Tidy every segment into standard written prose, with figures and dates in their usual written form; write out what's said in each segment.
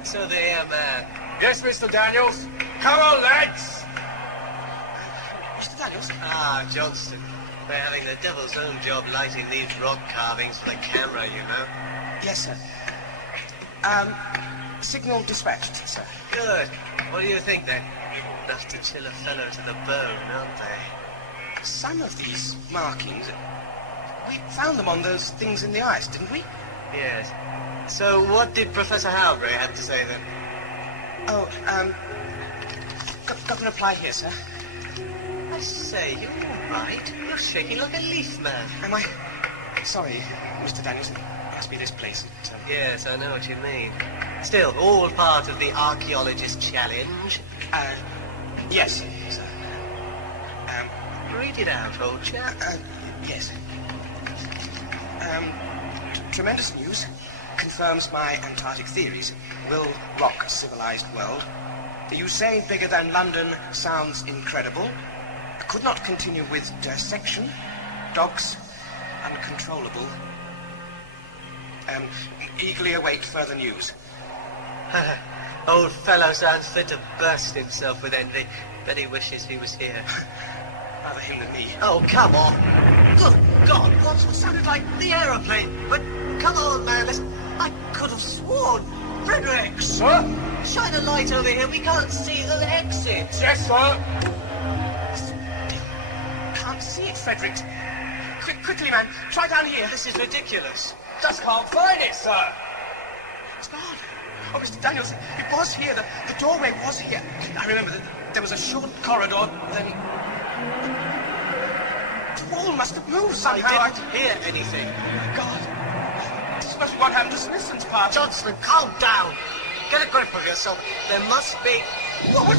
lights over here, man. Yes, Mr. Daniels. Come on, lads. Mr. Daniels? Ah, Johnston. We're having the devil's own job lighting these rock carvings for the camera, you know. Yes, sir. Signal dispatched, sir. Good. What do you think, then? Enough to chill a fellow to the bone, aren't they? Some of these markings, we found them on those things in the ice, didn't we? Yes. So what did Professor Howberry have to say, then? Oh, got a reply here, sir. I say, you're all right. You're shaking like a leaf, man. Am I? Sorry, Mr. Daniels. It must be this place. Yes, I know what you mean. Still, all part of the archaeologist challenge. Yes, sir. Read it out, old chap. Yes. Tremendous news. Confirms my Antarctic theories. Will rock a civilized world. The Usain bigger than London sounds incredible. Could not continue with dissection. Dogs uncontrollable. Eagerly await further news. Old fellow sounds fit to burst himself with envy. Bet he wishes he was here. Rather him than me. Oh, come on. Good God, what sounded like the aeroplane? But come on, man, I could have sworn. Frederick! Sir? Shine a light over here, we can't see the exit. Yes, sir. Can't see it, Frederick. Quickly, man. Try down here. This is ridiculous. Just can't find it, sir. It's gone. Oh, Mr. Daniels, it was here. The doorway was here. I remember that there was a short corridor, then... The wall must have moved somehow. I didn't hear anything. Oh, my God. This must be what happened to Smithson's part. Johnston, calm down. Get a grip of yourself. There must be... What?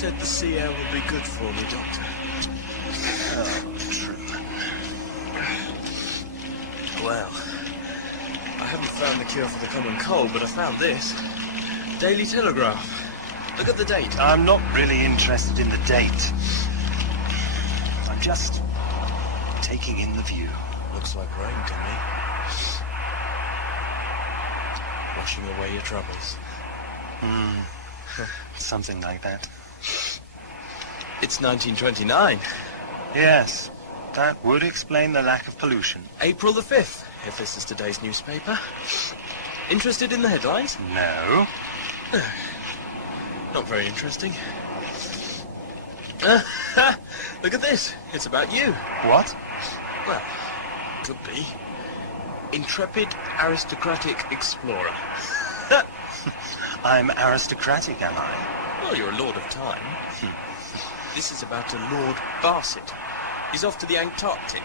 said the sea air would be good for me, Doctor. Oh, Truman. Well, I haven't found the cure for the common cold, but I found this. Daily Telegraph. Look at the date. I'm not really interested in the date. I'm just taking in the view. Looks like rain to me. Washing away your troubles. Something like that. It's 1929. Yes, that would explain the lack of pollution. April the 5th, if this is today's newspaper. Interested in the headlines? No. Not very interesting. Look at this. It's about you. What? Well, could be. Intrepid aristocratic explorer. I'm aristocratic, am I? Well, you're a lord of time. This is about a Lord Barset. He's off to the Antarctic.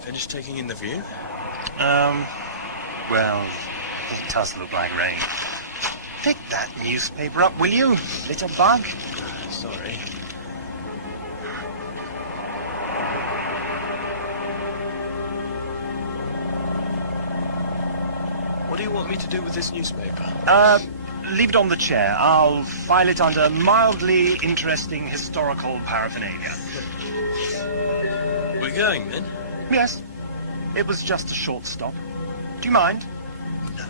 Finished taking in the view? Well, it does look like rain. Pick that newspaper up, will you, little bug? Sorry. What do you want me to do with this newspaper? Leave it on the chair. I'll file it under mildly interesting historical paraphernalia. We're going, then? Yes. It was just a short stop. Do you mind? No.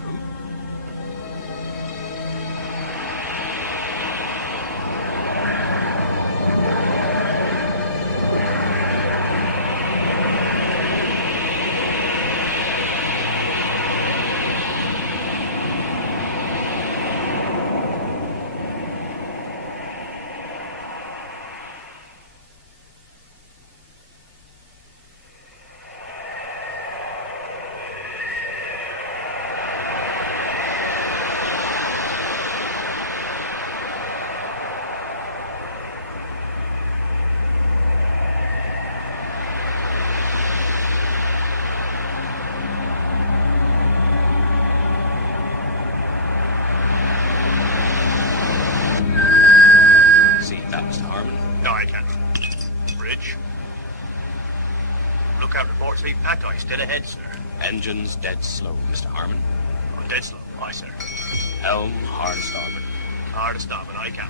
Pack ice, dead ahead, sir. Engines dead slow, Mr. Harmon. Oh, dead slow, aye, sir. Helm hard starboard. Hard to stop, and I can.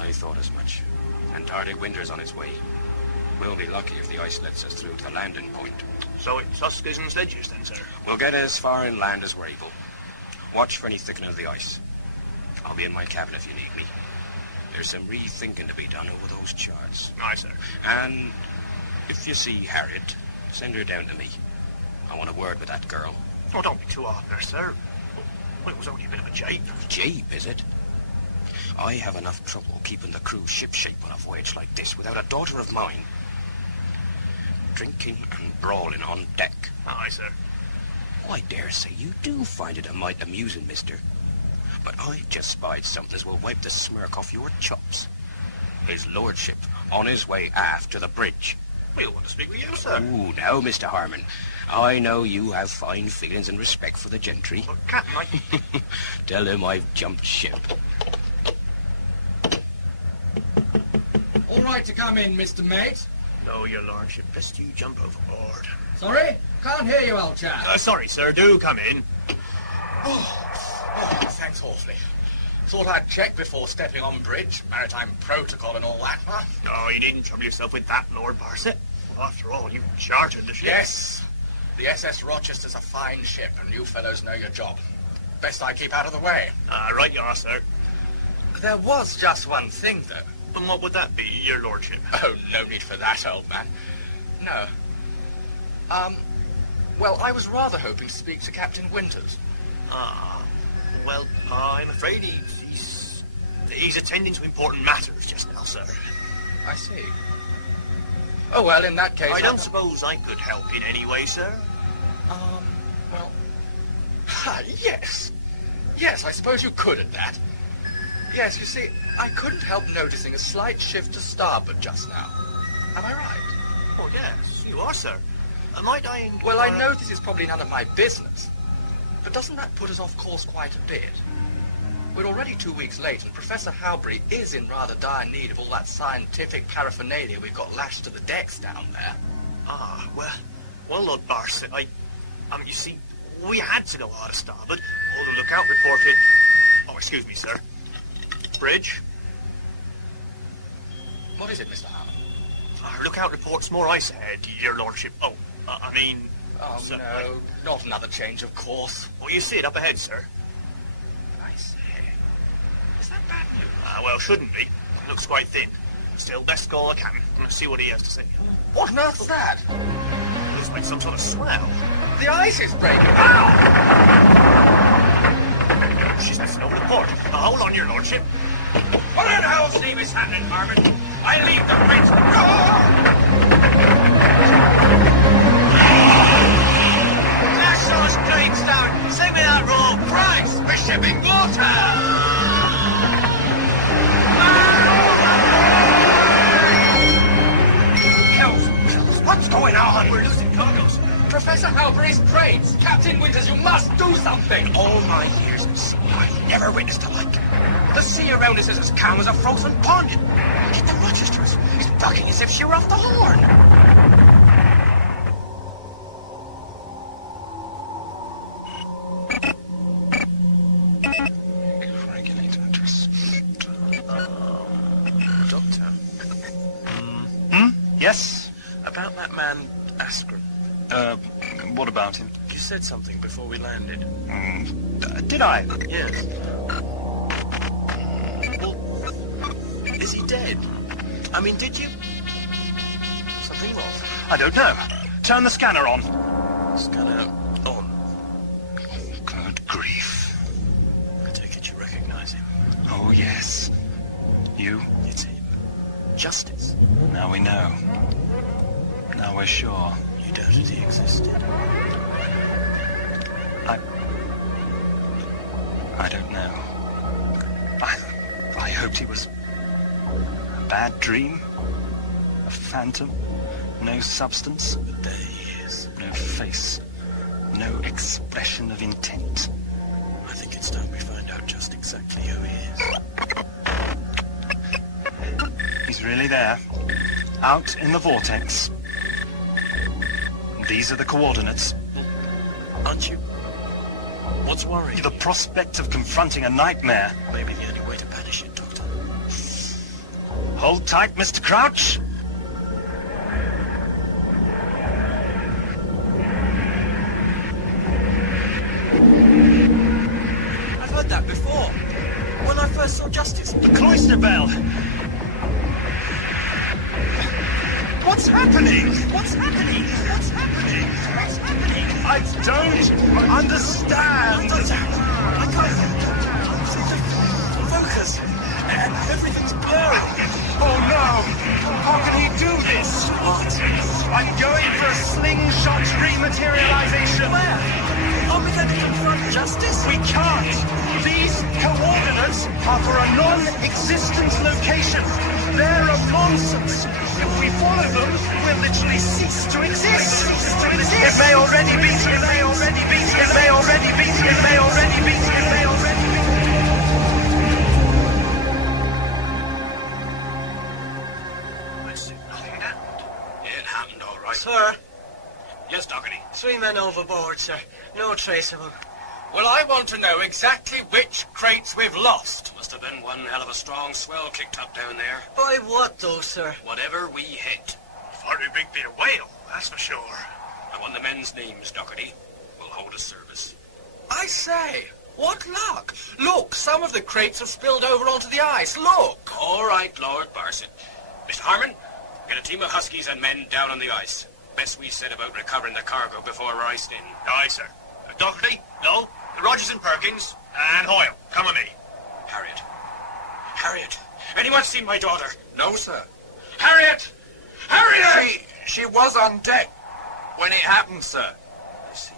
I thought as much. Antarctic winter's on its way. We'll be lucky if the ice lets us through to the landing point. So it's huskies and sledges then, sir? We'll get as far inland as we're able. Watch for any thickening of the ice. I'll be in my cabin if you need me. There's some rethinking to be done over those charts. Aye, sir. And if you see Harriet, send her down to me. I want a word with that girl. Oh, don't be too hard there, sir. Well, it was only a bit of a jape. Jape, is it? I have enough trouble keeping the crew shipshape on a voyage like this without a daughter of mine. Drinking and brawling on deck. Aye, sir. Oh, I dare say you do find it a mite amusing, mister. But I just spied something as will wipe the smirk off your chops. His lordship on his way aft to the bridge. We'll want to speak with you, sir. Ooh, now, Mr. Harmon. I know you have fine feelings and respect for the gentry. Well, Captain, I... Tell him I've jumped ship. All right to come in, Mr. Mate. No, your lordship, lest you jump overboard. Sorry? Can't hear you, old chap. Sorry, sir. Do come in. Oh, thanks awfully. Thought I'd check before stepping on bridge, maritime protocol and all that, huh? No, you needn't trouble yourself with that, Lord Barset. After all, you chartered the ship. Yes. The SS Rochester's a fine ship, and you fellows know your job. Best I keep out of the way. Right you are, sir. There was just one thing, though. And what would that be, your lordship? Oh, no need for that, old man. No. Well, I was rather hoping to speak to Captain Winters. Well, I'm afraid he's attending to important matters just now, sir. I see. Oh, well, in that case... I don't suppose I could help in any way, sir? Well... yes. Yes, I suppose you could at that. Yes, you see, I couldn't help noticing a slight shift to starboard just now. Am I right? Oh, yes, you are, sir. Might I inquire... Well, I know this is probably none of my business, but doesn't that put us off course quite a bit? We're already 2 weeks late, and Professor Howberry is in rather dire need of all that scientific paraphernalia we've got lashed to the decks down there. Well, Lord Barset, you see, we had to go hard to starboard. All the lookout reported... Oh, excuse me, sir. Bridge? What is it, Mr. Harmon? Our lookout reports more ice ahead, your lordship. Oh, Oh, sir, no, not another change of course. Well, you see it up ahead, sir. I see. Is that bad news? Well, shouldn't be. It looks quite thin. Still, best go all I can. Let's see what he has to say. What on earth's that? Looks like some sort of swell. The ice is breaking. Ow! She's missing over the port. Hold on, your lordship. What on hell's name is happening, Harmon? I leave the bridge. Lash those grates down. Send me that rope. Christ, we're shipping water! interesting cargoes. Professor Howberry's crates! Captain Winters, you must do something! All my years at sea, I've never witnessed the like. The sea around us is as calm as a frozen pond. Yet the Rochester is rocking as if she were off the horn. Doctor? Yes? About that man, Askren. What about him? You said something before we landed. Did I? Yes. Well, is he dead? I mean, did you... Something wrong? I don't know. Turn the scanner on. Scanner on. Good grief. I take it you recognize him. Oh, yes. You? It's him. Justyce. Now we know. Now we're sure. You doubted he existed. I don't know. I hoped he was a bad dream, a phantom, no substance. But there he is. No face, no expression of intent. I think it's time we find out just exactly who he is. He's really there, out in the vortex. These are the coordinates. Aren't you? What's worrying? The prospect of confronting a nightmare. Maybe the only way to banish it, Doctor. Hold tight, Mr. Crouch. I've heard that before. When I first saw Justyce. The cloister bell. What's happening? What's happening? What's happening? What's happening? I don't understand. I can't seem to focus. And everything's blurry. Oh no! How can he do this? What? I'm going for a slingshot rematerialization. Where? Are we going to confront Justyce? We can't. These coordinates are for a non-existent location. They're a nonsense. If we follow them, we'll literally cease to exist. It may already be. It may already be. It may already be. It may already be. It may already be. Nothing happened. It happened, all right. Sir, Yes, Doherty. 3 men overboard, sir. No trace of them. Well, I want to know exactly which crates we've lost. Must have been one hell of a strong swell kicked up down there. By what, though, sir? Whatever we hit. Very big bit of whale, that's for sure. I want the men's names, Doherty. We'll hold a service. I say, what luck. Look, some of the crates have spilled over onto the ice. Look. All right, Lord Barson. Mr. Harmon, get a team of huskies and men down on the ice. Best we said about recovering the cargo before we're iced in. Aye, sir. Doherty, no. The Rogers and Perkins, and Hoyle. Come with me. Harriet. Harriet. Anyone seen my daughter? No, sir. Harriet! Harriet! She was on deck when it happened, sir. I see.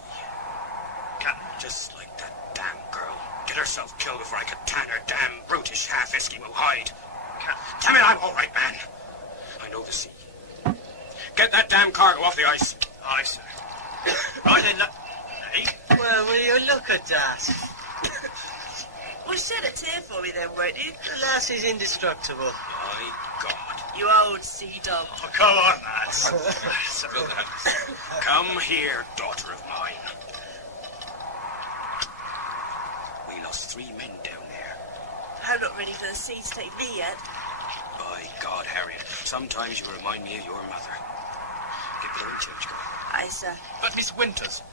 Captain, just like that damn girl. Get herself killed before I could tan her damn brutish half-Eskimo hide. Damn it, I'm all right, man. I know the sea. Get that damn cargo off the ice. Aye, sir. Right then, hey? Well, will you look at that? Well, shed a tear for me then, won't you? The lassie's indestructible. My God. You old sea dog. Oh, come on, lads. Come here, daughter of mine. We lost 3 men down there. I'm not ready for the sea to take me yet. By God, Harriet, sometimes you remind me of your mother. Get going, Churchko. Aye, sir. But, Miss Winters,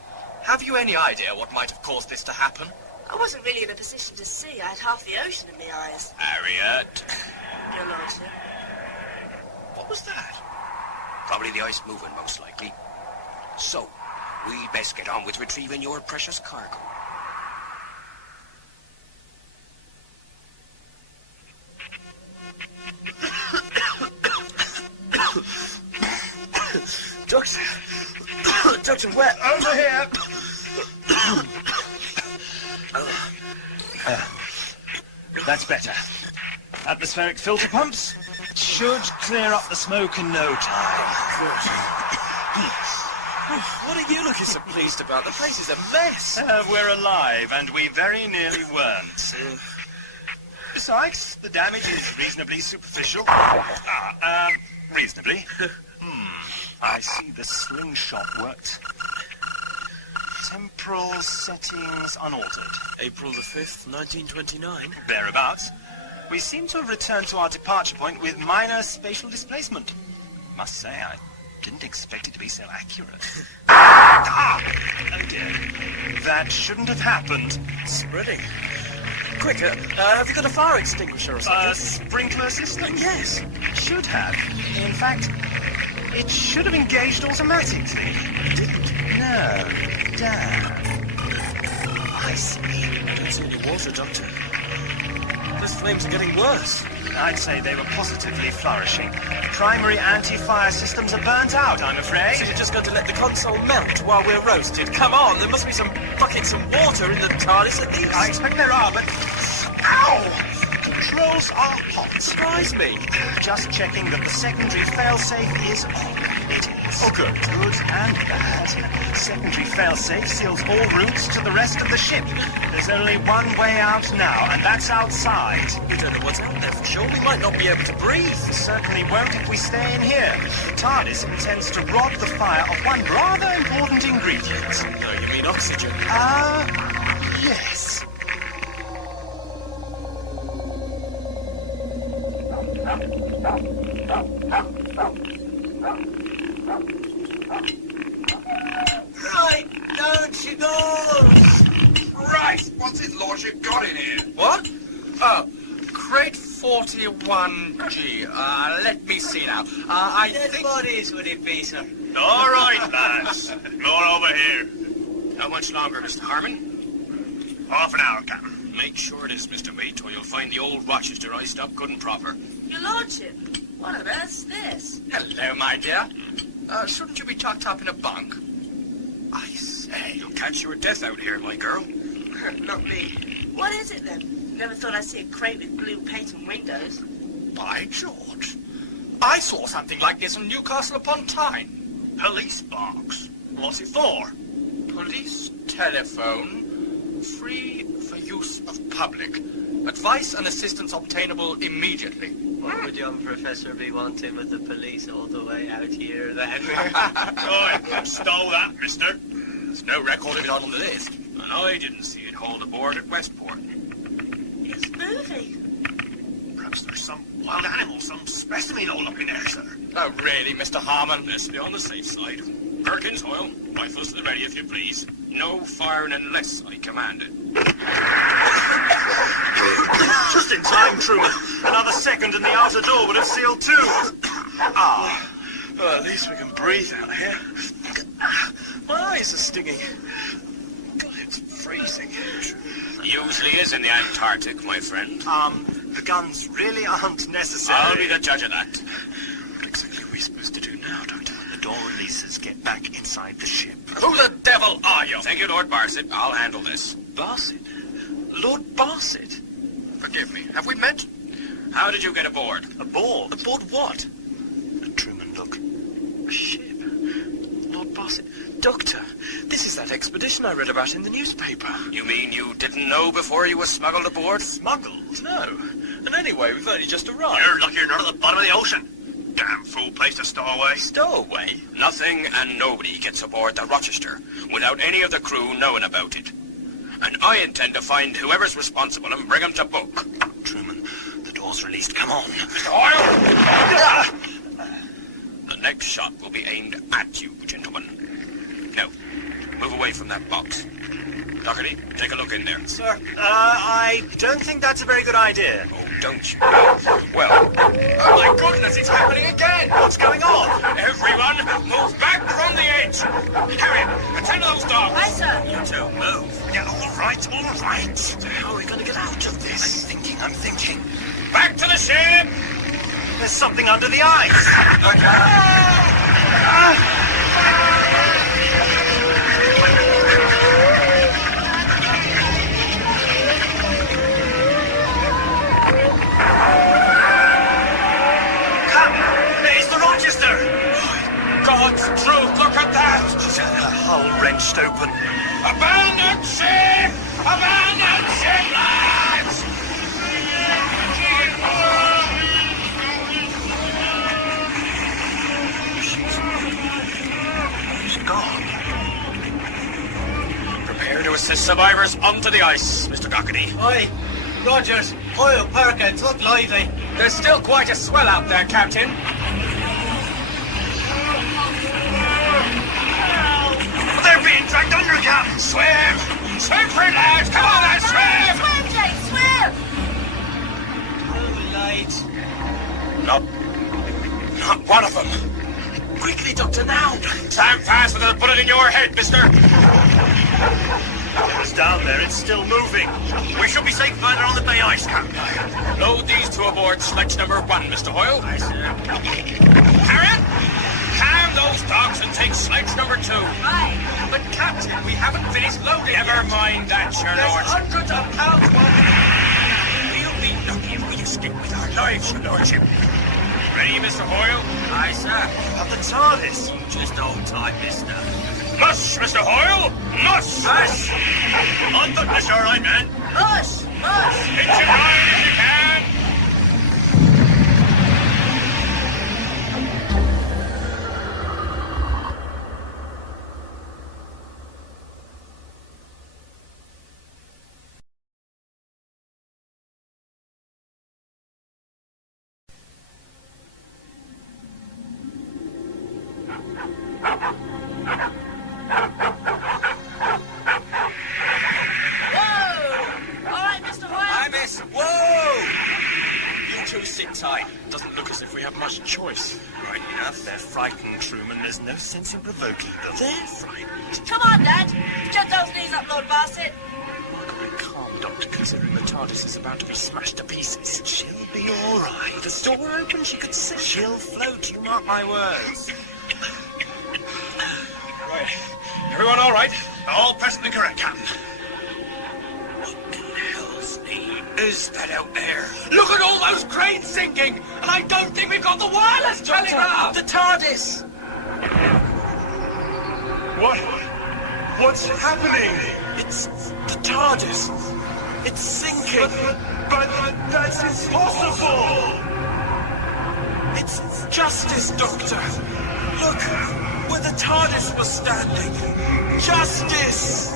have you any idea what might have caused this to happen? I wasn't really in a position to see. I had half the ocean in my eyes. Harriet. Your lordship. What was that? Probably the ice moving, most likely. So, we'd best get on with retrieving your precious cargo. Doctor, where? Over here. That's better. Atmospheric filter pumps should clear up the smoke in no time. What are you looking so pleased about? The place is a mess. We're alive, and we very nearly weren't. Besides, the damage is reasonably superficial. Reasonably. I see the slingshot worked. Temporal settings unaltered. April the 5th, 1929. Thereabouts. We seem to have returned to our departure point with minor spatial displacement. Must say, I didn't expect it to be so accurate. Oh dear. That shouldn't have happened. Spreading. Quick, have you got a fire extinguisher or something? Sprinkler system? Yes. Should have. In fact, it should have engaged automatically. It didn't. No. Damn. I see. I don't see any water, Doctor. Those flames are getting worse. I'd say they were positively flourishing. Primary anti-fire systems are burnt out, I'm afraid. So you're just going to let the console melt while we're roasted? Come on, there must be some water in the TARDIS at least. I expect there are, but... Ow! Controls are hot. Surprise me. Just checking that the secondary failsafe is on. It is. Oh, good. Good and bad. Secondary failsafe seals all routes to the rest of the ship. There's only one way out now, and that's outside. We don't know what's out there for sure. We might not be able to breathe. We certainly won't if we stay in here. The TARDIS intends to rob the fire of one rather important ingredient. No, you mean oxygen? Yes. Right, down she goes! Right, what's his lordship got in here? What? Oh, crate 41G. Let me see now. I Dead think... bodies would it be, sir? All right, lads. Going over here. How much longer, Mr. Harmon? Half an hour, Captain. Make sure it is, Mr. Mate, or you'll find the old Rochester iced up good and proper. Your lordship, what on earth's this? Hello, my dear. Shouldn't you be tucked up in a bunk? I say, you'll catch your death out here, my girl. Not me. What is it then? Never thought I'd see a crate with blue paint and windows. By George. I saw something like this in Newcastle upon Tyne. Police box. What's it for? Police telephone, free for use of public. Advice and assistance obtainable immediately. What would young Professor be wanting with the police all the way out here, then? I stole that, mister. There's no record of it on the list. And I didn't see it hauled aboard at Westport. It's moving. Perhaps there's some wild animal, some specimen all up in there, sir. Oh, really, Mr. Harmon? Let's be on the safe side. Perkins, Hoyle, rifles to the ready if you please. No firing unless I command it. Just in time, Truman. Another second and the outer door would have sealed too. Well, at least we can breathe out here. My eyes are stinging. God, it's freezing. Usually is in the Antarctic, my friend. The guns really aren't necessary. I'll be the judge of that. What exactly are we supposed to do now, Doctor? When the door releases, get back inside the ship. Who the devil are you? Thank you, Lord Barset. I'll handle this. Barset? Lord Barset? Forgive me. Have we met? How did you get aboard? Aboard? Aboard what? Truman, look. A ship. Lord Barset. Doctor, this is that expedition I read about in the newspaper. You mean you didn't know before you were smuggled aboard? Smuggled? No. And anyway, we've only just arrived. You're lucky you're not at the bottom of the ocean. Damn fool place to stow away. Stowaway? Nothing and nobody gets aboard the Rochester without any of the crew knowing about it. And I intend to find whoever's responsible and bring him to book. Truman, the door's released. Come on. Mr. Hoyle! The next shot will be aimed at you, gentlemen. Now, move away from that box. Doherty, take a look in there. Sir, I don't think that's a very good idea. Oh, don't you? Well, oh my goodness, it's happening again! What's going on? Everyone, move back from the edge! Harriet, attend to those dogs! Aye, sir. You two, move. Yeah, all right. How are we going to get out of this? I'm thinking. Back to the ship! There's something under the ice. God's truth, look at that! wrenched open. Abandon ship! Abandon ship, lads! She's gone. Prepare to assist survivors onto the ice, Mr. Doherty. Aye. Rogers, Hoyle, Perkins, look lively. There's still quite a swell out there, Captain. They're being dragged under, Captain. Swim! Swim for it, lads! Come on, lads, swim! Swim, Jake, swim! Oh, light. Not one of them. Quickly, Doctor, now! Stand fast with a bullet in your head, mister. It's down there. It's still moving. We should be safe further on the bay ice, Captain. Load these two aboard sledge number 1, Mr. Hoyle. Aye, sir. Harriet, calm those dogs and take sledge number 2. Aye. But, Captain, we haven't finished loading Never yet. mind that, your There's lordship. hundreds of pounds worth. We'll be lucky if we escape with our lives, your lordship. Ready, Mr. Hoyle? Aye, sir. Of the TARDIS. Just hold tight, mister. Mush, Mr. Hoyle! Mush! Mush! On foot, Mr. Right Man. Mush! Mush! Hitch it right if you can. Choice. Right enough, they're frightened, Truman. There's no sense in provoking them. They're frightened. Come on, Dad. Get those knees up, Lord Bassett. Calm, Doctor, considering the TARDIS is about to be smashed to pieces. She'll be all right. With the door open, she could sink. She'll float, you mark my words. Right. Everyone all right? All present and correct, Captain. Is that out there? Look at all those cranes sinking! And I don't think we've got the wireless telegraph! The TARDIS! What's happening? It's the TARDIS. It's sinking. But that's impossible! It's Justyce, Doctor. Look, where the TARDIS was standing. Justyce!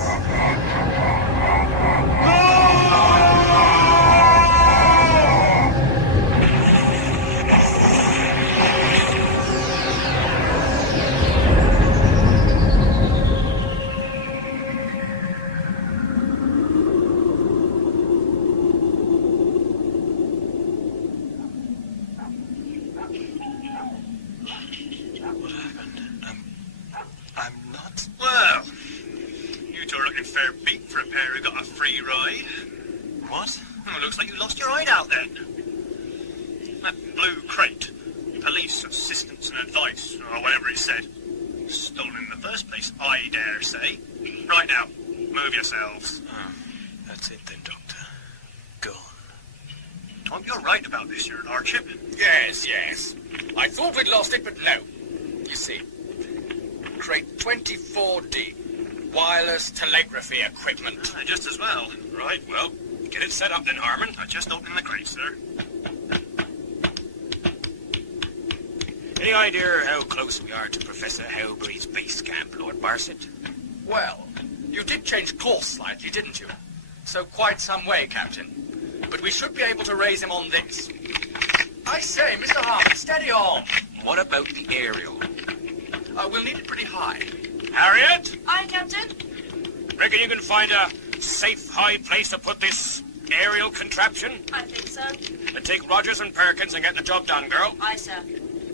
Looks like you lost your hideout then. That blue crate. Police assistance and advice, or whatever it said. Stolen in the first place, I dare say. Right now, move yourselves. Oh, that's it then, Doctor. Gone. I hope you're right about this, your lordship. Yes, yes. I thought we'd lost it, but no. You see, crate 24D. Wireless telegraphy equipment. Just as well. Right, well, get it set up then, Harmon. I just opened the crate, sir. Any idea how close we are to Professor Howberry's base camp, Lord Barsett? Well, you did change course slightly, didn't you? So quite some way, Captain. But we should be able to raise him on this. I say, Mr. Harmon, steady on. What about the aerial? We'll need it pretty high. Harriet? Aye, Captain. Reckon you can find a safe, high place to put this aerial contraption? I think so. Then take Rogers and Perkins and get the job done, girl. Aye, sir.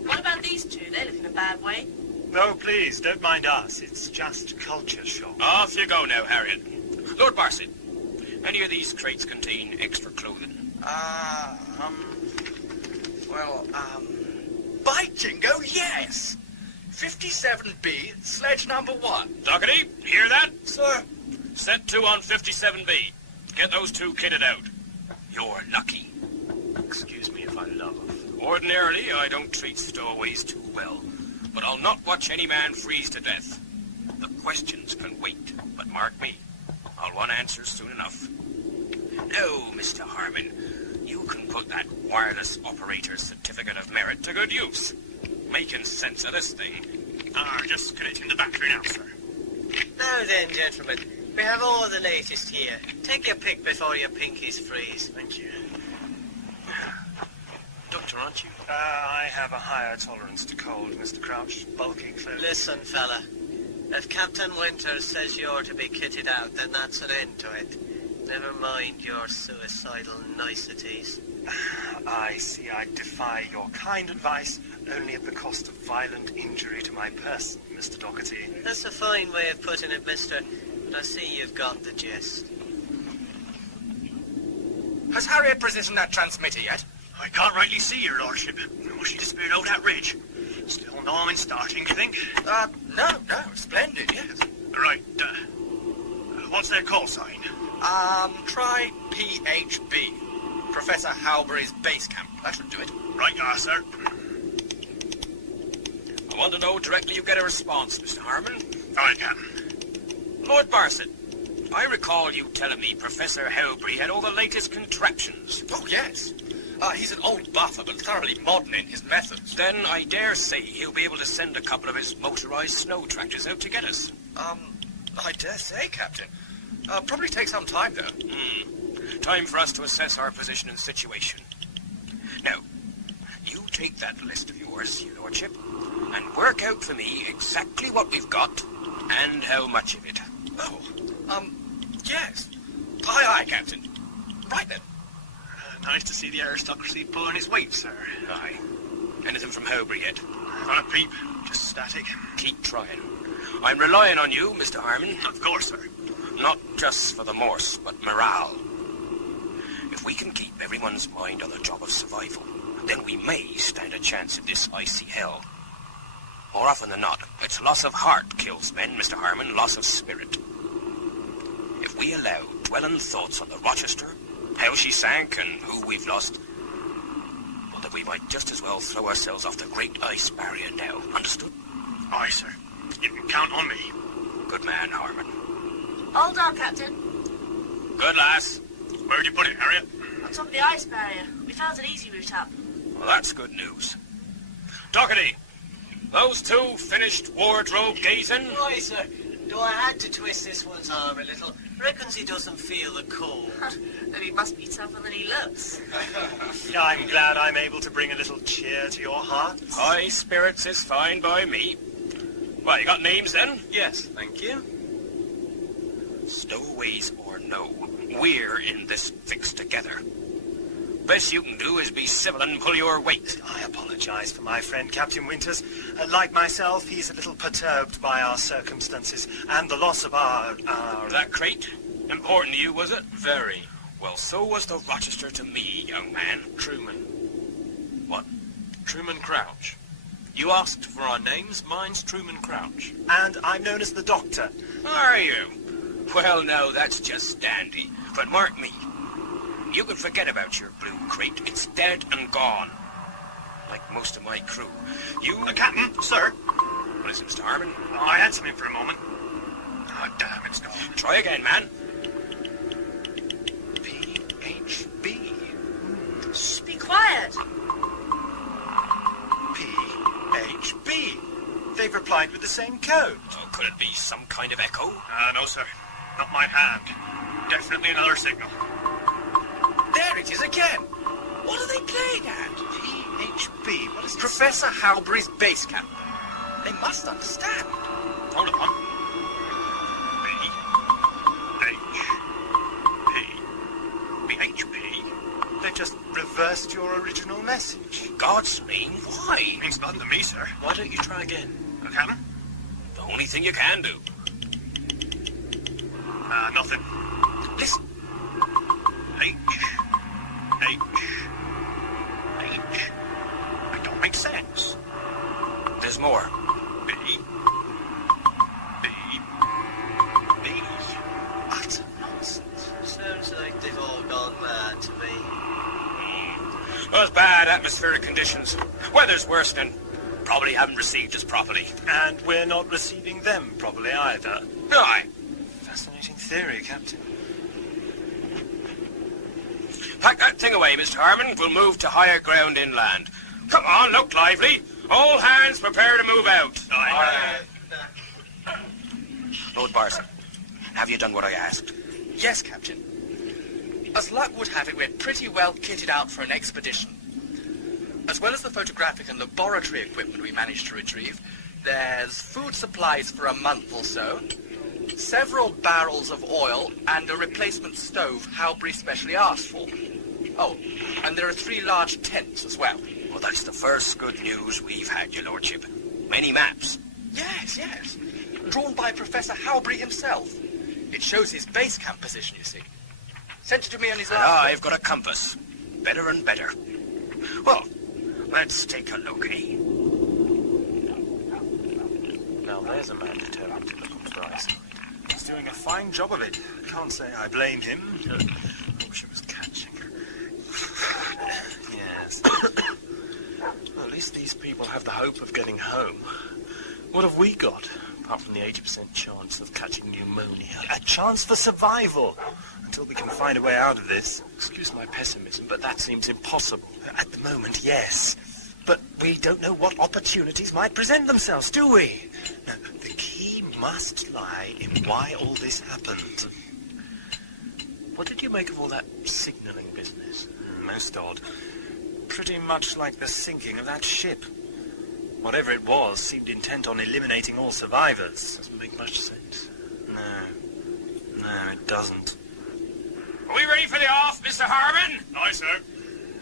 What about these two? They look in a bad way. No, please, don't mind us. It's just culture shock. Off you go now, Harriet. Lord Barsett, any of these crates contain extra clothing? By jingo, yes! 57B, sledge number 1. Doherty, hear that? Sir. Set 2 on 57B. Get those two kitted out. You're lucky. Excuse me if I love. Ordinarily, I don't treat stowaways too well, but I'll not watch any man freeze to death. The questions can Mark me. I'll want answers soon enough. Now, Mr. Harmon, you can put that wireless operator's certificate of merit to good use. Making sense of this thing. Just connecting the battery now, sir. Now then, gentlemen, we have all the latest here. Take your pick before your pinkies freeze. Thank you. Doctor, aren't you? I have a higher tolerance to cold, Mr. Crouch. Bulky clothing. Listen, fella. If Captain Winters says you're to be kitted out, then that's an end to it. Never mind your suicidal niceties. I see I defy your kind advice, only at the cost of violent injury to my person, Mr. Doherty. That's a fine way of putting it, mister, but I see you've got the gist. Has Harriet positioned that transmitter yet? I can't rightly see, your lordship. No, she disappeared over that ridge. Still no in starting, do you think? No, splendid, yes. Right, what's their call sign? Try PHB. Professor Howberry's base camp. That should do it. Right, sir. I want to know directly you get a response, Mr. Harmon. All right, Captain. Lord Barset, I recall you telling me Professor Howberry had all the latest contraptions. Oh, yes. He's an old buffer, but thoroughly modern in his methods. Then I dare say he'll be able to send a couple of his motorized snow tractors out to get us. I dare say, Captain. Probably take some time, though. Time for us to assess our position and situation. Now, you take that list of yours, your lordship, and work out for me exactly what we've got and how much of it. Oh, yes. Aye, Captain. Right then. Nice to see the aristocracy pulling his weight, sir. Aye. Anything from Howberry yet? Not a peep. Just static. Keep trying. I'm relying on you, Mr. Harmon. Of course, sir. Not just for the Morse, but morale. If we can keep everyone's mind on the job of survival, then we may stand a chance in this icy hell. More often than not, it's loss of heart kills men, Mr. Harmon, loss of spirit. If we allow dwelling thoughts on the Rochester, how she sank and who we've lost, well, then we might just as well throw ourselves off the great ice barrier now. Understood? Aye, sir. You can count on me. Good man, Harmon. Hold on, Captain. Good lass. Where'd you put it, Harriet? On top of the ice barrier. We found an easy route up. Well, that's good news. Doherty, those two finished wardrobe gazing? Why, sir, though I had to twist this one's arm a little, reckons he doesn't feel the cold. Then he must be tougher than he looks. Yeah, I'm glad I'm able to bring a little cheer to your hearts. High spirits is fine by me. Well, you got names then? Yes, thank you. Stowaways or no, we're in this fix together. Best you can do is be civil and pull your weight. I apologize for my friend Captain Winters. Like myself, he's a little perturbed by our circumstances and the loss of our... That crate? Important to you, was it? Very. Well, so was the Rochester to me, young man. Truman. What? Truman Crouch. You asked for our names. Mine's Truman Crouch. And I'm known as the Doctor. Are you? Well, no, that's just dandy. But mark me, you can forget about your blue crate. It's dead and gone. Like most of my crew. You... Captain, sir. What is it, Mr. Harmon? I had something for a moment. Oh, damn, it's gone. Try again, man. PHB. Shh, be quiet. PHB. They've replied with the same code. Oh, could it be some kind of echo? No, sir. Not my hand. Definitely another signal. There it is again. What are they playing at? PHB. What is it? Professor Howberry's base camp. They must understand. Hold on. BHP. They've just reversed your original message. God's name, why? Means nothing to me, sir. Why don't you try again? Captain? The only thing you can do. Nothing. Listen. H. It don't make sense. There's more. B. Utter nonsense. Sounds like they've all gone mad to me. Those bad atmospheric conditions. Weather's worse than... Probably haven't received us properly. And we're not receiving them properly either. Aye. Fascinating. theory, Captain. Pack that thing away, Mr. Harmon. We'll move to higher ground inland. Come on, look lively. All hands prepare to move out. Aye. Lord Barson, have you done what I asked? Yes, Captain. As luck would have it, we're pretty well kitted out for an expedition. As well as the photographic and laboratory equipment we managed to retrieve, there's food supplies for a month or so, several barrels of oil, and a replacement stove Howberry specially asked for. Oh, and there are 3 large tents as well. Well, that's the first good news we've had, your lordship. Many maps. Yes. Drawn by Professor Howberry himself. It shows his base camp position, you see. Sent it to me on his last... I've got a compass. Better and better. Well, let's take a look, eh? Now there's a man determined to look on the bright side. He's doing a fine job of it. Can't say I blame him. I wish it was catching. Yes. Well, at least these people have the hope of getting home. What have we got, apart from the 80% chance of catching pneumonia? A chance for survival, until we can find a way out of this. Excuse my pessimism, but that seems impossible. At the moment, yes. But we don't know what opportunities might present themselves, do we? Now, the key must lie in why all this happened. What did you make of all that signalling business? Most odd. Pretty much like the sinking of that ship. Whatever it was seemed intent on eliminating all survivors. Doesn't make much sense. No, it doesn't. Are we ready for the off, Mr. Harmon? Aye, sir.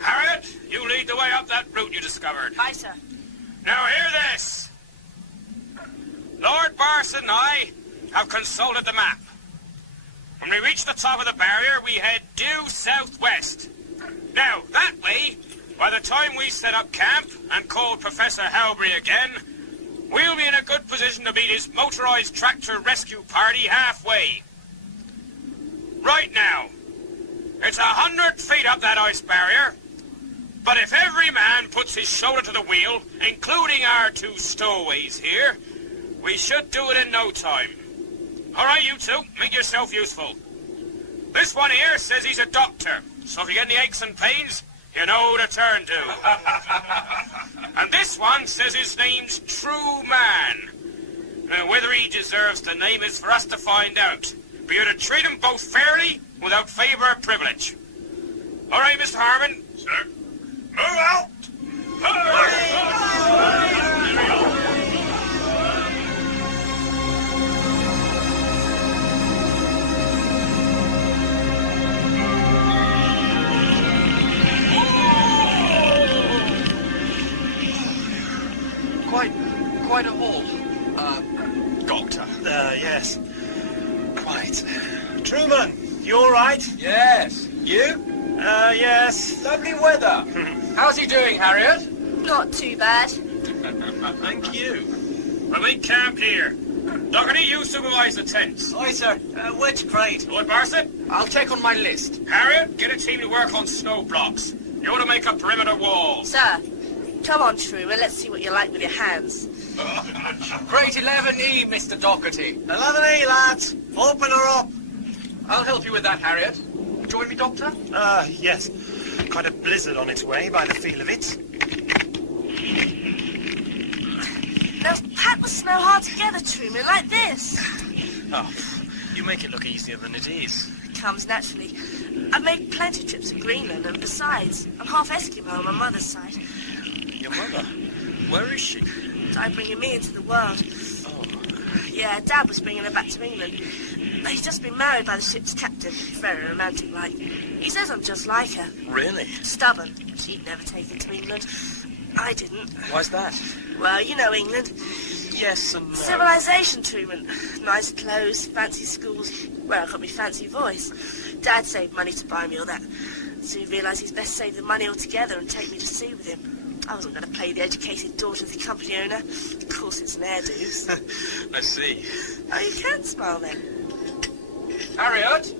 Harriet, you lead the way up that route you discovered. Aye, sir. Now hear this. Lord Barson and I have consulted the map. When we reach the top of the barrier, we head due southwest. Now, that way, by the time we set up camp and call Professor Howberry again, we'll be in a good position to meet his motorized tractor rescue party halfway. Right now, it's 100 feet up that ice barrier, but if every man puts his shoulder to the wheel, including our 2 stowaways here, we should do it in no time. All right, you two, make yourself useful. This one here says he's a doctor, so if you get any aches and pains, you know who to turn to. And this one says his name's True Man. Now, whether he deserves the name is for us to find out. But you're to treat them both fairly, without favour or privilege. All right, Mr. Harmon? Sir. Move out! Quite a haul. Doctor. Yes. Quite. Truman, you all right? Yes. You? Yes. Lovely weather. How's he doing, Harriet? Not too bad. Thank you. Well, we camp here. Doherty, you supervise the tents. Aye, sir. Where's Crate? Lord Barson? I'll check on my list. Harriet, get a team to work on snow blocks. You're to make a perimeter wall. Sir, come on, Truman. Let's see what you like with your hands. Crate 11E, Mr. Doherty. 11E, lads. Open her up. I'll help you with that, Harriet. Join me, Doctor? Yes. Quite a blizzard on its way by the feel of it. Now, pack the snow hard together, Truman, like this. Oh, you make it look easier than it is. It comes naturally. I've made plenty of trips to Greenland, and besides, I'm half Eskimo on my mother's side. Your mother? Where is she? Died bringing me into the world. Oh. Yeah, Dad was bringing her back to England. He's just been married by the ship's captain. Very romantic-like. He says I'm just like her. Really? Stubborn. She'd never take it to England. I didn't. Why's that? Well, you know England. Yes and no. Civilisation, Truman. Nice clothes, fancy schools. Well, I've got me fancy voice. Dad saved money to buy me all that. Soon realised he's best save the money altogether and take me to sea with him. I wasn't going to play the educated daughter of the company owner. Of course, it's an hairdo. I see. Oh, you can smile then. Harriet,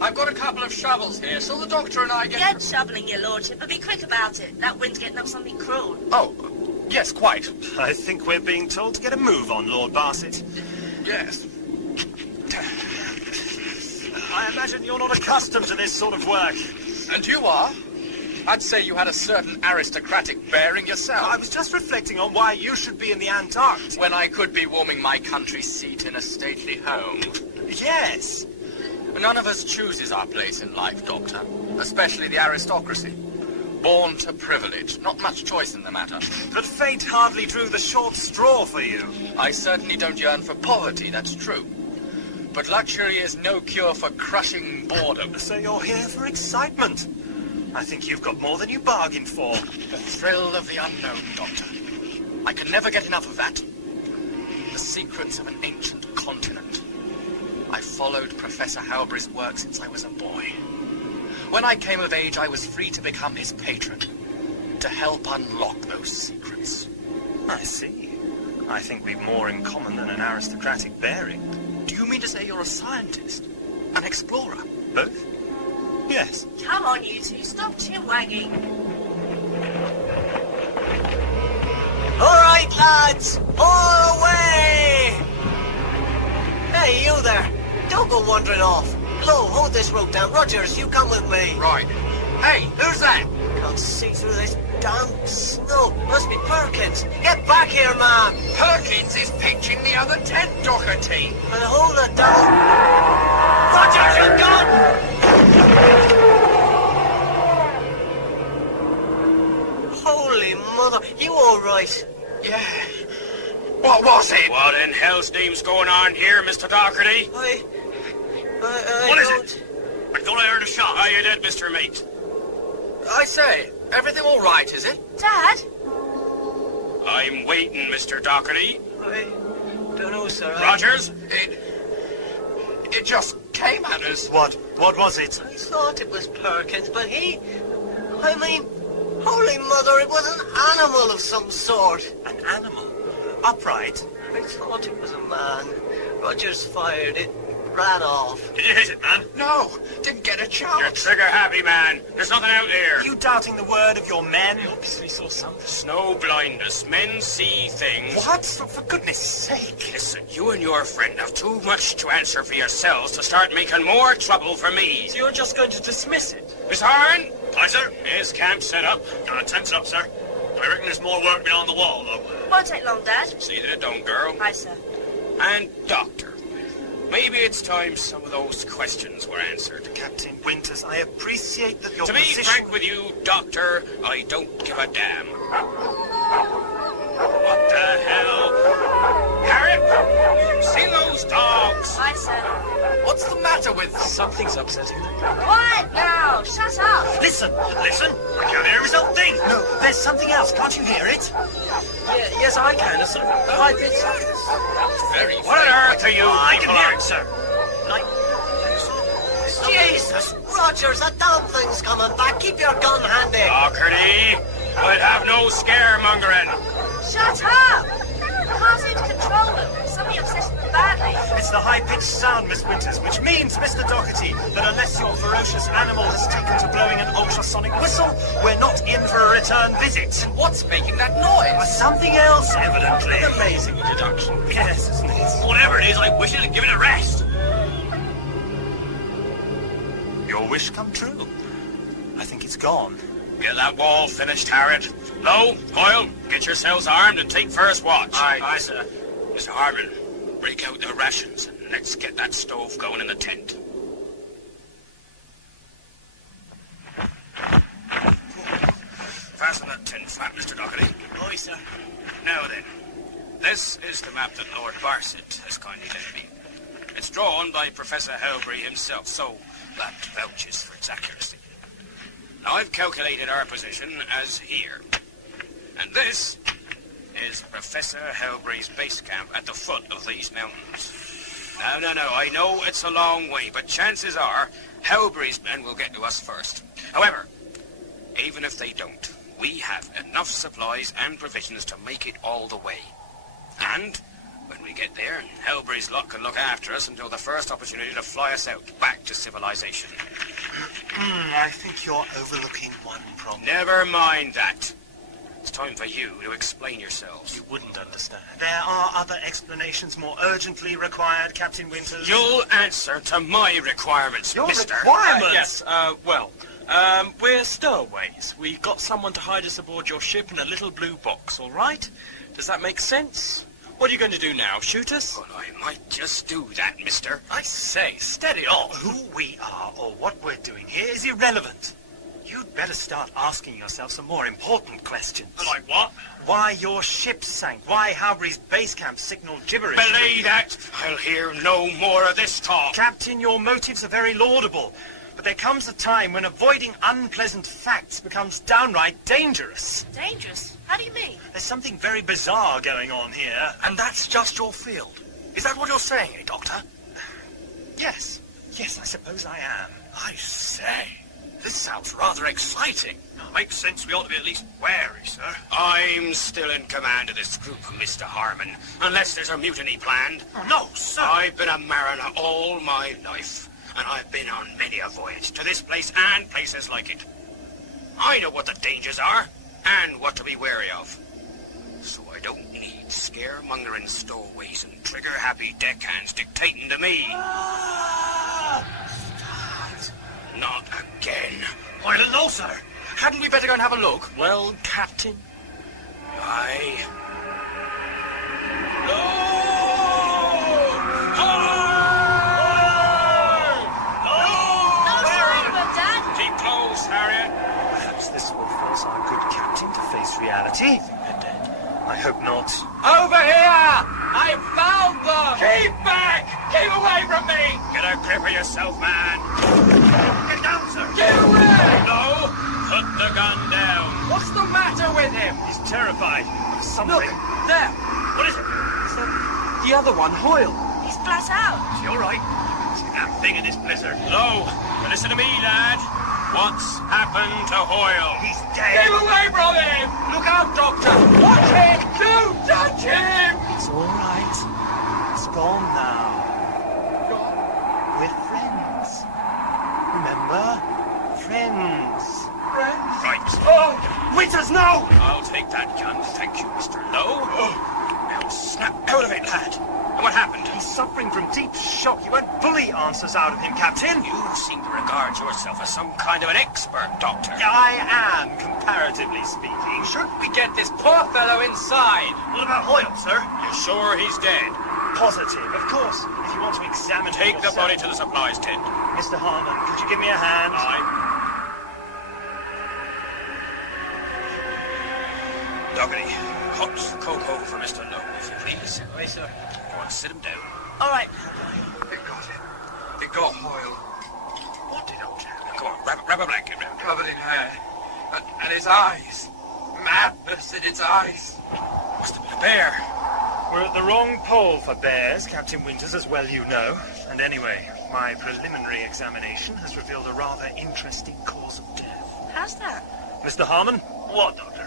I've got a couple of shovels here, so the Doctor and I Get shoveling, your lordship, but be quick about it. That wind's getting up something cruel. Oh, yes, quite. I think we're being told to get a move on, Lord Barset. Yes. imagine you're not accustomed to this sort of work. And you are? I'd say you had a certain aristocratic bearing yourself. I was just reflecting on why you should be in the Antarctic. When I could be warming my country seat in a stately home. Yes. None of us chooses our place in life, Doctor. Especially the aristocracy. Born to privilege. Not much choice in the matter. But fate hardly drew the short straw for you. I certainly don't yearn for poverty, that's true. But luxury is no cure for crushing boredom. So you're here for excitement. I think you've got more than you bargained for. The thrill of the unknown, Doctor. I can never get enough of that. The secrets of an ancient continent. I followed Professor Howberry's work since I was a boy. When I came of age, I was free to become his patron. To help unlock those secrets. I see. I think we've more in common than an aristocratic bearing. Do you mean to say you're a scientist? An explorer? Both? Yes. Come on, you two, stop chin-wagging. All right, lads, all away! Hey, you there. Don't go wandering off. Flo, hold this rope down. Rogers, you come with me. Right. Hey, who's that? Can't see through this damn snow. Must be Perkins. Get back here, man. Perkins is pitching the other tent, Doherty. And hold it down. Rogers, you're gone! Holy mother, you all right? Yeah. What was it? What in hell's name's going on here, Mr. Doherty? What is it? I thought I heard a shot. How you did, Mr. Mate? I say, everything all right, is it? Dad? I'm waiting, Mr. Doherty. I don't know, sir. Rogers? It just came at us. What was it? I thought it was Perkins, but I mean, holy mother, it was an animal of some sort. An animal? Upright? I thought it was a man. Rogers fired it, ran off. Did you hit it, man? No, didn't get a chance. You're trigger-happy, man. There's nothing out here. Are you doubting the word of your men? I obviously saw something. Snow blindness. Men see things. What? For goodness sake. Listen, you and your friend have too much to answer for yourselves to start making more trouble for me. So you're just going to dismiss it? Miss Harn? Aye, sir. Is camp set up? Tent's up, sir. I reckon there's more work beyond the wall, though. Won't take long, Dad. See that it don't, girl. Aye, sir. And, Doctor, maybe it's time some of those questions were answered. Captain Winters, I appreciate that your To be position... frank with you, Doctor, I don't give a damn. What the hell? Harriet, see those dogs? Aye, sir. What's the matter with them? Something's upsetting them. Quiet now! Shut up! Listen! I can't hear his own thing! No, there's something else. Can't you hear it? Yes, I can. A sort of high-pitched... Very What on earth are you I people can hear on? it, sir. Jesus! Rogers, that damn thing's coming back. Keep your gun handy. Doherty, I'd have no scaremongering. Shut up! I can't seem to control them. Somebody obsessed them badly. It's the high-pitched sound, Miss Winters, which means, Mr. Doherty, that unless your ferocious animal has taken to blowing an ultrasonic whistle, we're not in for a return visit. What's making that noise? Something else, evidently. Amazing introduction. Yes, isn't it? Whatever it is, I wish it'd give it a rest. Your wish come true. I think it's gone. Get that wall finished, Harriet. Low, Hoyle, get yourselves armed and take first watch. Aye, sir. Mr. Hardman, break out the rations and let's get that stove going in the tent. Fasten that tent flat, Mr. Doherty. Aye, sir. Now then, this is the map that Lord Barset has kindly lent me. It's drawn by Professor Howberry himself, so that vouches for its accuracy. Now I've calculated our position as here. And this is Professor Howberry's base camp at the foot of these mountains. No, I know it's a long way, but chances are Howberry's men will get to us first. However, even if they don't, we have enough supplies and provisions to make it all the way. And when we get there, Howberry's lot can look after us until the first opportunity to fly us out, back to civilization. I think you're overlooking one problem. Never mind that. It's time for you to explain yourselves. You wouldn't understand. There are other explanations more urgently required, Captain Winters. You'll answer to my requirements, Your mister. requirements? We're stowaways. We got someone to hide us aboard your ship in a little blue box, all right? Does that make sense? What are you going to do now, shoot us? Well, I might just do that, mister. I say, steady on. Who we are or what we're doing here is irrelevant. You'd better start asking yourself some more important questions. Like what? Why your ship sank? Why Howberry's base camp signaled gibberish? Belay that! I'll hear no more of this talk. Captain, your motives are very laudable, but there comes a time when avoiding unpleasant facts becomes downright dangerous. Dangerous? How do you mean? There's something very bizarre going on here. And that's just your field. Is that what you're saying, Doctor? Yes, I suppose I am. I say, this sounds rather exciting. Makes sense we ought to be at least wary, sir. I'm still in command of this group, Mr. Harmon, unless there's a mutiny planned. Oh, no, sir. I've been a mariner all my life, and I've been on many a voyage to this place and places like it. I know what the dangers are, and what to be wary of. So I don't need scaremongering stowaways and trigger-happy deckhands dictating to me. Not again. I don't know, sir. Hadn't we better go and have a look? Well, Captain. Aye. Keep close, Harriet. Perhaps this will force our good captain to face reality. I hope not. Over here! I found them! Keep back! Keep away from me! Get a grip of yourself, man! Get down, sir! Get away! No! Put the gun down! What's the matter with him? He's terrified of something. Look, there! What is it? Is that the other one, Hoyle? He's flat out. You're right. It's a damn thing in this blizzard. No! But listen to me, lad. What's happened to Hoyle? He's dead. Keep away from him! Look out, Doctor! Watch him! Don't touch him! It's all right. It's gone now. We're friends. Remember? Friends. Right. Oh! Winters, no! I'll take that gun. Thank you, Mr. Lowe. Now snap out of it, lad. And what happened? He's suffering from deep shock. You won't bully answers out of him, Captain. You seem to regard yourself as some kind of an expert, Doctor. I am, comparatively speaking. Shouldn't we get this poor fellow inside? What about Hoyle, sir? You're sure he's dead? Positive, of course. If you want to examine it Take the yourself. body to the supplies tent. Mr. Harmon, could you give me a hand? Aye. Doggedy, hot cocoa for Mr. Lowe, if you please. Right, sir. Go on, sit him down. All right. They got him. They got Hoyle. What did old chap? Come on, wrap a blanket round him. Covered in hair. And his eyes. Madness in its eyes. Must have been a bear. We're at the wrong pole for bears, Captain Winters, as well you know. And anyway, my preliminary examination has revealed a rather interesting cause of death. How's that? Mr. Harmon? What, Doctor?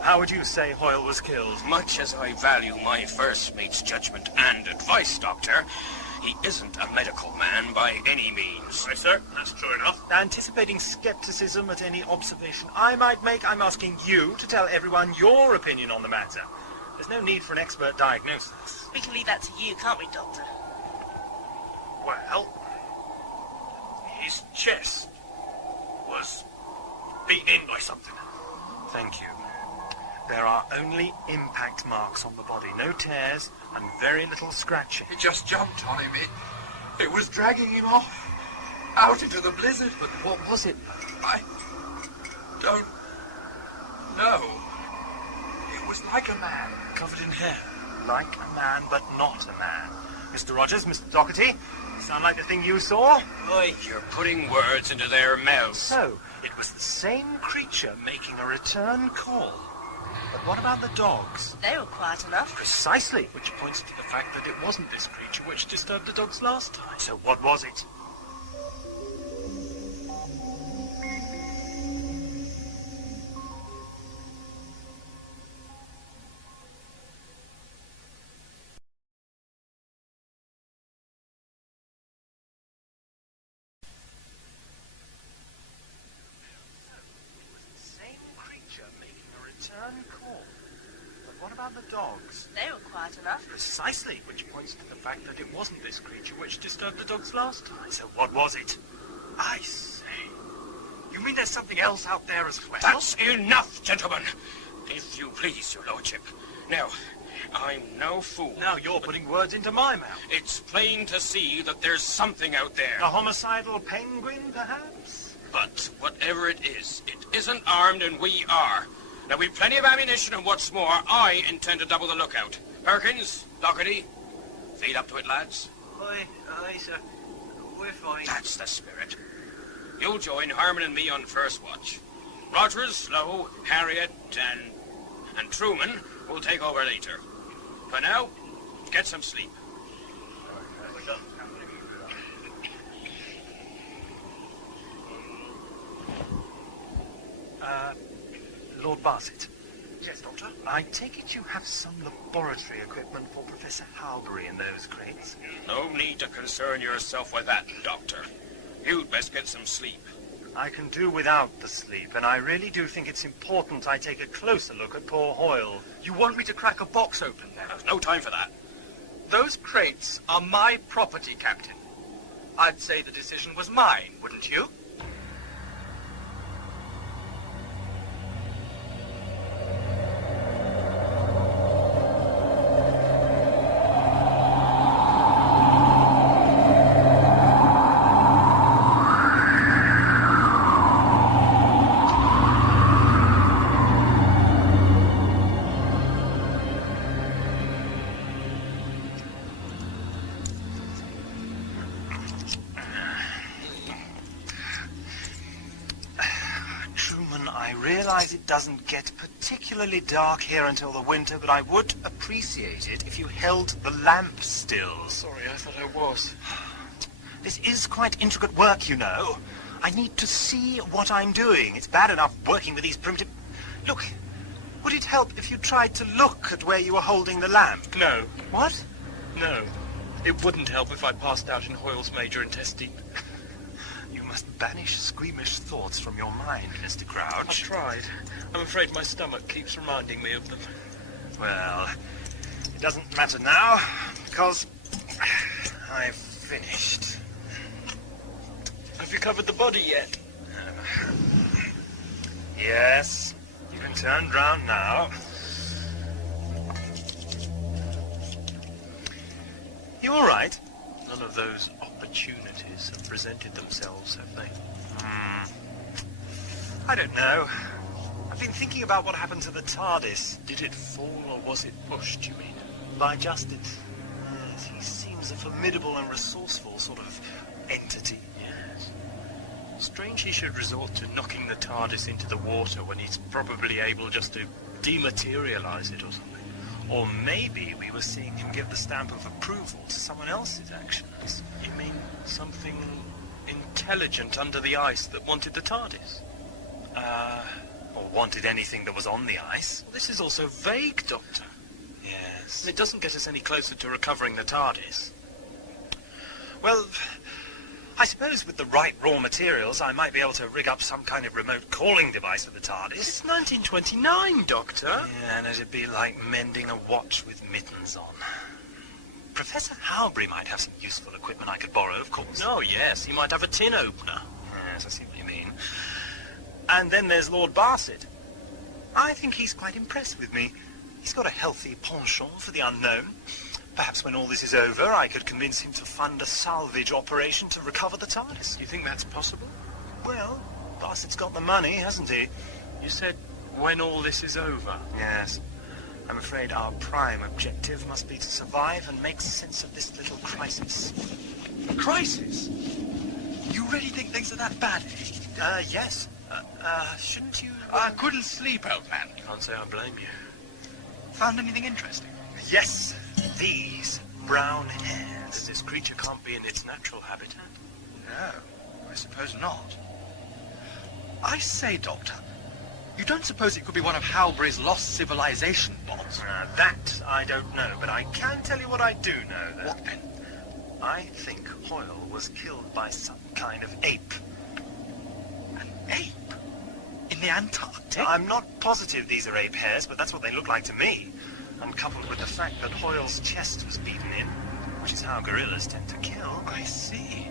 How would you say Hoyle was killed? Much as I value my first mate's judgment and advice, Doctor, he isn't a medical man by any means. Right, sir. That's true enough. Anticipating skepticism at any observation I might make, I'm asking you to tell everyone your opinion on the matter. There's no need for an expert diagnosis. We can leave that to you, can't we, Doctor? Well, His chest was beaten in by something. thank you. There are only impact marks on the body, no tears, and very little scratching. It just jumped on him. It was dragging him off. Out into the blizzard. But what was it? I don't know. It was like a man. Covered in hair. Like a man, but not a man. Mr. Rogers, Mr. Doherty, sound like the thing you saw? Boy, you're putting words into their mouths. So, it was the same creature making a return call. But what about the dogs? They were quiet enough. Precisely, which points to the fact that it wasn't this creature which disturbed the dogs last time. So what was it? Same creature making a return dogs. They were quiet enough. Precisely, which points to the fact that it wasn't this creature which disturbed the dogs last time. So what was it? I say. You mean there's something else out there as well? That's enough, gentlemen. If you please, your lordship. Now, I'm no fool. Now you're putting words into my mouth. It's plain to see that there's something out there. A homicidal penguin, perhaps? But whatever it is, it isn't armed and we are. Now, we've plenty of ammunition, and what's more, I intend to double the lookout. Perkins, Doherty, feed up to it, lads. Aye, sir. We're fine. That's the spirit. You'll join Harmon and me on first watch. Rogers, Slow, Harriet, and Truman will take over later. For now, get some sleep. Lord Barsett. Yes, Doctor? I take it you have some laboratory equipment for Professor Howberry in those crates? No need to concern yourself with that, Doctor. You'd best get some sleep. I can do without the sleep, and I really do think it's important I take a closer look at poor Hoyle. You want me to crack a box open then? There's no time for that. Those crates are my property, Captain. I'd say the decision was mine, wouldn't you? It doesn't get particularly dark here until the winter, but I would appreciate it if you held the lamp still. Sorry, I thought I was. This is quite intricate work, you know. I need to see what I'm doing. It's bad enough working with these primitive... Look, would it help if you tried to look at where you were holding the lamp? No. What? No. It wouldn't help if I passed out in Hoyle's major intestine. You must banish squeamish thoughts from your mind, Mr. Crouch. I've tried. I'm afraid my stomach keeps reminding me of them. Well, it doesn't matter now, because I've finished. Have you covered the body yet? Yes, you can turn round now. You all right? None of those opportunities have presented themselves, have they? I don't know. I've been thinking about what happened to the TARDIS. Did it fall or was it pushed, you mean? By Justyce. Yes, he seems a formidable and resourceful sort of entity. Yes. Strange he should resort to knocking the TARDIS into the water when he's probably able just to dematerialize it or something. Or maybe we were seeing him give the stamp of approval to someone else's actions. You mean something intelligent under the ice that wanted the TARDIS? Or wanted anything that was on the ice. Well, this is also vague, Doctor. Yes. It doesn't get us any closer to recovering the TARDIS. Well, I suppose with the right raw materials, I might be able to rig up some kind of remote calling device for the TARDIS. It's 1929, Doctor. Yeah, and it'd be like mending a watch with mittens on. Professor Howberry might have some useful equipment I could borrow, of course. Oh, yes, he might have a tin opener. Yes, I see what you mean. And then there's Lord Barsett. I think he's quite impressed with me. He's got a healthy penchant for the unknown. Perhaps when all this is over, I could convince him to fund a salvage operation to recover the TARDIS. You think that's possible? Well, Barsett's got the money, hasn't he? You said when all this is over. Yes. I'm afraid our prime objective must be to survive and make sense of this little crisis. A crisis? You really think things are that bad? Yes. Shouldn't you... I couldn't sleep, old man. Can't say I blame you. Found anything interesting? Yes. These brown hairs. This creature can't be in its natural habitat. No, I suppose not. I say, Doctor, you don't suppose it could be one of Howberry's lost civilization bots? That I don't know, but I can tell you what I do know, though. What then? I think Hoyle was killed by some kind of ape. An ape? In the Antarctic? I'm not positive these are ape hairs, but that's what they look like to me. And coupled with the fact that Hoyle's chest was beaten in, which is how gorillas tend to kill. I see.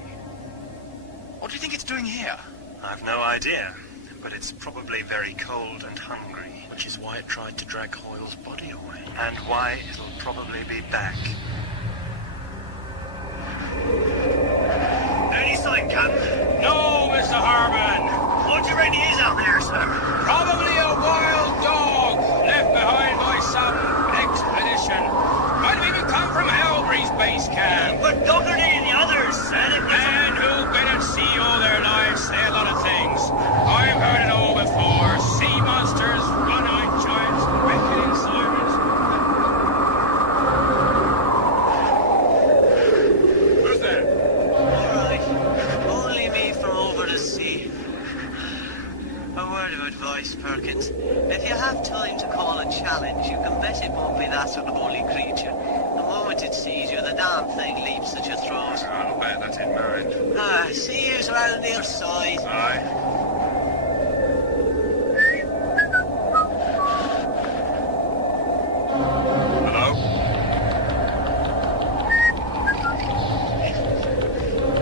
What do you think it's doing here? I've no idea, but it's probably very cold and hungry. Which is why it tried to drag Hoyle's body away. And why it'll probably be back. Any sign, Captain? No, Mr. Harman. What do you reckon he is out there, sir? Probably a wild dog left behind by some expedition. Might have even come from Howberry's base camp. But Dougherty and the others said it was... Men who've been at sea all their lives say a lot of things. I've heard it all before. Sea monsters, one-eyed giants, wicked insiders. Who's there? Alright, only me from over the sea. A word of advice, Perkins. If you have time to call a challenge, you can bet it won't be that unholy creature. The moment it sees you, the damn thing leaps at your throat. I'll bet that's in mind. See yous round the other side. Aye. Hello?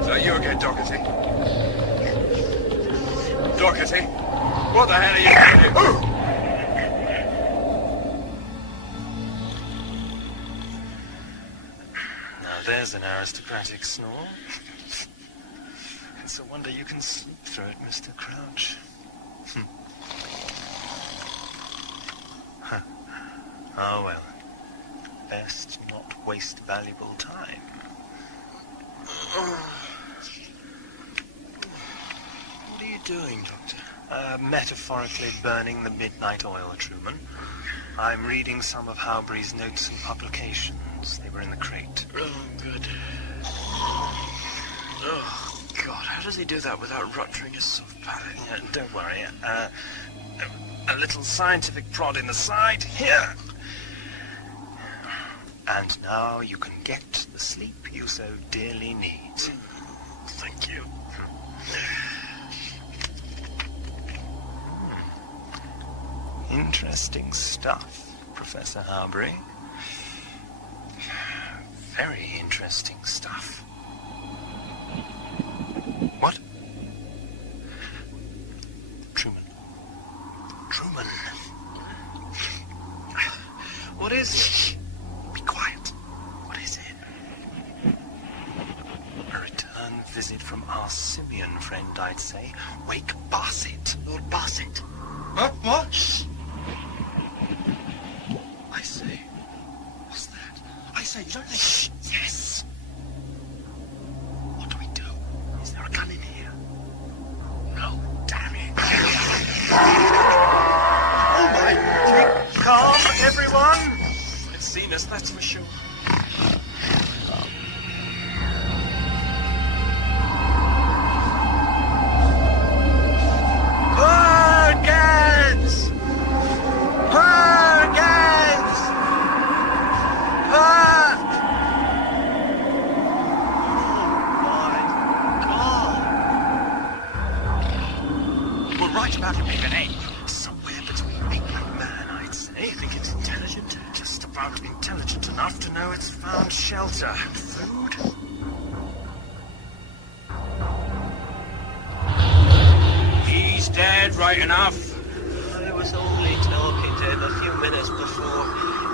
Is that you again, Dougherty? Dougherty? What the hell are you doing here? Now there's an aristocratic snore. It's a wonder you can sleep through it, Mr. Crouch. Oh well. Best not waste valuable time. What are you doing, Doctor? Metaphorically burning the midnight oil, Truman. I'm reading some of Howberry's notes and publications. They were in the crate. Oh, good. Oh, God, how does he do that without rupturing his soft palate? Don't worry. A little scientific prod in the side. Here. And now you can get the sleep you so dearly need. Thank you. Interesting stuff, Professor Howberry. Very interesting stuff. What? Truman. Truman. What is it? Be quiet. What is it? A return visit from our simian friend, I'd say. Wake Bassett. Lord Bassett. Huh? What? Shh. I say. What's that? I say, you don't think... Shh. Yes. What do we do? Is there a gun in here? No. Damn it. Oh my... Calm, everyone! It's seen us, that's for sure. Perkins! Perkins! We're right about to make an aim. Somewhere between ape and man, I'd say. I think it's intelligent. Just about intelligent enough to know it's found shelter and food. He's dead, right enough. I was only talking to him a few minutes before.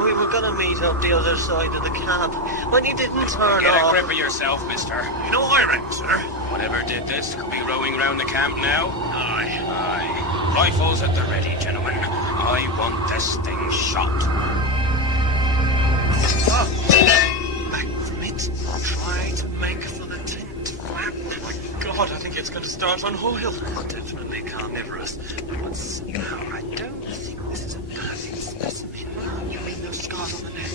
We were gonna meet up the other side of the camp when he didn't turn Get a up. grip of yourself, mister. You know I reckon, sir. Whatever did this could be rowing round the camp now. Aye. Aye. Rifles at the ready, gentlemen. I want this thing shot. Back from it. Try to make for the tent flap. My God, I think it's going to start on Hoyle. Definitely carnivorous. Let's see now. I don't think this is a perfect specimen. You mean those scars on the neck?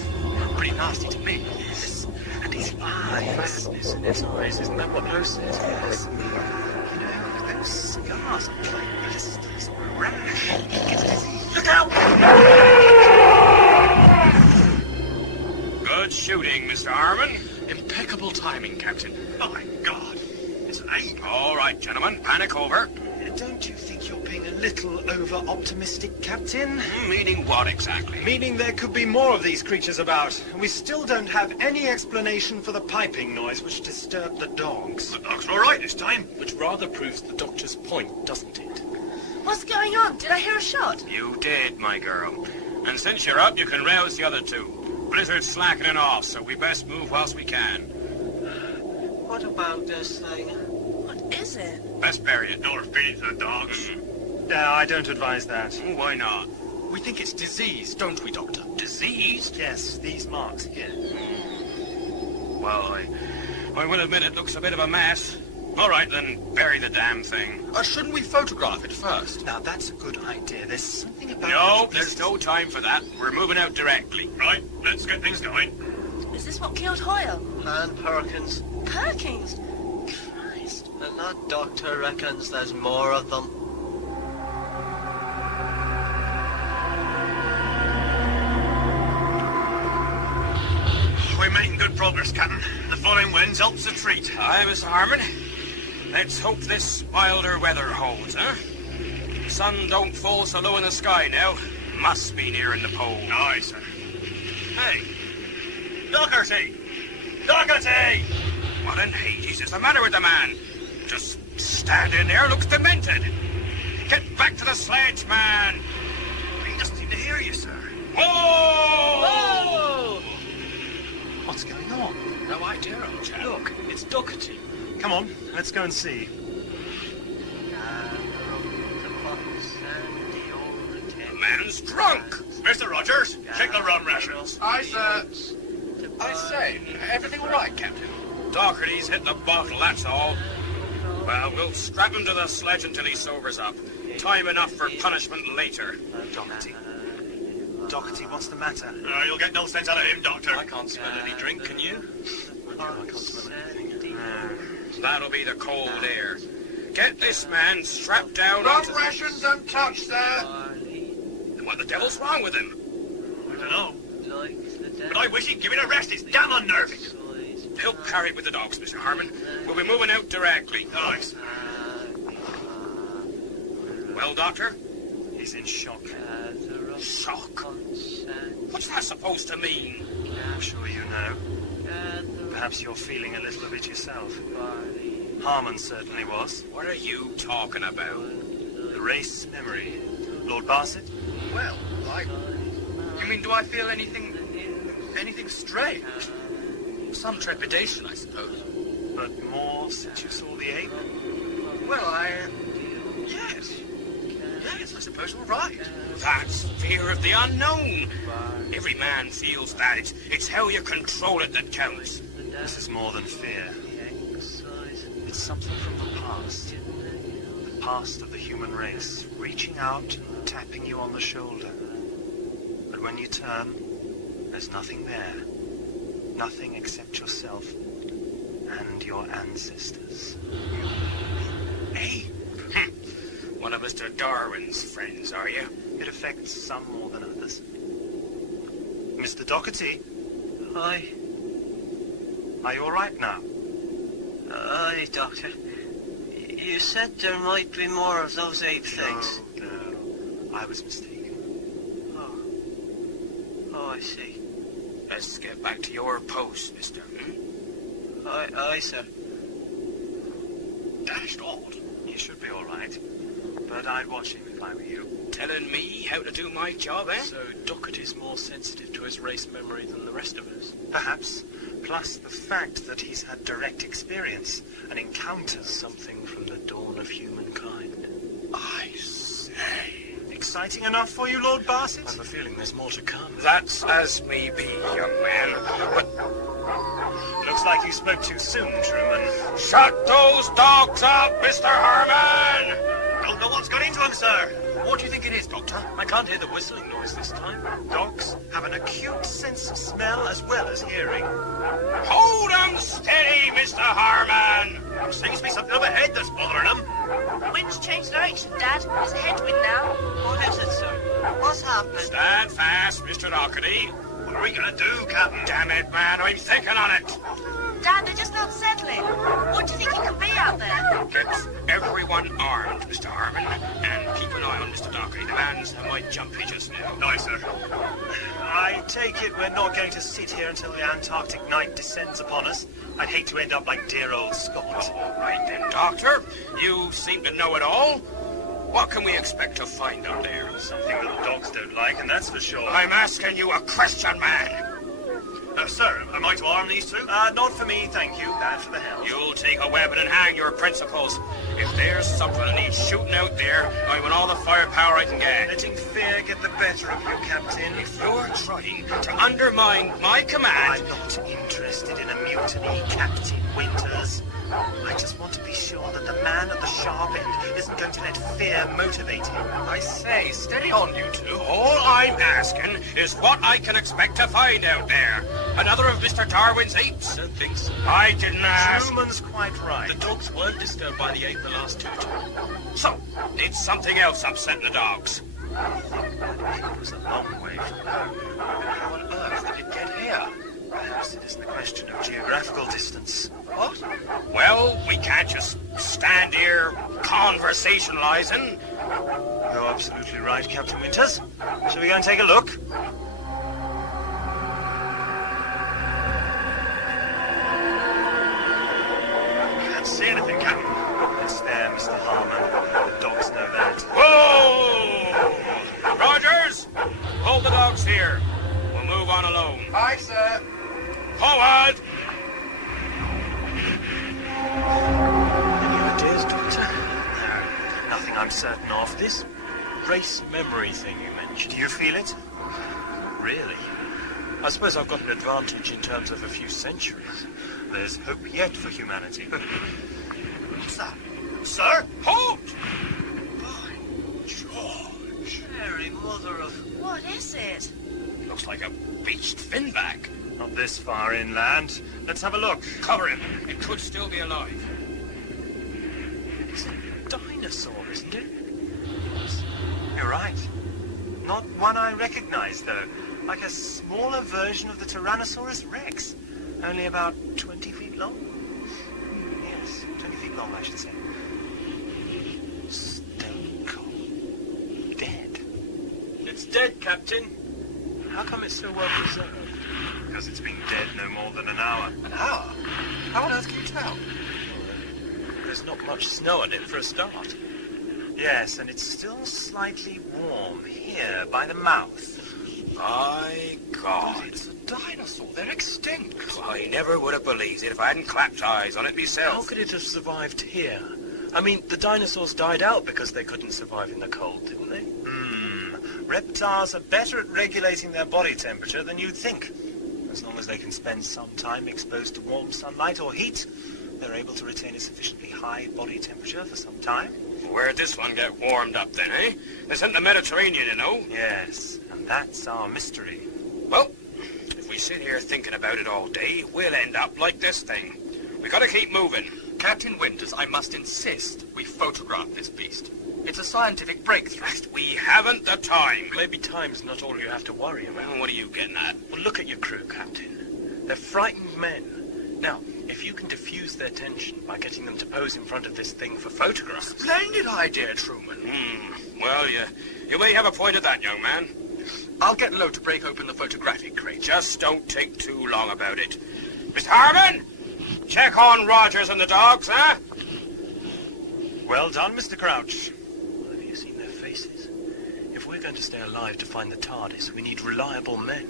Pretty nasty to me. Yes. And his eyes. Madness in his eyes, isn't that what Lowe says? Yes. You know, those scars are like blisters or a rash. Get busy. Look out! Good shooting, Mr. Harman. Impeccable timing, Captain. Oh my God. It's an ape. All right, gentlemen, panic over. It Don't you think you're being a little over-optimistic, Captain? Meaning what exactly? Meaning there could be more of these creatures about, and we still don't have any explanation for the piping noise which disturbed the dogs. The dogs were all right this time. Which rather proves the Doctor's point, doesn't it? What's going on? Did I hear a shot? You did, my girl. And since you're up, you can rouse the other two. Blizzard's slackening off, so we best move whilst we can. What about this thing? What is it? Best bury it. Don't feed it to the dogs. No, I don't advise that. Why not? We think it's disease, don't we, Doctor? Disease? Yes, these marks here. Well, I will admit it looks a bit of a mess. All right, then, bury the damn thing. Shouldn't we photograph it first? Now, that's a good idea. There's something about... No, there's no time for that. We're moving out directly. Right, let's get things going. Is this what killed Hoyle? And Perkins. Perkins? Christ. And that doctor reckons there's more of them. We're making good progress, Captain. The flowing winds helps the treat. Aye, Mr. Harmon. Let's hope this milder weather holds, huh? Sun don't fall so low in the sky now. Must be nearing the pole. Aye, sir. Hey, Doherty! Doherty! What in Hades is the matter with the man? Just standing there looks demented. Get back to the sledge, man! He doesn't seem to hear you, sir. Whoa! Whoa! What's going on? No idea, old chap. Look, it's Doherty. Come on, let's go and see. The man's drunk! Mr. Rogers, check the rum rations. Aye, sir. I say, everything all right, Captain? Doherty's hit the bottle, that's all. Well, we'll strap him to the sledge until he sobers up. Time enough for punishment later. Doherty. Doherty, what's the matter? You'll get no sense out of him, Doctor. I can't smell any drink, can you? I can't smell anything. That'll be the cold air. Get this man strapped down Rum onto... rations untouched, sir. What the devil's wrong with him? I don't know. But I wish he'd give it a rest. He's damn unnerving. He'll parry it with the dogs, Mr. Harmon. We'll be moving out directly. Nice. Well, Doctor? He's in shock. Shock? What's that supposed to mean? I'm sure you know. Perhaps you're feeling a little of it yourself. Harmon certainly was. What are you talking about? The race memory. Lord Barsett? Well, you mean, do I feel anything strange? Some trepidation, I suppose. But more since you saw the ape? Well, yes. Yes, I suppose you're right. That's fear of the unknown. Every man feels that. It's how you control it that counts. This is more than fear. It's something from the past. The past of the human race, reaching out and tapping you on the shoulder. But when you turn, there's nothing there. Nothing except yourself and your ancestors. Hey? One of Mr. Darwin's friends, are you? It affects some more than others. Mr. Doherty, Aye. are you all right now? Aye, Doctor. You said there might be more of those ape things. No, I was mistaken. Oh, I see. Let's get back to your post, mister. Aye, sir. Dashed odd. He should be all right. But I'd watch him if I were you. Telling me how to do my job, eh? So Doherty's more sensitive to his race memory than the rest of us. Perhaps. Plus the fact that he's had direct experience, an encounter. Something from the dawn of humankind. I say. Exciting enough for you, Lord Barsett? I have a feeling there's more to come. That's as may be, young man. But Looks like you spoke too soon, Truman. shut those dogs up, Mr. Harmon! Don't know what's got into him, sir. What do you think it is, Doctor? I can't hear the whistling noise this time. Dogs have an acute sense of smell as well as hearing. Hold 'em steady, Mr. Harmon! Seems to be something overhead that's bothering him. Wind's changed direction, Dad. There's a headwind now. What is it, sir? What's happening? Stand fast, Mr. Doherty. What are we going to do, Captain? Damn it, man, I'm thinking on it. Dad, they're just not settling. What do you think it could be out there? Get everyone everyone armed, Mr. Harmon, and keep an eye on Mr. Dockery. The man's a mite jumpy just now. Aye, sir. I take it we're not going to sit here until the Antarctic night descends upon us. I'd hate to end up like dear old Scott. All right then, Doctor. You seem to know it all. What can we expect to find out there? Something that the dogs don't like, and that's for sure. I'm asking you a question, man. Sir, am I to arm these two? Not for me, thank you. Bad for the health. You'll take a weapon and hang your principles. If there's something that needs shooting out there, I want all the firepower I can get. Letting fear get the better of you, Captain. If you're trying to undermine my command... I'm not interested in a mutiny, Captain Winters. I just want to be sure that the man at the sharp end isn't going to let fear motivate him. I say, steady on, you two. All I'm asking is what I can expect to find out there. Another of Mr. Darwin's apes? I don't think so. I didn't ask. Truman's quite right. The dogs weren't disturbed by the ape the last 2 times. So, it's something else upsetting the dogs. It was a long way from home. How on earth did it get here? Perhaps it isn't a question of geographical distance. What? Well, we can't just stand here conversationalizing. You're absolutely right, Captain Winters. Shall we go and take a look? Can't see anything, Captain. It's there, Mr. Harmon. The dogs know that. Whoa! Rogers, hold the dogs here. We'll move on alone. Aye, sir. Forward! Any ideas, Doctor? No, nothing I'm certain of. This race memory thing you mentioned, Do you feel it? really? I suppose I've got an advantage in terms of a few centuries. There's hope yet for humanity. What's that? Sir? Halt! By George. Mary, mother of... What is it? Looks like a beached finback. Not this far inland. Let's have a look. Cover him. It could still be alive. It's a dinosaur, isn't it? You're right. Not one I recognize, though. Like a smaller version of the Tyrannosaurus Rex. Only about 20 feet long. Yes, 20 feet long, I should say. Stone cold. Dead. It's dead, Captain. How come it's so well preserved? Because it's been dead no more than an hour. An hour? How on earth can you tell? There's not much snow on it for a start. Yes, and it's still slightly warm here by the mouth. My God. It's a dinosaur. They're extinct. I never would have believed it if I hadn't clapped eyes on it myself. How could it have survived here? I mean, the dinosaurs died out because they couldn't survive in the cold, didn't they? Reptiles are better at regulating their body temperature than you'd think. As long as they can spend some time exposed to warm sunlight or heat, they're able to retain a sufficiently high body temperature for some time. Where'd this one get warmed up then, eh? It's in the Mediterranean, you know. Yes, and that's our mystery. Well, if we sit here thinking about it all day, we'll end up like this thing. We gotta keep moving. Captain Winters, I must insist we photograph this beast. It's a scientific breakthrough. We haven't the time. Maybe time's not all you have to worry about. Well, what are you getting at? Well, look at your crew, Captain. They're frightened men. Now, if you can diffuse their tension by getting them to pose in front of this thing for photographs... Splendid idea, Truman. Well, you may have a point at that, young man. I'll get Lowe to break open the photographic crate. Just don't take too long about it. Mr. Harmon, check on Rogers and the dogs, huh? Well done, Mr. Crouch. Well, have you seen their faces? If we're going to stay alive to find the TARDIS, we need reliable men,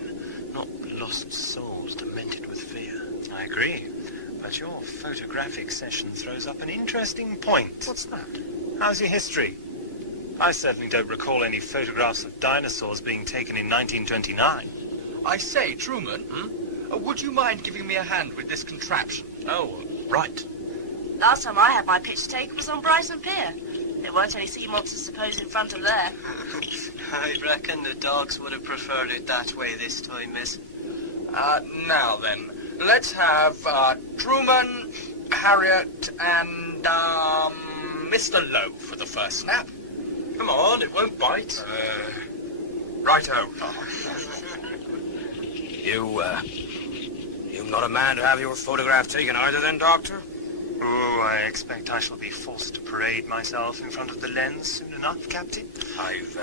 not lost souls demented with fear. I agree. But your photographic session throws up an interesting point. What's that? How's your history? I certainly don't recall any photographs of dinosaurs being taken in 1929. I say, Truman, would you mind giving me a hand with this contraption? Oh, right. Last time I had my picture taken was on Brighton Pier. There weren't any sea monsters supposed in front of there. I reckon the dogs would have preferred it that way this time, miss. Now then, let's have Truman, Harriet, and Mr. Lowe for the first snap. Come on, it won't bite. Righto. You're not a man to have your photograph taken either then, Doctor? Oh, I expect I shall be forced to parade myself in front of the lens soon enough, Captain. I've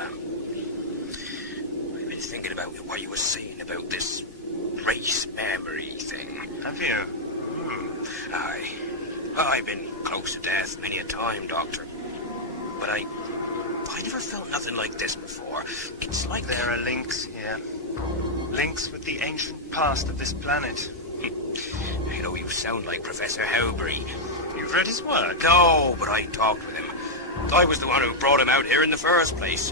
been thinking about what you were saying about this race memory thing. Have you? I've been close to death many a time, Doctor. But I never felt nothing like this before. It's like there are links here. Links with the ancient past of this planet. You know, you sound like Professor Howberry. You've read his work? No, but I talked with him. I was the one who brought him out here in the first place.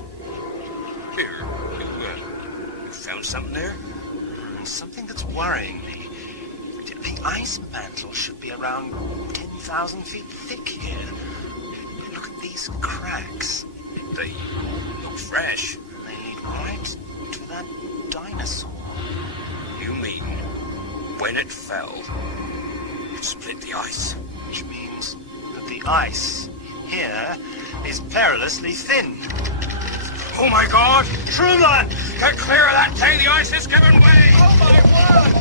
Here, you found something there? Something that's worrying me. The ice mantle should be around 10,000 feet thick here. Look at these cracks. They look fresh. They lead right to that dinosaur. You mean when it fell, it split the ice? Which means that the ice here is perilously thin. Oh my God! Truman! Get clear of that thing! The ice is giving way! Oh my word!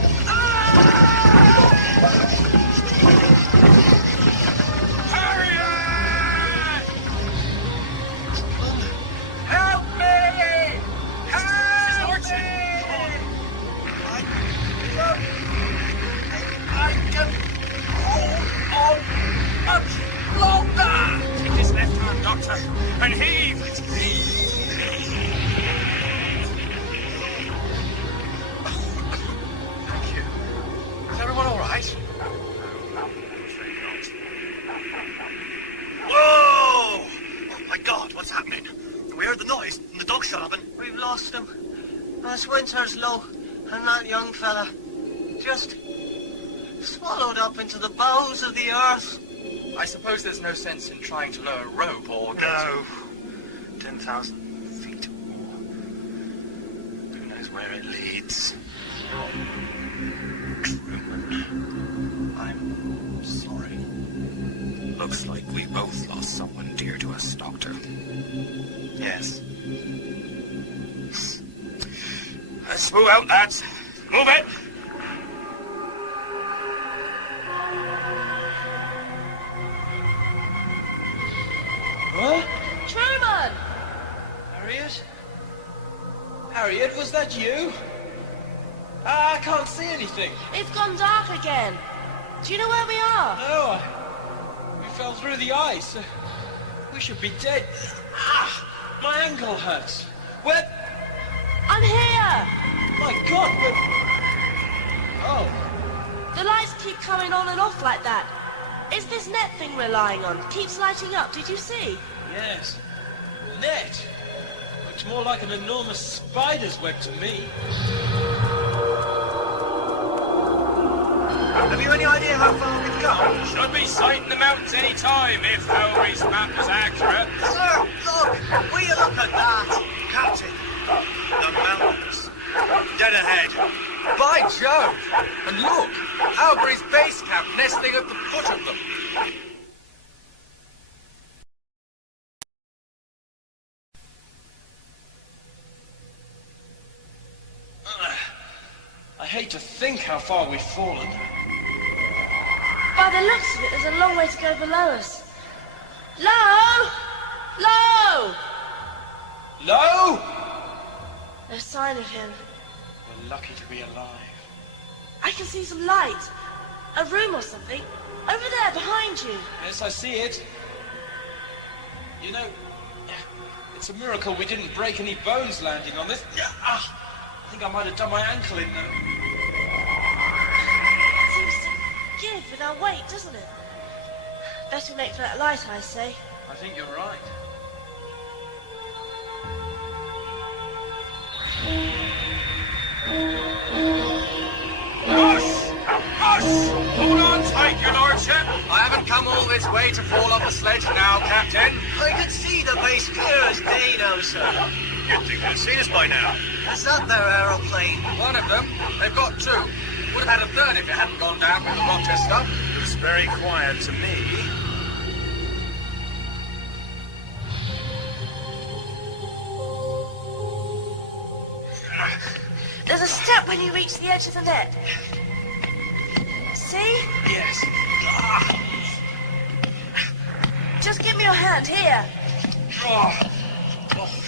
Harriet! Help me! Help me! I can hold on much longer! Take his left hand, Doctor, and heave! Is everyone all right? Whoa! Oh my God, what's happening? We heard the noise, and the dog shut up, and We've lost him. That's Winter's low, and that young fella just swallowed up into the bowels of the earth. I suppose there's no sense in trying to lower a rope or... No. 10,000 feet. Who knows where it leads? Truman, I'm sorry. Looks like we both lost someone dear to us, Doctor. Yes. Let's move out, lads. Move it! What? Truman! Harriet? Harriet, was that you? I can't see anything. It's gone dark again. Do you know where we are? No, we fell through the ice. We should be dead. Ah, my ankle hurts. Where? I'm here! My God, but... Oh, The lights keep coming on and off like that. It's this net thing we're lying on. Keeps lighting up. Did you see? yes. Net. Looks more like an enormous spider's web to me. have you any idea how far we've come? Should be sighting the mountains any time if Howberry's map is accurate. Sir, look! Will you look at that? Captain, the mountains. Dead ahead. By Jove! And look! Howberry's base camp nestling at the foot of them. I hate to think how far we've fallen. By the looks of it, there's a long way to go below us. Low! Low! Low! No sign of him. We're lucky to be alive. I can see some light. A room or something. Over there, behind you. Yes, I see it. You know, it's a miracle we didn't break any bones landing on this. Ah, I think I might have done my ankle in there. It seems to give with our weight, doesn't it? Better make for that light, I say. I think you're right. Hush! Hush! Hold on tight, your lordship! I haven't come all this way to fall off the sledge now, Captain. I can see the base clear as day now, sir. You'd think they'd seen us by now. Is that their aeroplane? One of them. They've got two. Would have had a third if it hadn't gone down with the rocket stuff. It was very quiet to me. There's a step when you reach the edge of the net. See? Yes. Just give me your hand, here. Oh.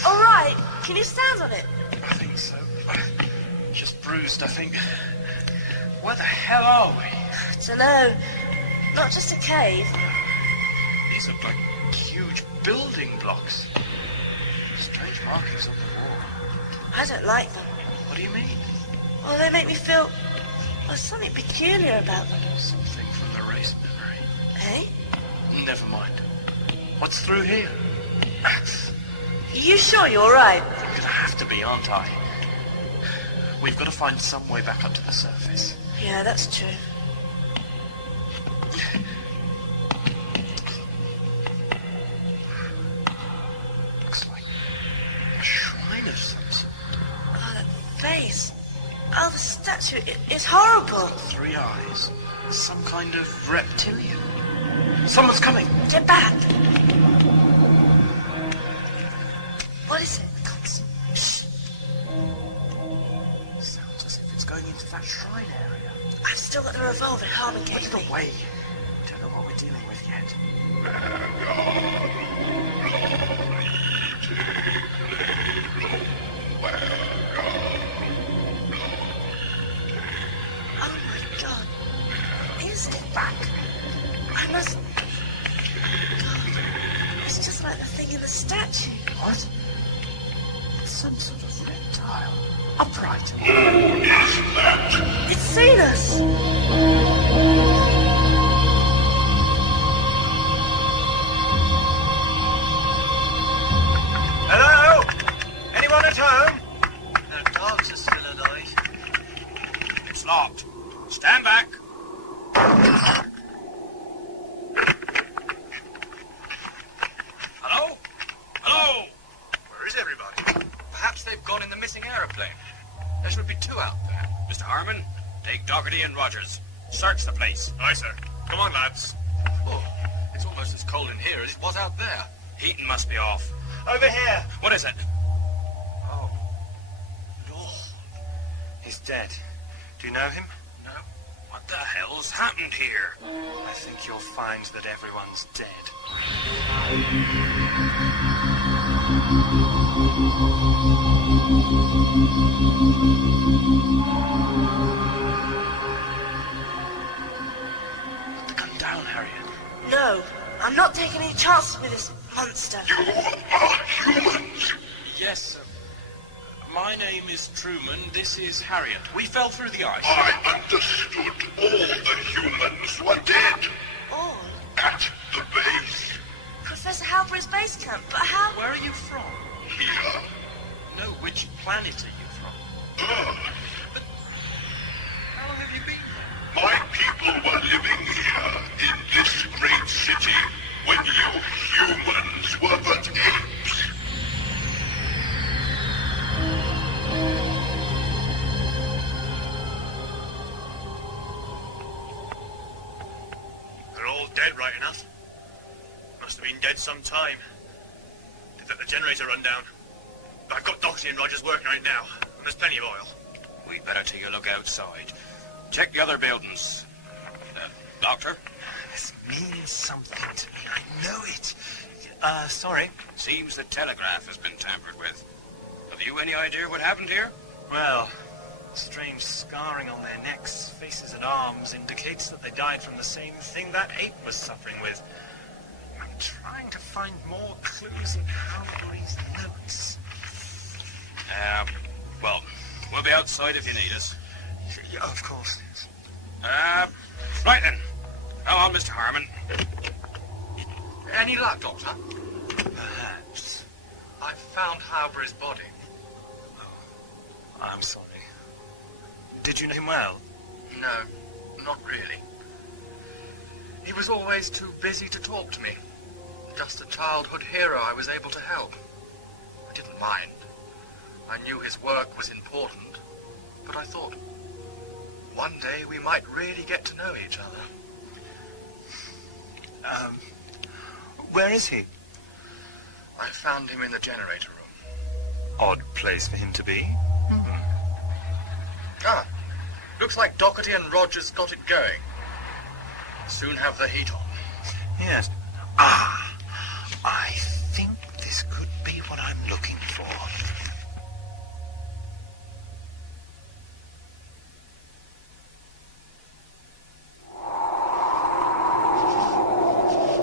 All right, can you stand on it? I think so. Just bruised, I think. Where the hell are we? Dunno. Not just a cave. These look like huge building blocks. Strange markings on the wall. I don't like them. What do you mean? Well, they make me feel... there's something peculiar about them. Something from the race memory. Eh? Never mind. What's through here? Are you sure you're all right? I'm gonna have to be, aren't I? We've got to find some way back up to the surface. Yeah, that's true. Looks like a shrine of some sort. Oh, that face. Oh, the statue. It's horrible. 3 eyes. Some kind of reptilian. Someone's coming. Get back. What is it? Shh. Sounds as if it's going into that shrine area. I've still got the revolver Harmon Put gave it me. away. Don't know what we're dealing with yet. Oh my God. Is it back? I must... God. It's just like the thing in the statue. What? It's some sort of reptile. Upright. It's seen us. Hello? Anyone at home? The dogs are still alive. It's locked. Stand back. Hello? Hello? Where is everybody? Perhaps they've gone in the missing aeroplane. There should be 2 out there. Mr. Harmon, take Doherty and Rogers. Search the place. Aye, sir. Come on, lads. Oh, it's almost as cold in here as it was out there. Heating must be off. Over here. What is it? Oh. Lord. He's dead. Do you know him? No. What the hell's happened here? I think you'll find that everyone's dead. Put the gun down, Harriet. No, I'm not taking any chances with this monster. You are humans. Yes, my name is Truman. This is Harriet. We fell through the ice. I understood all the humans were dead Oh, at the base. Professor Howberry's base camp, but how... Where are you from? Here. No, which planet are you from? Earth. How long have you been here? My people were living here in this great city when you humans were but apes. They're all dead, right enough. Must have been dead some time. They've let the generator run down. But I've got Doherty and Rogers working on it now, and there's plenty of oil. We'd better take a look outside. Check the other buildings. Doctor? This means something to me. I know it. Sorry. Seems the telegraph has been tampered with. Have you any idea what happened here? Well, strange scarring on their necks, faces and arms indicates that they died from the same thing that ape was suffering with. I'm trying to find more clues in Howberry's notes. Well, we'll be outside if you need us. Yeah, of course. Right then. Come on, Mr. Harmon. Any luck, Doctor? Perhaps. I found Howberry's body. I'm sorry. Did you know him well? No, not really. He was always too busy to talk to me. Just a childhood hero I was able to help. I didn't mind. I knew his work was important, but I thought, one day we might really get to know each other. Where is he? I found him in the generator room. Odd place for him to be. Ah, looks like Doherty and Rogers got it going. Soon have the heat on. Yes. Ah! E04.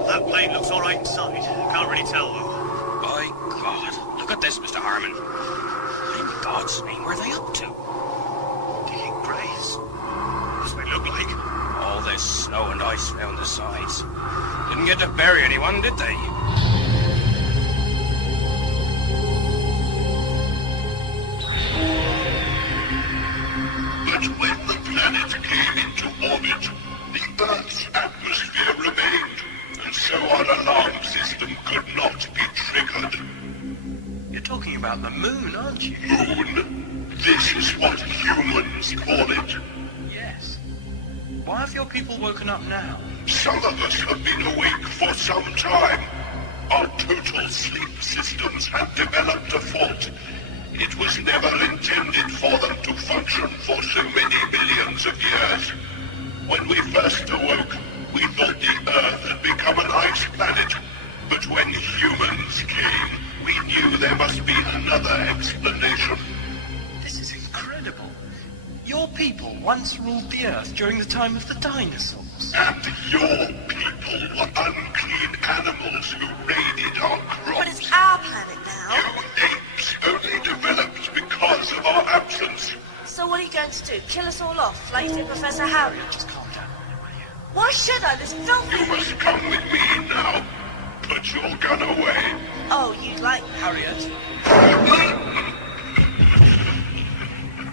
That plane looks all right inside. Can't really tell, though. By God, look at this, Mr. Harmon. In God's name, where are they up to? Digging graves. That's what they look like. All this snow and ice round the sides. Didn't get to bury anyone, did they? But when the planet came into orbit, the Earth's atmosphere remained, and so our alarm system could not be triggered. You're talking about the moon, aren't you? Moon? This is what humans call it. Yes. Why have your people woken up now? Some of us have been awake for some time. Our total sleep systems have developed a fault. It was never intended for them to function for so many millions of years. When we first awoke, we thought the Earth had become an ice planet. But when humans came, we knew there must be another explanation. This is incredible. Your people once ruled the Earth during the time of the dinosaurs. And your people were unclean animals who raided our crops. But it's our planet now. You apes only developed because of our absence. So what are you going to do? Kill us all off, like you did Professor Harry? Just calm down, will you? Why should I? This filthy... You must come with me now. Put your gun away. Oh, you'd like... Harriet?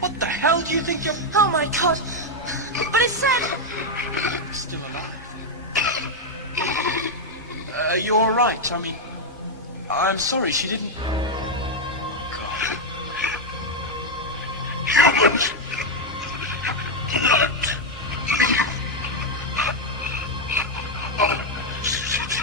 What the hell do you think you're... Oh, my God. But it said... Still alive. You all right? I mean, I'm sorry, she didn't... God. Humans, not leave our city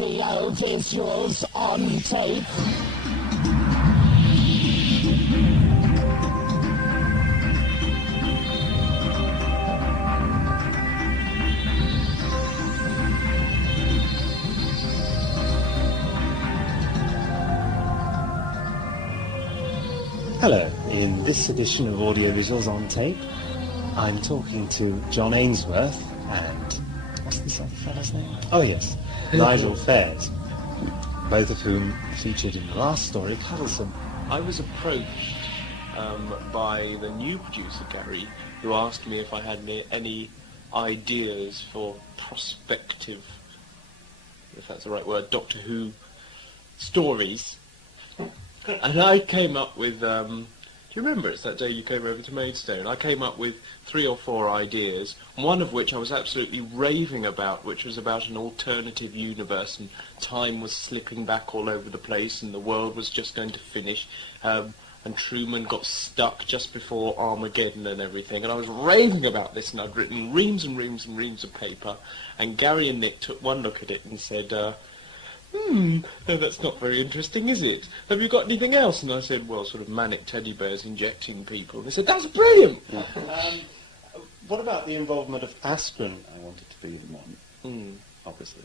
Audio visuals on tape. Hello, in this edition of Audio Visuals on Tape, I'm talking to John Ainsworth and... what's this other fella's name? Oh yes, Nigel Fairs, both of whom featured in the last story, Cuddlesome. I was approached by the new producer, Gary, who asked me if I had any ideas for prospective, if that's the right word, Doctor Who stories. And I came up with, do you remember it's that day you came over to Maidstone? I came up with 3 or 4 ideas, one of which I was absolutely raving about, which was about an alternative universe, and time was slipping back all over the place, and the world was just going to finish, and Truman got stuck just before Armageddon and everything, and I was raving about this, and I'd written reams and reams and reams of paper, and Gary and Nick took one look at it and said, no, that's not very interesting, is it? Have you got anything else? And I said, well, sort of manic teddy bears injecting people. And they said, that's brilliant! What about the involvement of Askren? I wanted to be the one, obviously.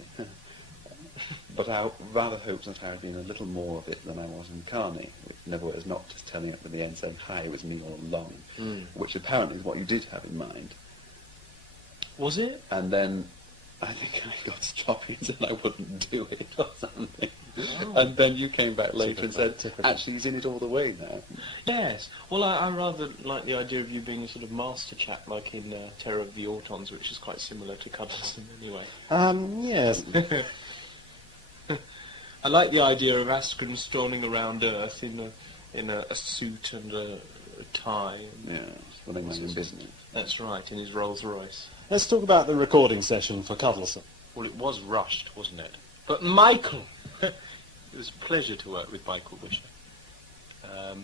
but I rather hoped that I had been a little more of it than I was in Carney. In other words, not just turning up at the end saying, hi, it was me all along, which apparently is what you did have in mind. Was it? And then I think I got stroppy and said I wouldn't do it or something. Oh. And then you came back later and said, actually, he's in it all the way now. Yes. Well, I rather like the idea of you being a sort of master chap, like in Terror of the Autons, which is quite similar to Cuddleson anyway. Yes. I like the idea of Askren strolling around Earth in a suit and a tie. Yeah, running my own business. That's right, in his Rolls Royce. Let's talk about the recording session for Cuddleson. Well, it was rushed, wasn't it? But Michael! It was a pleasure to work with Michael Wisher. The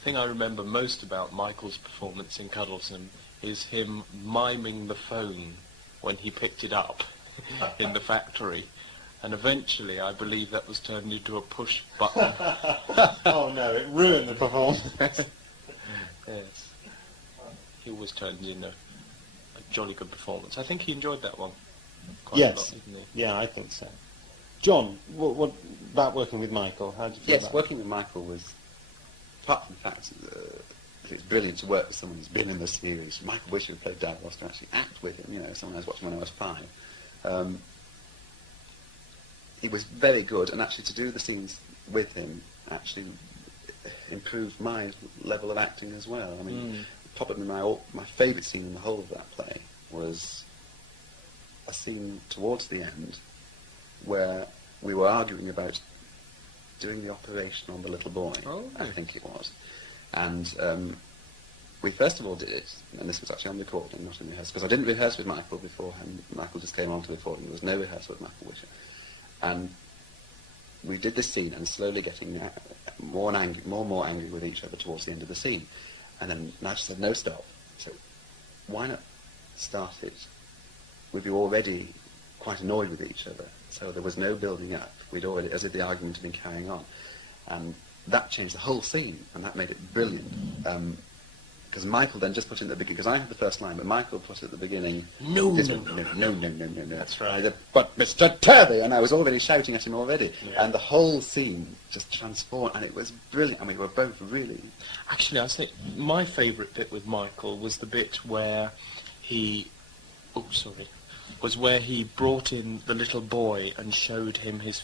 thing I remember most about Michael's performance in Cuddleson is him miming the phone when he picked it up in the factory. And eventually, I believe that was turned into a push button. Oh no, it ruined the performance. Yes. He always turned in a jolly good performance. I think he enjoyed that one quite a lot, didn't he? Yeah, I think so. John, what about working with Michael? How did you feel Yes, working with Michael was, apart from the fact that it's brilliant to work with someone who's been in the series. Michael Wisher, who played Dad, was to actually act with him, someone I was watching when I was 5. It was very good, and actually to do the scenes with him actually improved my level of acting as well. I mean, probably my favourite scene in the whole of that play was a scene towards the end where we were arguing about doing the operation on the little boy, I think it was. And we first of all did it, and this was actually on recording, not in rehearsal, because I didn't rehearse with Michael beforehand. Michael just came on to the recording. There was no rehearsal with Michael Wisher. And we did this scene and slowly getting more and more angry with each other towards the end of the scene. And then Nigel said, no, stop. So why not start it with you already quite annoyed with each other? So there was no building up. We'd already, as if the argument had been carrying on. And that changed the whole scene, and that made it brilliant. Because Michael then just put in at the beginning, because I had the first line, but Michael put at the beginning, no. That's right. But Mr. Terry, and I was already shouting at him already, and the whole scene just transformed, and it was brilliant. I mean, we were both really... Actually, I think my favourite bit with Michael was the bit where he... was where he brought in the little boy and showed him his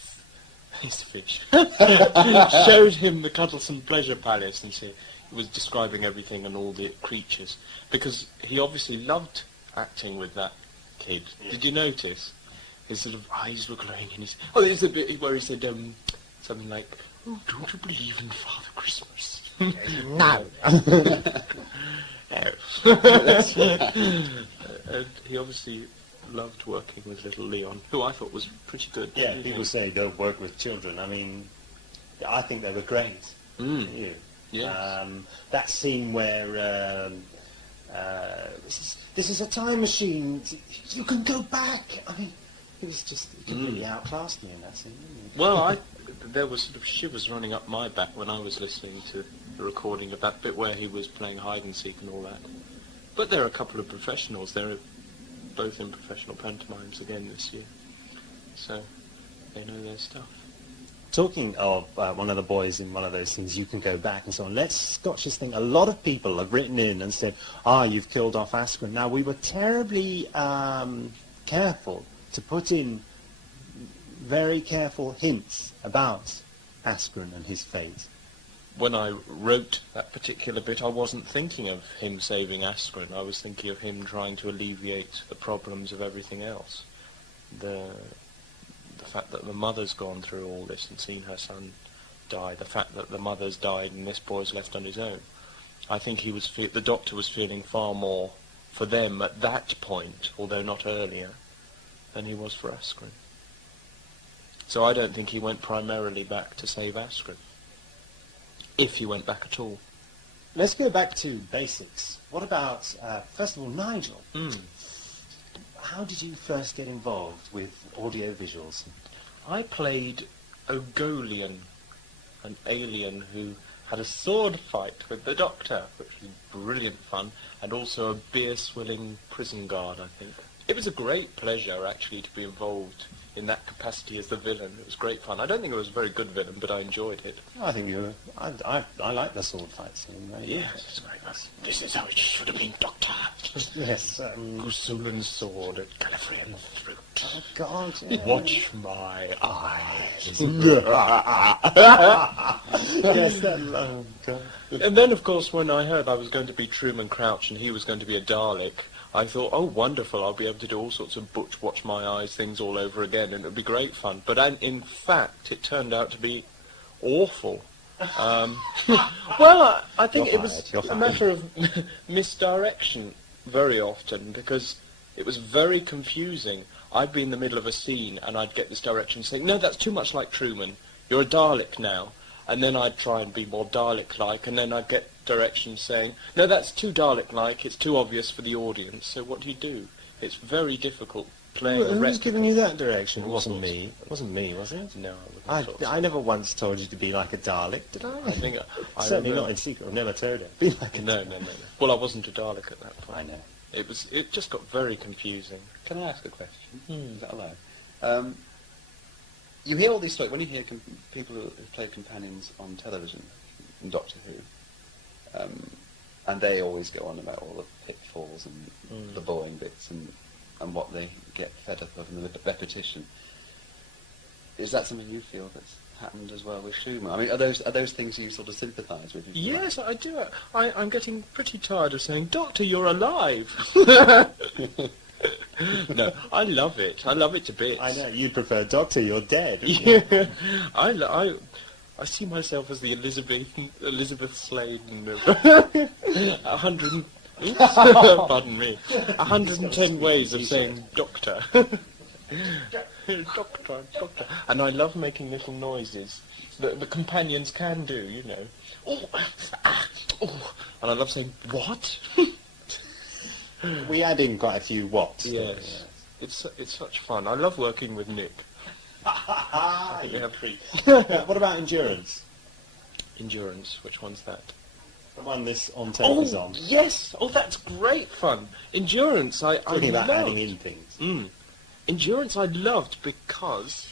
fish. Showed him the Cuddleson Pleasure Palace, and he was describing everything and all the creatures, because he obviously loved acting with that kid. Yeah. Did you notice? His sort of eyes were glowing, and his... Oh, there's a bit where he said something like, "Oh, don't you believe in Father Christmas?" No. And he obviously loved working with little Leon, who I thought was pretty good. Yeah, people say don't work with children. I mean, I think they were great. You. Yes. That scene where this is a time machine. You can go back. I mean, it was just he completely outclassed me in that scene. Well, there was sort of shivers running up my back when I was listening to the recording of that bit where he was playing hide and seek and all that. But there are a couple of professionals. They're both in professional pantomimes again this year, so they know their stuff. Talking of one of the boys in one of those things, you can go back and so on. Let's scotch this thing. A lot of people have written in and said, you've killed off Askren. Now, we were terribly careful to put in very careful hints about Askren and his fate. When I wrote that particular bit, I wasn't thinking of him saving Askren. I was thinking of him trying to alleviate the problems of everything else. The fact that the mother's gone through all this and seen her son die, the fact that the mother's died and this boy's left on his own. I think the Doctor was feeling far more for them at that point, although not earlier, than he was for Askren. So I don't think he went primarily back to save Askren, if he went back at all. Let's go back to basics. What about, first of all, Nigel? How did you first get involved with audio visuals? I played Ogolian, an alien who had a sword fight with the Doctor, which was brilliant fun, and also a beer-swilling prison guard, I think. It was a great pleasure, actually, to be involved in that capacity as the villain. It was great fun. I don't think I was a very good villain, but I enjoyed it. I think you were... I like the sword fight scene. Right? Yes, it's very much. This is how it should have been, Doctor. Yes. Gusulan's sword at Gallifreyan throat. Oh, God, yeah. Watch my eyes. Yes, that... Oh, God. And then, of course, when I heard I was going to be Truman Crouch and he was going to be a Dalek, I thought, oh, wonderful, I'll be able to do all sorts of Butch Watch My Eyes things all over again, and it would be great fun. But in fact, it turned out to be awful. Well, I think it was a matter of misdirection very often, because it was very confusing. I'd be in the middle of a scene, and I'd get this direction saying, no, that's too much like Truman. You're a Dalek now. And then I'd try and be more Dalek-like, and then I'd get directions saying, no, that's too Dalek-like, it's too obvious for the audience, so what do? It's very difficult playing a Who's giving you that direction? It wasn't sorts. me. It wasn't me, was it? No, I wouldn't. I never once told you to be like a Dalek, did I? I think Certainly not in secret. I've never told her. Be like a No. Well, I wasn't a Dalek at that point. I know. It just got very confusing. Can I ask a question? Is that allowed? You hear all these stories, when you hear people who play companions on television, in Doctor Who, and they always go on about all the pitfalls and the boring bits and what they get fed up of and the repetition. Is that something you feel that's happened as well with Schumann? I mean, are those things you sort of sympathise with? Yes, I do. I'm getting pretty tired of saying, Doctor, you're alive. No, I love it. I love it to bits. I know, you'd prefer Doctor, you're dead. Yeah, I see myself as the Elizabeth Sladen of 100. Pardon me. 110 ways of saying Doctor. Doctor. And I love making little noises that the companions can do, you know. Oh. And I love saying, what? We add in quite a few whats. Yes. It's such fun. I love working with Nick. I think we have three. What about Endurance? Endurance, which one's that? The one this on tape is on. Yes! Oh, that's great fun. Endurance, I Talking about loved. adding in things. Endurance I loved because...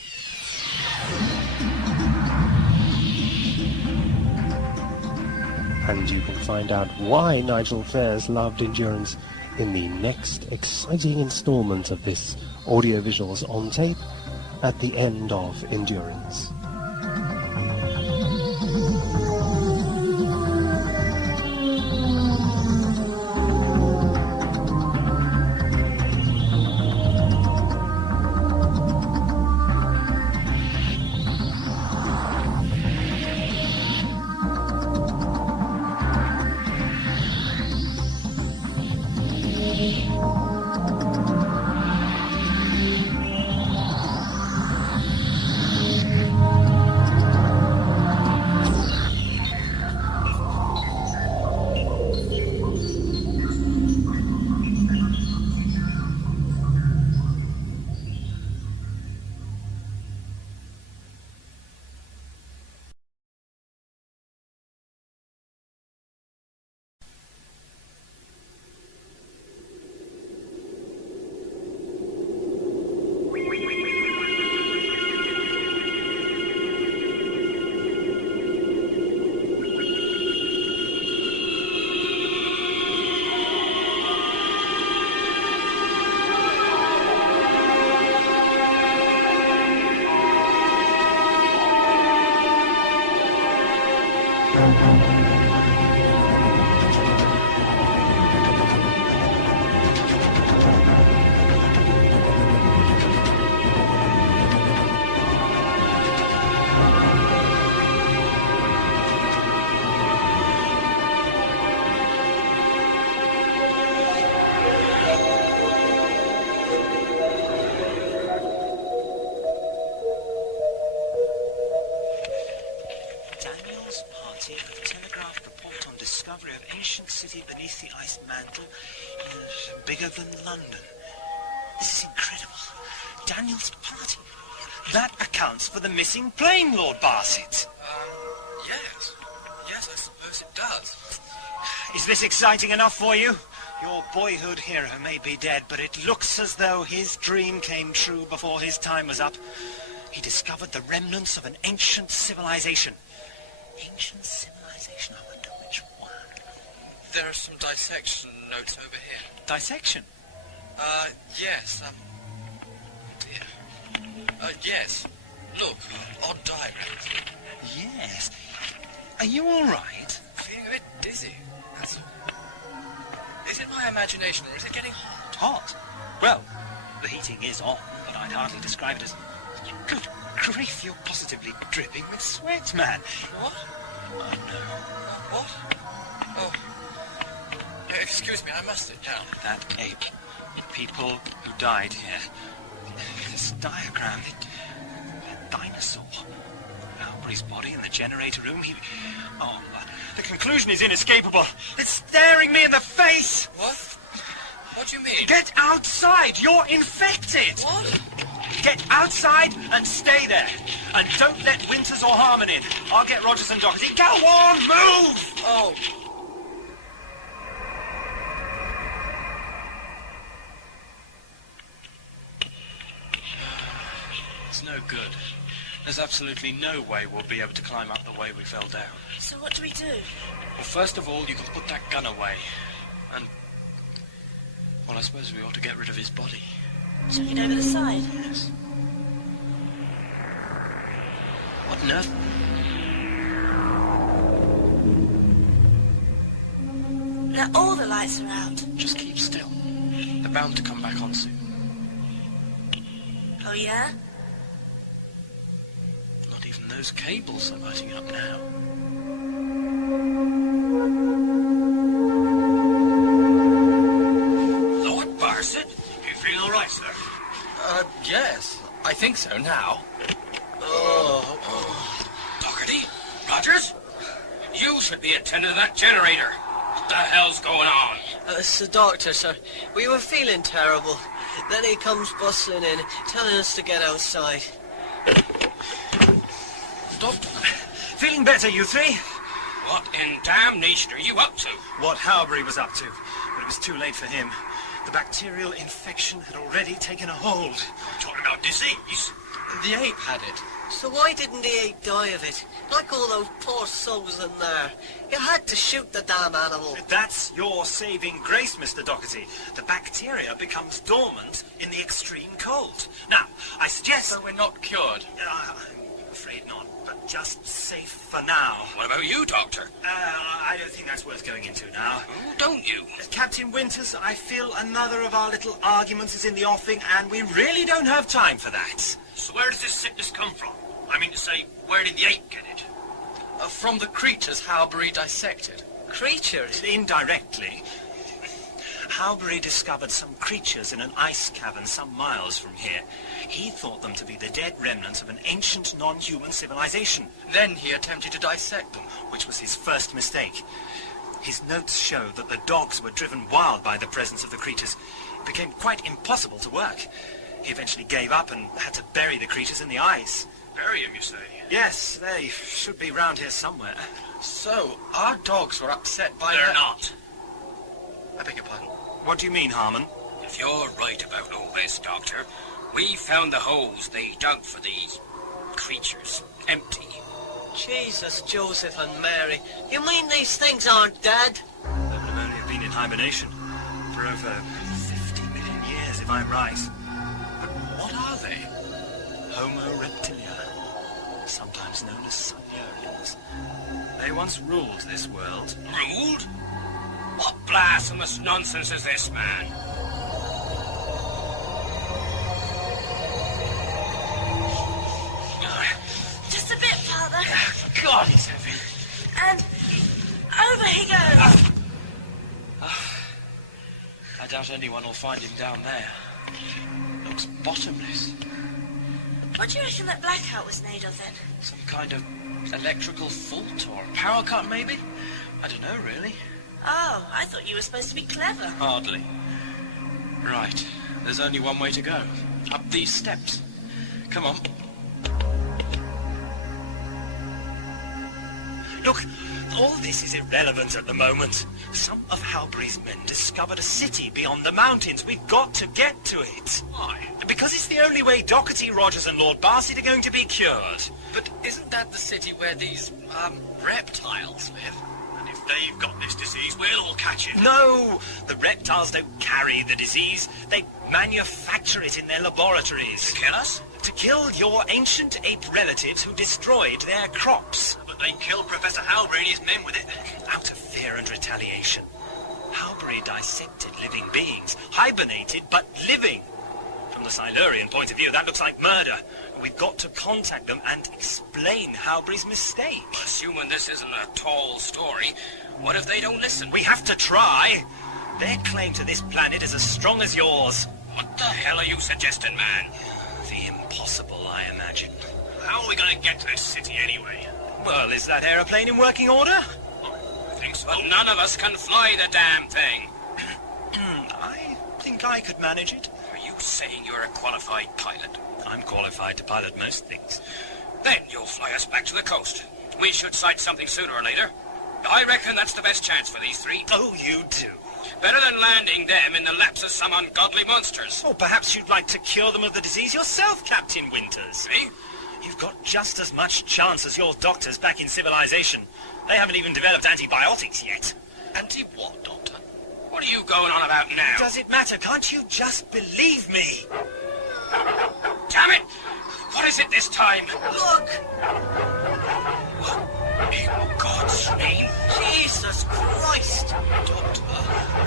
And you can find out why Nigel Fairs loved Endurance in the next exciting instalment of this Audiovisuals on Tape at the end of Endurance. Bigger than London. This is incredible. Daniel's party. That accounts for the missing plane, Lord Barsett. Yes, I suppose it does. Is this exciting enough for you? Your boyhood hero may be dead, but it looks as though his dream came true before his time was up. He discovered the remnants of an ancient civilization. Ancient civilization, I wonder which one. There are some dissection notes over here. Dissection? Yes, dear. Yes. Look, odd diagrams. Yes. Are you all right? Feeling a bit dizzy, that's all. Is it my imagination, or is it getting hot? Hot? Well, the heating is on, but I'd hardly describe it as... Good grief, you're positively dripping with sweat, man. What? Oh, no. What? Oh. Excuse me, I must sit down. That ape. People who died here. This diagram, a dinosaur. Howberry's body in the generator room, Oh, the conclusion is inescapable. It's staring me in the face! What? What do you mean? Get outside! You're infected! What? Get outside and stay there. And don't let Winters or Harmon in. I'll get Rogers and Doherty. Go on, move! Oh. It's no good. There's absolutely no way we'll be able to climb up the way we fell down. So what do we do? Well, first of all, you can put that gun away. And... well, I suppose we ought to get rid of his body. Chuck it over the side? Yes. What on earth? Now all the lights are out. Just keep still. They're bound to come back on soon. Oh, yeah? Not even those cables are lighting up now. Lord Barset, you feel all right, sir? Yes. I think so now. Doherty? Rogers? You should be attending to that generator. What the hell's going on? It's the doctor, sir. We were feeling terrible. Then he comes bustling in, telling us to get outside. Doctor, feeling better, you three? What in damnation are you up to? What Howberry was up to, but it was too late for him. The bacterial infection had already taken a hold. Talking about disease? The ape had it. So why didn't the ape die of it? Like all those poor souls in there. You had to shoot the damn animal. That's your saving grace, Mr. Doherty. The bacteria becomes dormant in the extreme cold. Now, I suggest... So we're not cured? I'm afraid not, but just safe for now. What about you, Doctor? I don't think that's worth going into now. Oh, don't you? Captain Winters, I feel another of our little arguments is in the offing, and we really don't have time for that. So where does this sickness come from? I mean to say, where did the ape get it? From the creatures Howberry dissected. Creatures? Indirectly. Howberry discovered some creatures in an ice cavern some miles from here. He thought them to be the dead remnants of an ancient non-human civilization. Then he attempted to dissect them, which was his first mistake. His notes show that the dogs were driven wild by the presence of the creatures. It became quite impossible to work. He eventually gave up and had to bury the creatures in the ice. Bury him, you say? Yes, they should be round here somewhere. So, our dogs were upset by They're that... not. I beg your pardon? What do you mean, Harmon? If you're right about all this, Doctor, we found the holes they dug for these creatures empty. Jesus, Joseph and Mary. You mean these things aren't dead? They would have only been in hibernation for over 50 million years, if I'm right. But what are they? Homo reptilia, sometimes known as Silurians. They once ruled this world. Ruled? What blasphemous nonsense is this, man? Just a bit, Father. God, he's heavy. And over he goes. I doubt anyone will find him down there. Looks bottomless. What do you reckon that blackout was made of, then? Some kind of electrical fault or a power cut, maybe? I don't know, really. Oh, I thought you were supposed to be clever. Hardly. Right. There's only one way to go. Up these steps. Come on. Look, all this is irrelevant at the moment. Some of Howberry's men discovered a city beyond the mountains. We've got to get to it. Why? Because it's the only way Doherty, Rogers and Lord Barset are going to be cured. But isn't that the city where these, reptiles live? And if they've got this disease, we'll all catch it. No! The reptiles don't carry the disease. They manufacture it in their laboratories. To kill us? To kill your ancient ape relatives who destroyed their crops. But they killed Professor Howberry and his men with it. Out of fear and retaliation. Howberry dissected living beings. Hibernated, but living. From the Silurian point of view, that looks like murder. We've got to contact them and explain Howberry's mistake. Assuming this isn't a tall story, what if they don't listen? We have to try. Their claim to this planet is as strong as yours. What the hell are you suggesting, man? The impossible, I imagine. How are we going to get to this city anyway? Well, is that aeroplane in working order? I think so. But none of us can fly the damn thing. I think I could manage it. Are you saying you're a qualified pilot? I'm qualified to pilot most things. Then you'll fly us back to the coast. We should sight something sooner or later. I reckon that's the best chance for these three. Oh, you do? Better than landing them in the laps of some ungodly monsters. Or perhaps you'd like to cure them of the disease yourself, Captain Winters. Me? You've got just as much chance as your doctors back in civilization. They haven't even developed antibiotics yet. Anti-what, Doctor? What are you going on about now? Does it matter? Can't you just believe me? Damn it! What is it this time? Look! In God's name? Jesus Christ! Doctor,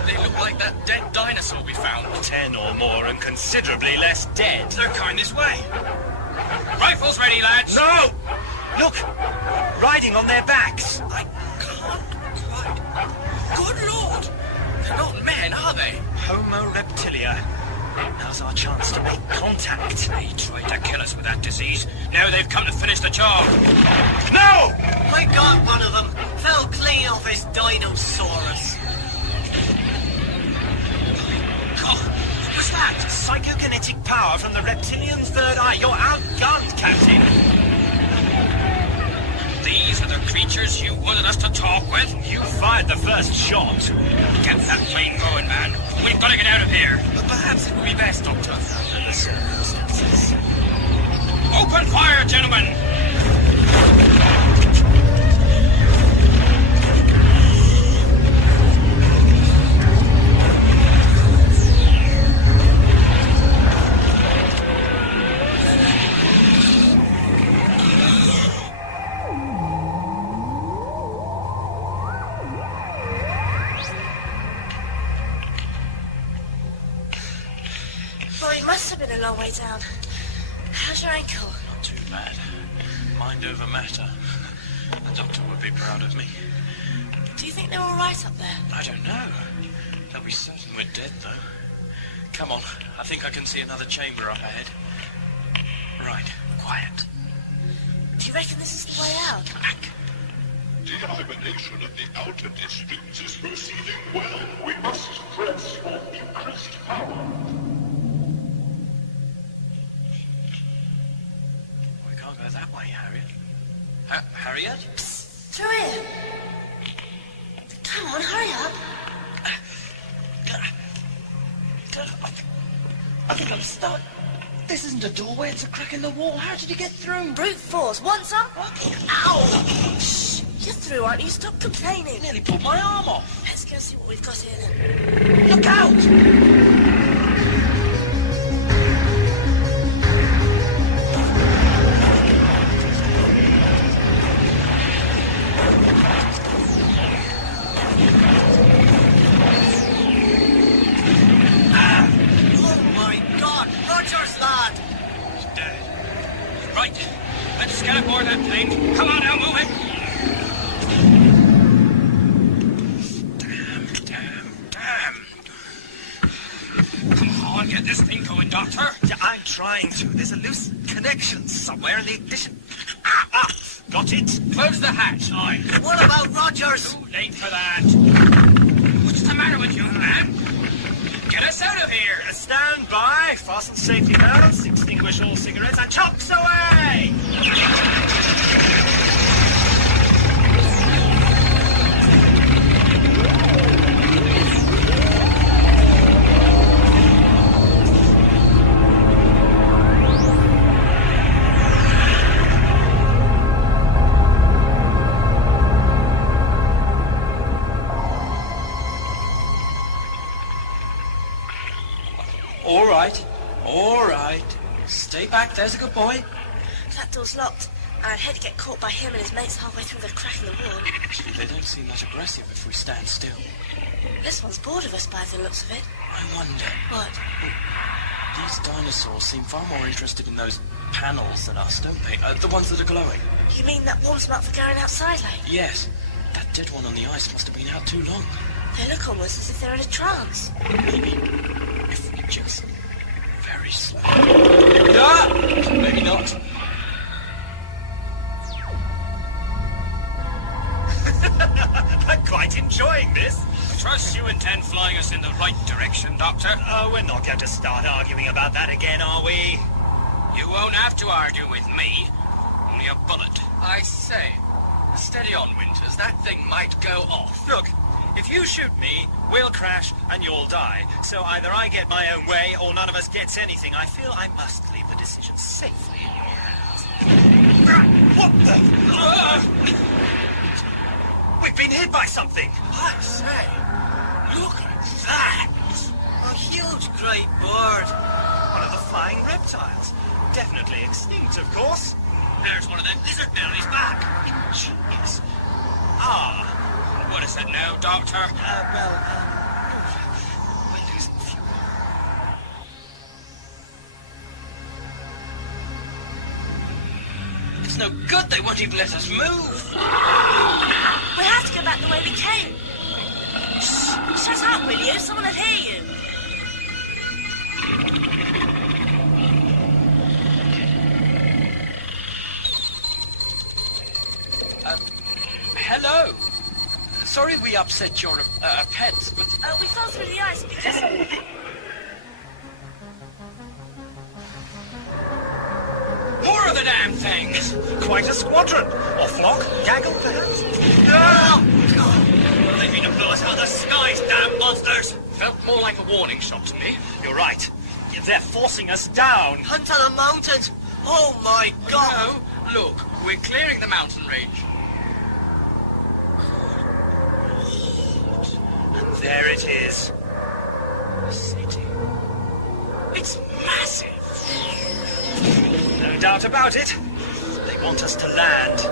they look like that dead dinosaur we found. 10 or more and considerably less dead. They're coming this way. Rifles ready, lads! No! Look! Riding on their backs. I can't quite... Good Lord! They're not men, are they? Homo reptilia. Now's our chance to make contact. They tried to kill us with that disease. Now they've come to finish the job. No! I got one of them. Fell clean off his dinosaurus. God, what was that? Psychokinetic power from the reptilian's third eye. You're outgunned, Captain. These are the creatures you wanted us to talk with? You fired the first shot. Get that plane going, man. We've got to get out of here. But perhaps it would be best, Doctor. Under the circumstances. Open fire, gentlemen! Well, it must have been a long way down. How's your ankle? Not too bad. Mind over matter. The doctor would be proud of me. Do you think they're all right up there? I don't know. They'll be certain we're dead, though. Come on. I think I can see another chamber up ahead. Right. Quiet. Do you reckon this is the way out? Back. Dehibernation of the outer districts is proceeding well. We must press for increased power. We can't go that way, Harriet. Harriet? Psst, through here. Come on, hurry up. I think I'm stuck. This isn't a doorway, it's a crack in the wall. How did you get through? Brute force. Want some? Ow! Shh! You're through, aren't you? Stop complaining. Nearly pulled my arm off. Let's go see what we've got here then. Look out! Right. Let's get aboard that plane. Come on now, move it. Damn. Come on, get this thing going, Doctor. Yeah, I'm trying to. There's a loose connection somewhere in the ignition. Got it? Close the hatch. Aye. What about Rogers? Too late for that. What's the matter with you, man? Get us out of here. Stand by. Fasten safety belts. Extinguish all cigarettes and chocks away. All right. Stay back, there's a good boy. That door's locked. I'd hate to get caught by him and his mates halfway through the crack in the wall. They don't seem that aggressive if we stand still. This one's bored of us by the looks of it. I wonder. What? These dinosaurs seem far more interested in those panels than us, don't they? The ones that are glowing. You mean that warms them up for going outside, like? Yes. That dead one on the ice must have been out too long. They look almost as if they're in a trance. Maybe if we just very slow. Ah! Maybe not. I'm quite enjoying this. I trust you intend flying us in the right direction, Doctor. Oh, we're not going to start arguing about that again, are we? You won't have to argue with me. Only a bullet. I say, steady on, Winters. That thing might go off. Look, if you shoot me, we'll crash and you'll die. So either I get my own way or none of us gets anything. I feel I must leave the decision safely in your hands. What the? We've been hit by something. I say, look at that! A huge great bird. One of the flying reptiles. Definitely extinct, of course. There's one of them lizard bellies back. Genius. What is it now, Doctor? We're losing fuel. It's no good, they won't even let us move. We have to go back the way we came. Shut up, will you? Someone will hear you. Hello. Sorry we upset your pets, but... we fell through the ice because... More of the damn things! Quite a squadron. Or flock, gaggle, perhaps. No! They've been to blow us out of the skies, damn monsters! Felt more like a warning shot to me. You're right. They're forcing us down. Hunt on the mountains! Oh my God! No, look, we're clearing the mountain range. And there it is. A city. It's massive. No doubt about it. They want us to land.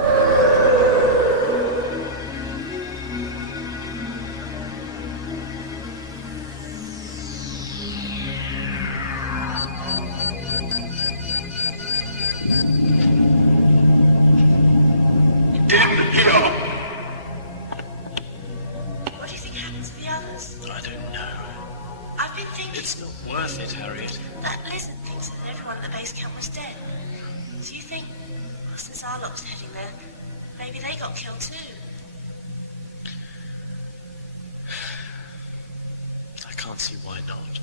In here. What do you think happened to the others? I don't know. I've been thinking... It's not worth it, Harriet. That lizard thinks that everyone at the base camp was dead. So you think, well, since our lot's heading there, maybe they got killed too? I can't see why not.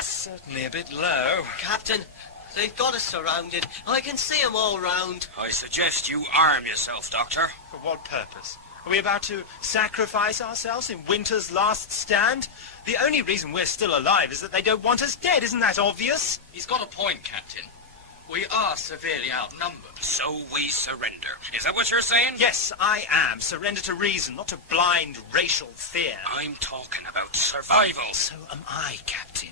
Certainly a bit low. Captain, they've got us surrounded. I can see them all round. I suggest you arm yourself, Doctor. For what purpose? Are we about to sacrifice ourselves in winter's last stand? The only reason we're still alive is that they don't want us dead. Isn't that obvious? He's got a point, Captain. We are severely outnumbered. So we surrender. Is that what you're saying? Yes, I am. Surrender to reason, not to blind racial fear. I'm talking about survival. So am I, Captain.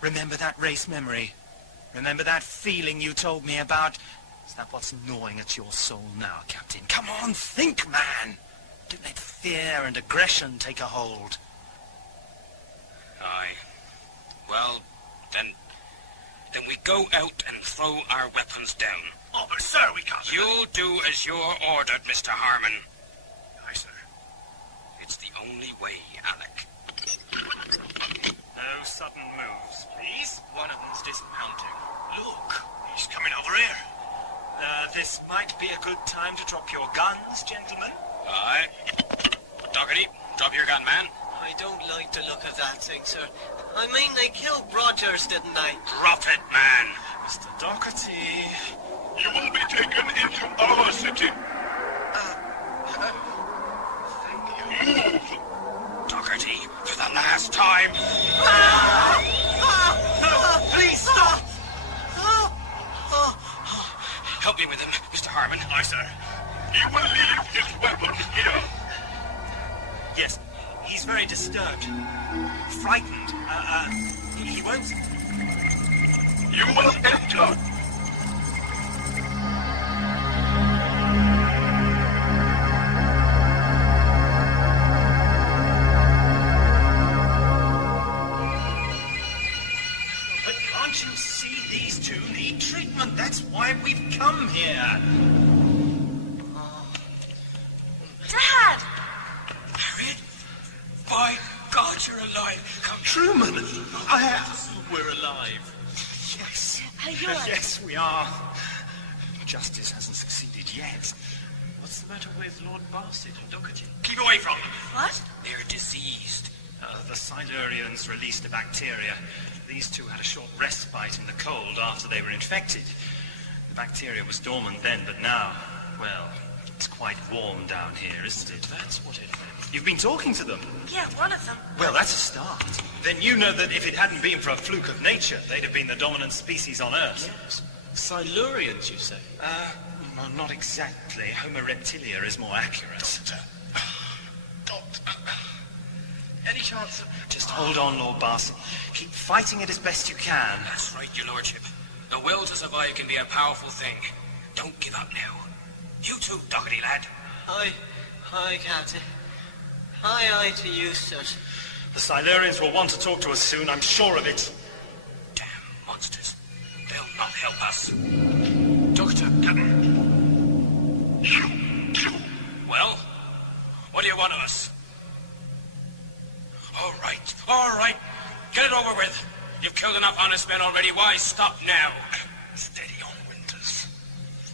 Remember that race memory? Remember that feeling you told me about? Is that what's gnawing at your soul now, Captain? Come on, think, man! Don't let fear and aggression take a hold. Aye. Well, then we go out and throw our weapons down. Oh, but sir, we can't... You'll do as you're ordered, Mr. Harmon. Aye, sir. It's the only way, Alec. No sudden moves, please. One of them's dismounting. Look, he's coming over here. This might be a good time to drop your guns, gentlemen. Aye. Doggedy, that man? I don't like the look of that thing, sir. I mean, they killed Rogers, didn't they? Drop it, man. Mr. Doherty. You will be taken into our city. Move! Doherty, for the last time. Please stop! Help me with him, Mr. Harmon. Aye, sir. He will leave his weapon here. Yes, he's very disturbed. Frightened. He won't... You will enter. But can't you see these two need treatment? That's why we've come here. Dad! Harriet? By God, you're alive. Come, Truman! We're alive. Yes. Are you alive? Yes, we are. Justice hasn't succeeded yet. What's the matter with Lord Barsett and Doherty? Keep away from them. What? They're diseased. The Silurians released a bacteria. These two had a short respite in the cold after they were infected. The bacteria was dormant then, but now, well, it's quite warm down here, isn't it? That's what it meant. You've been talking to them. Yeah, one of them. Well, that's a start. Then you know that if it hadn't been for a fluke of nature, they'd have been the dominant species on Earth. Yes. Silurians, you say? No, not exactly. Homo reptilia is more accurate. Doctor. Any chance of... Just hold on, Lord Barsett. Keep fighting it as best you can. That's right, your lordship. The will to survive can be a powerful thing. Don't give up now. You too, Doherty, lad. Hi, Captain. Aye to you, sir. The Silurians will want to talk to us soon, I'm sure of it. Damn monsters. They'll not help us. Doctor, Well, what do you want of us? All right. Get it over with. You've killed enough honest men already. Why stop now? Steady on, Winters.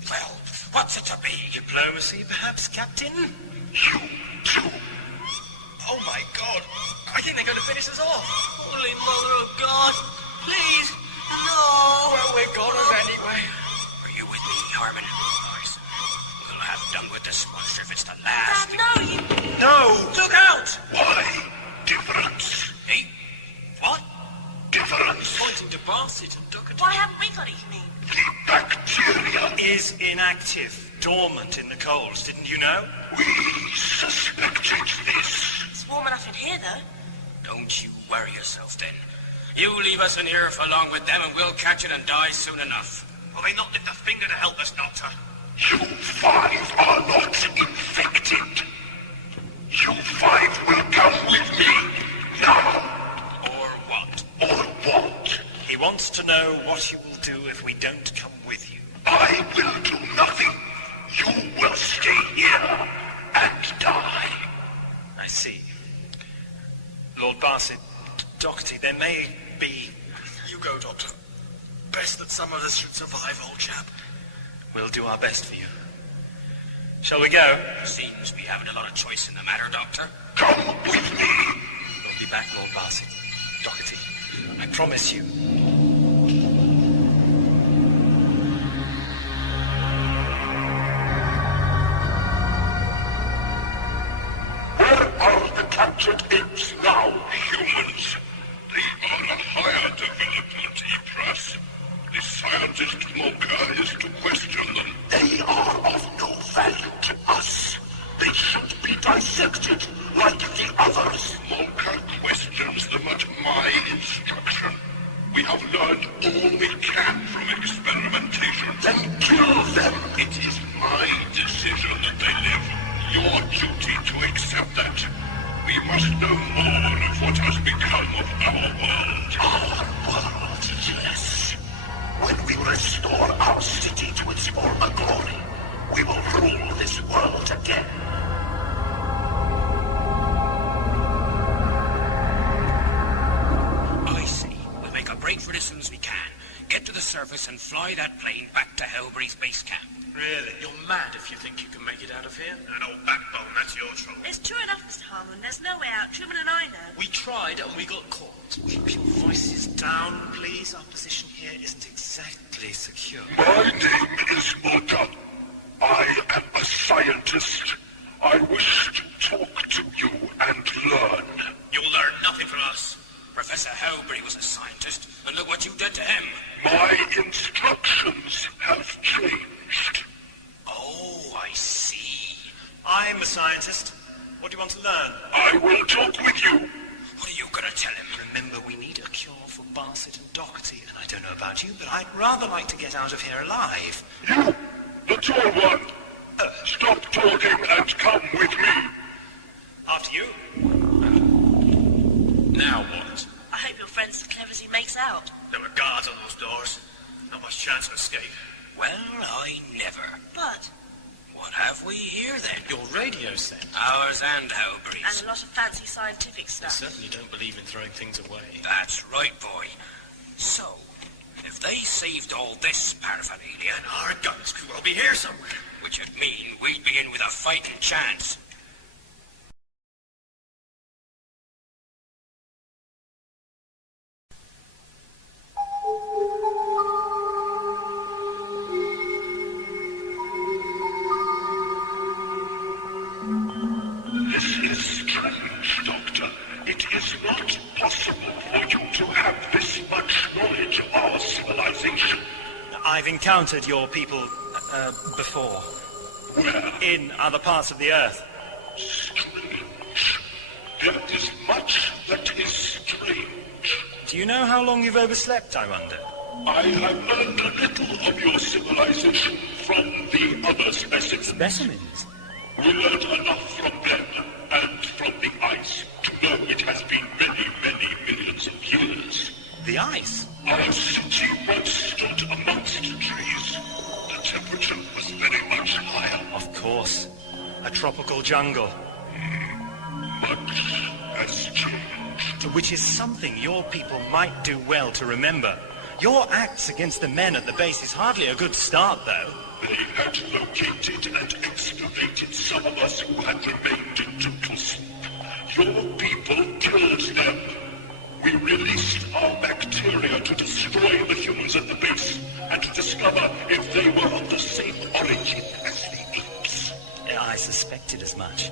Well, what's it to be? Diplomacy, perhaps, Captain? Oh, my God. I think they're going to finish us off. Holy Mother of God, please, no! Well, we're gonna anyway. Are you with me, Harmon? Nice. We'll have done with this monster if it's the last. Dad, no, you... No! Look out! Why? Difference. Hey, what? Difference. pointing to Barsett and Doherty. Why haven't we got anything? The bacteria is inactive, dormant in the coals, didn't you know? We suspected this. It's warm enough in here, though. Don't you worry yourself, then. You leave us in here along with them, and we'll catch it and die soon enough. Will they not lift a finger to help us, Doctor? You five are not infected. You five will come with me now. Or what? Or what? He wants to know what you will do if we don't come with you. I will do nothing. You will stay here and die. I see. Lord Barsett, Doherty, there may be... You go, Doctor. Best that some of us should survive, old chap. We'll do our best for you. Shall we go? Seems we haven't a lot of choice in the matter, Doctor. Come with me. We'll be back, Lord Barsett. Doherty, I promise you. Where are the captured apes now, humans? They are a higher development, E-Press. The scientist Mocha is to question them. They are of no value to us. They should be dissected like the others. Mocha questions them at my instruction. We have learned all we can from experimentation. Then kill them. It is my decision that they live. Your duty to accept that. We must know more of what has become of our world. Our world, yes. When we restore our city to its former glory, we will rule this world again. I see. We'll make a break for it as soon as we can. Get to the surface and fly that plane back to Howberry's base camp. Really? You're mad if you think you can make it out of here? An old backbone, that's your trouble. It's true enough, Mr. Harmon. There's no way out. Truman and I know. We tried and we got caught. Keep your voices down, please. Our position here isn't exactly secure. My name is Murta. I am a scientist. I wish to talk to you and learn. You'll learn nothing from us. Professor Howberry was a scientist, and look what you did to him. My instructions have changed. Oh, I see. I'm a scientist. What do you want to learn? I will talk with you. What are you going to tell him? Remember, we need a cure for Barsett and Doherty, and I don't know about you, but I'd rather like to get out of here alive. You, the tall one, stop talking and come with me. After you. Now what? I hope your friend's as clever as he makes out. There were guards on those doors. Not much chance of escape. Well, I never. But What have we here, then? Your radio set. Ours and Howberry's. and a lot of fancy scientific I stuff. certainly don't believe in throwing things away. That's right, boy. So, if they saved all this paraphernalia, And our guns could well be here somewhere. which would mean we'd be in with a fighting chance. This is strange, Doctor. It is not possible for you to have this much knowledge of our civilization. I've encountered your people before. Where? In other parts of the Earth. Strange. There is much that is strange. Do you know how long you've overslept, I wonder? I have learned a little of your civilization from the other specimens. Specimens? We learned enough from them and from the ice to know it has been many, many millions of years. The ice? Our city once stood amongst trees. The temperature was very much higher. Of course. A tropical jungle. Much has changed. Which is something your people might do well to remember. Your acts against the men at the base is hardly a good start, though. They had located and excavated some of us who had remained in total sleep. Your people killed them. We released our bacteria to destroy the humans at the base and to discover if they were of the same origin as the apes. I suspected as much.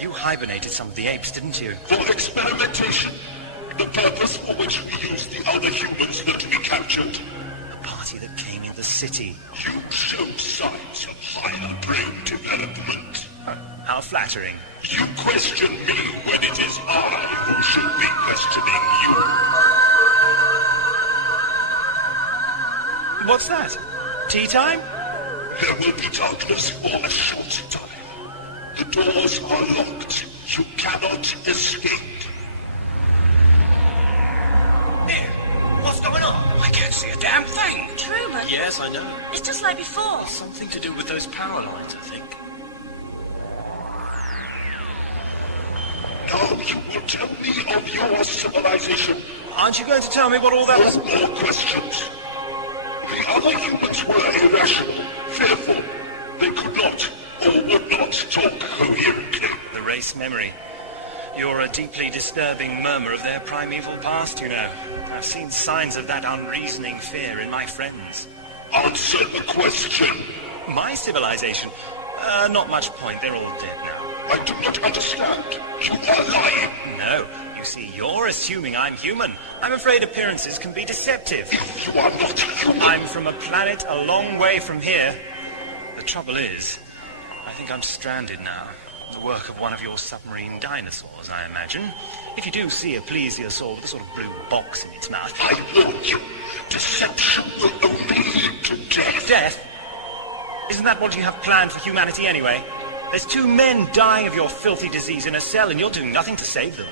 You hibernated some of the apes, didn't you? For experimentation. The purpose for which we used the other humans that we captured. The party that came in the city. You showed signs of higher brain development. How flattering. You question me when it is I who should be questioning you. What's that? Tea time? There will be darkness for a short time. The doors are locked. You cannot escape. Here, what's going on? I can't see a damn thing. Truman? Yes, I know. It's just like before. Something to do with those power lines, I think. Now you will tell me of your civilization. Aren't you going to tell me what all that was? No more questions. The other humans were irrational, fearful. They could not or would not talk coherently. The race memory. You're a deeply disturbing murmur of their primeval past, you know. I've seen signs of that unreasoning fear in my friends. Answer the question. My civilization? Not much point. They're all dead now. I do not understand. You are lying. No. You see, you're assuming I'm human. I'm afraid appearances can be deceptive. If you are not human... I'm from a planet a long way from here. The trouble is, I think I'm stranded now. The work of one of your submarine dinosaurs, I imagine. If you do see a plesiosaur with a sort of blue box in its mouth... I warn you, deception will only lead to death. Death? Isn't that what you have planned for humanity anyway? There's 2 men dying of your filthy disease in a cell and you're doing nothing to save them.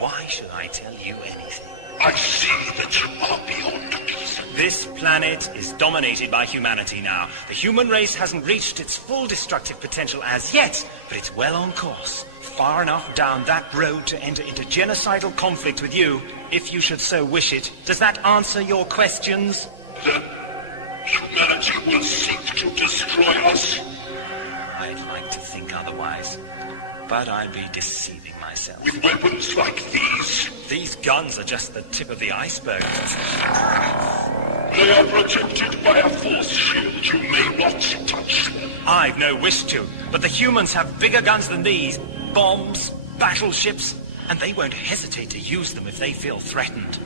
Why should I tell you anything? I see that you are beyond reason. This planet is dominated by humanity now. The human race hasn't reached its full destructive potential as yet, but it's well on course. far enough down that road to enter into genocidal conflict with you, if you should so wish it. Does that answer your questions? Then humanity will seek to destroy us. I'd like to think otherwise, but I'd be deceiving myself. With weapons like these? These guns are just the tip of the iceberg. They are protected by a force shield. You may not touch them. I've no wish to, but the humans have bigger guns than these. Bombs, battleships, and they won't hesitate to use them if they feel threatened.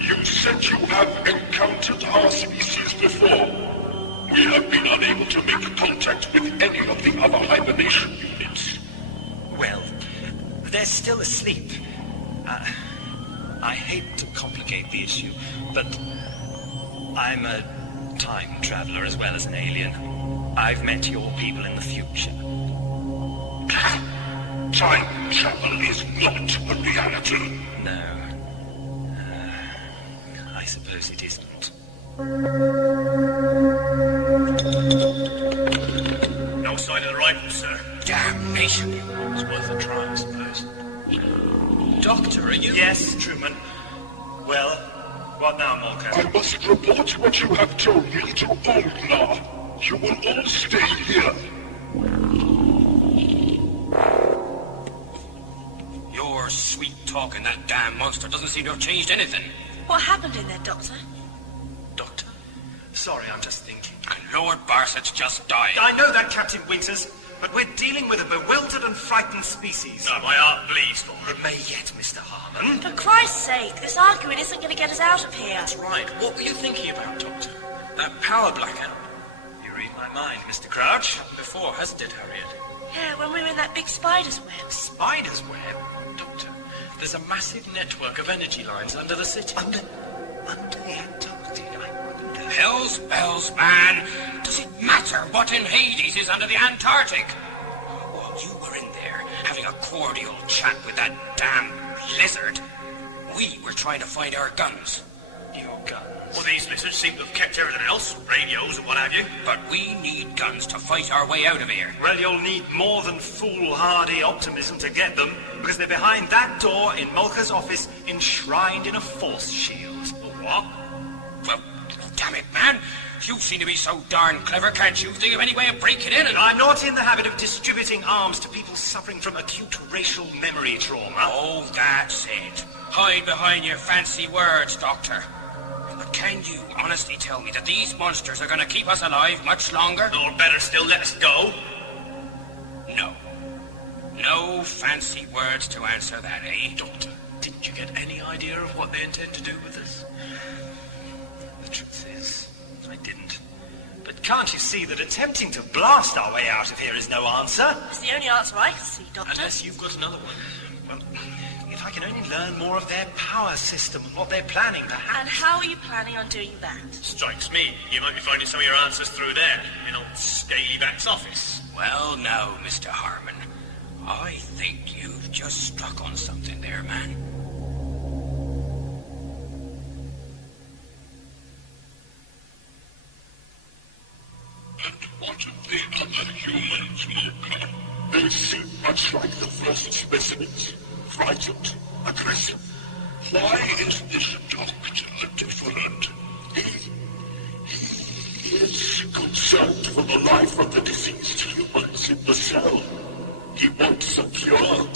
You said you have encountered our species before. We have been unable to make contact with any of the other hibernation units. Well, they're still asleep. I hate to complicate the issue, but I'm a time traveler as well as an alien. I've met your people in the future. Time travel is not a reality. No. I suppose it isn't. No sign of the rifle, sir. Damnation. It's worth a try, I suppose. Doctor, are you... Yes, Truman. Well, what now, Morka? I must report what you have told me to Oldnar. You will all stay here. Your sweet talk and that damn monster doesn't seem to have changed anything. What happened in there, Doctor? Doctor? Sorry, I'm just thinking. And Lord Barsett's just died. I know that, Captain Winters, but we're dealing with a bewildered and frightened species. No, my heart bleeds for Or it may yet, Mr. Harmon. For Christ's sake, this argument isn't going to get us out of here. That's right. What were you thinking about, Doctor? That power blackout. You read my mind, Mr. Crouch. Before, hasn't it, Harriet? Yeah, when we were in that big spider's web. Spider's web? Doctor, there's a massive network of energy lines under the city. Under the Antarctic, I wonder. Hell's bells, man! Does it matter what in Hades is under the Antarctic? While you were in there, having a cordial chat with that damn lizard, we were trying to find our guns. Your guns? Well, these lizards seem to have kept everything else, radios and what have you. But we need guns to fight our way out of here. Well, you'll need more than foolhardy optimism to get them, because they're behind that door in Molker's office, enshrined in a force shield. What? Well, damn it, man. You seem to be so darn clever, can't you think of any way of breaking in? And I'm not in the habit of distributing arms to people suffering from acute racial memory trauma. Oh, that's it. Hide behind your fancy words, Doctor. But can you honestly tell me that these monsters are going to keep us alive much longer? Or better still, let us go? No. No fancy words to answer that, eh? Doctor, didn't you get any idea of what they intend to do with us? The truth is, I didn't. But can't you see that attempting to blast our way out of here is no answer? It's the only answer I can see, Doctor. Unless you've got another one. Well, if I can only learn more of their power system and what they're planning, perhaps. And how are you planning on doing that? Strikes me you might be finding some of your answers through there, in old Scalyback's office. Well, now, Mr. Harmon, I think you've just struck on something there, man. And what of the other humans, Mocha? They seem much like the first specimens. Frightened, aggressive. Why is this doctor different? He is concerned for the life of the diseased humans in the cell. He wants a cure.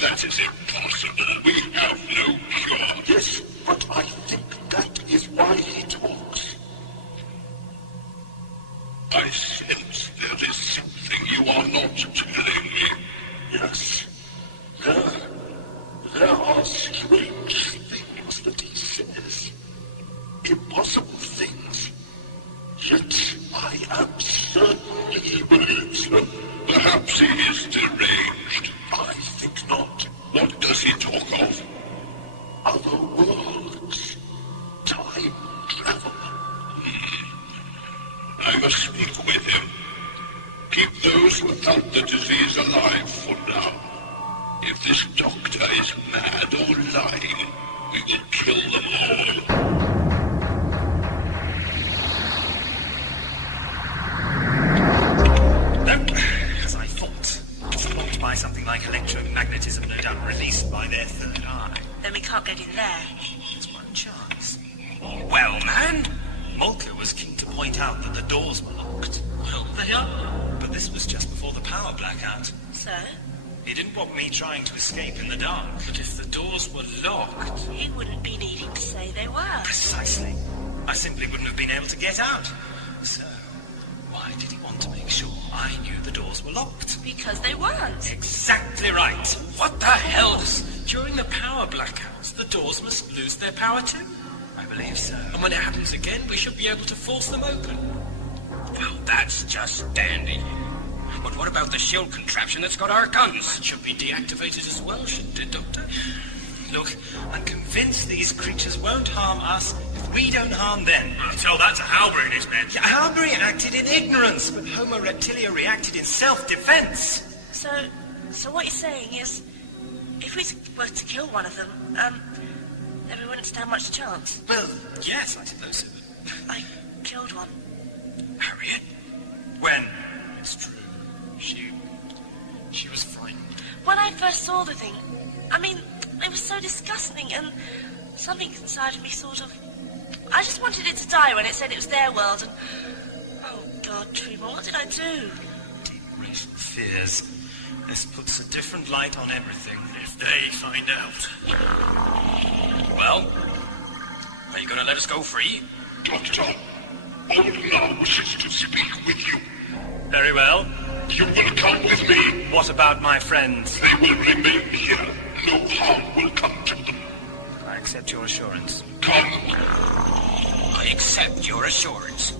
That is impossible. We have no cure. Yes, but I think that is why he talks. I sense there is something you are not telling me. Yes. There are strange things that he says. Impossible things. Yet I am certain he believes them. Perhaps he is deranged. I think not. What does he talk of? Other worlds. Time travel. I must speak with him. Keep those without the disease alive for now. If this doctor is mad or lying, we will kill them all. As I thought, flanked by some like electromagnetism, no doubt released by their third eye. Then we can't get in there. There's one chance. Well, man, Molker was keen to point out that the doors were locked. Well, they are. But this was just before the power blackout. So? He didn't want me trying to escape in the dark. But if the doors were locked... He wouldn't be needing to say they were. Precisely. I simply wouldn't have been able to get out. So, why did he want to make sure I knew the doors were locked? Because they weren't. Exactly right. What the hell? During the power blackouts, the doors must lose their power too? I believe so. And when it happens again, we should be able to force them open. Well, that's just dandy. But what about the shield contraption that's got our guns? It should be deactivated as well, shouldn't it, Doctor? Look, I'm convinced these creatures won't harm us if we don't harm them. Tell that to Howberry and his men. Yeah, Howberry acted in ignorance, but Homo Reptilia reacted in self-defense. So what you're saying is, if we were to kill one of them, then we wouldn't stand much chance. Well, yes, I suppose so. I killed one. Harriet? When? It's true. She was frightened. When I first saw the thing, I mean, it was so disgusting, and something inside of me sort of... I just wanted it to die when it said it was their world, and... Oh, God, Truman, what did I do? Deep racial fears. This puts a different light on everything. If they find out. Well, are you going to let us go free? Doctor, Old Now wishes to speak with you. Very well. You will come with me. What about my friends? They will remain here. No harm will come to them. I accept your assurance. Come. I accept your assurance.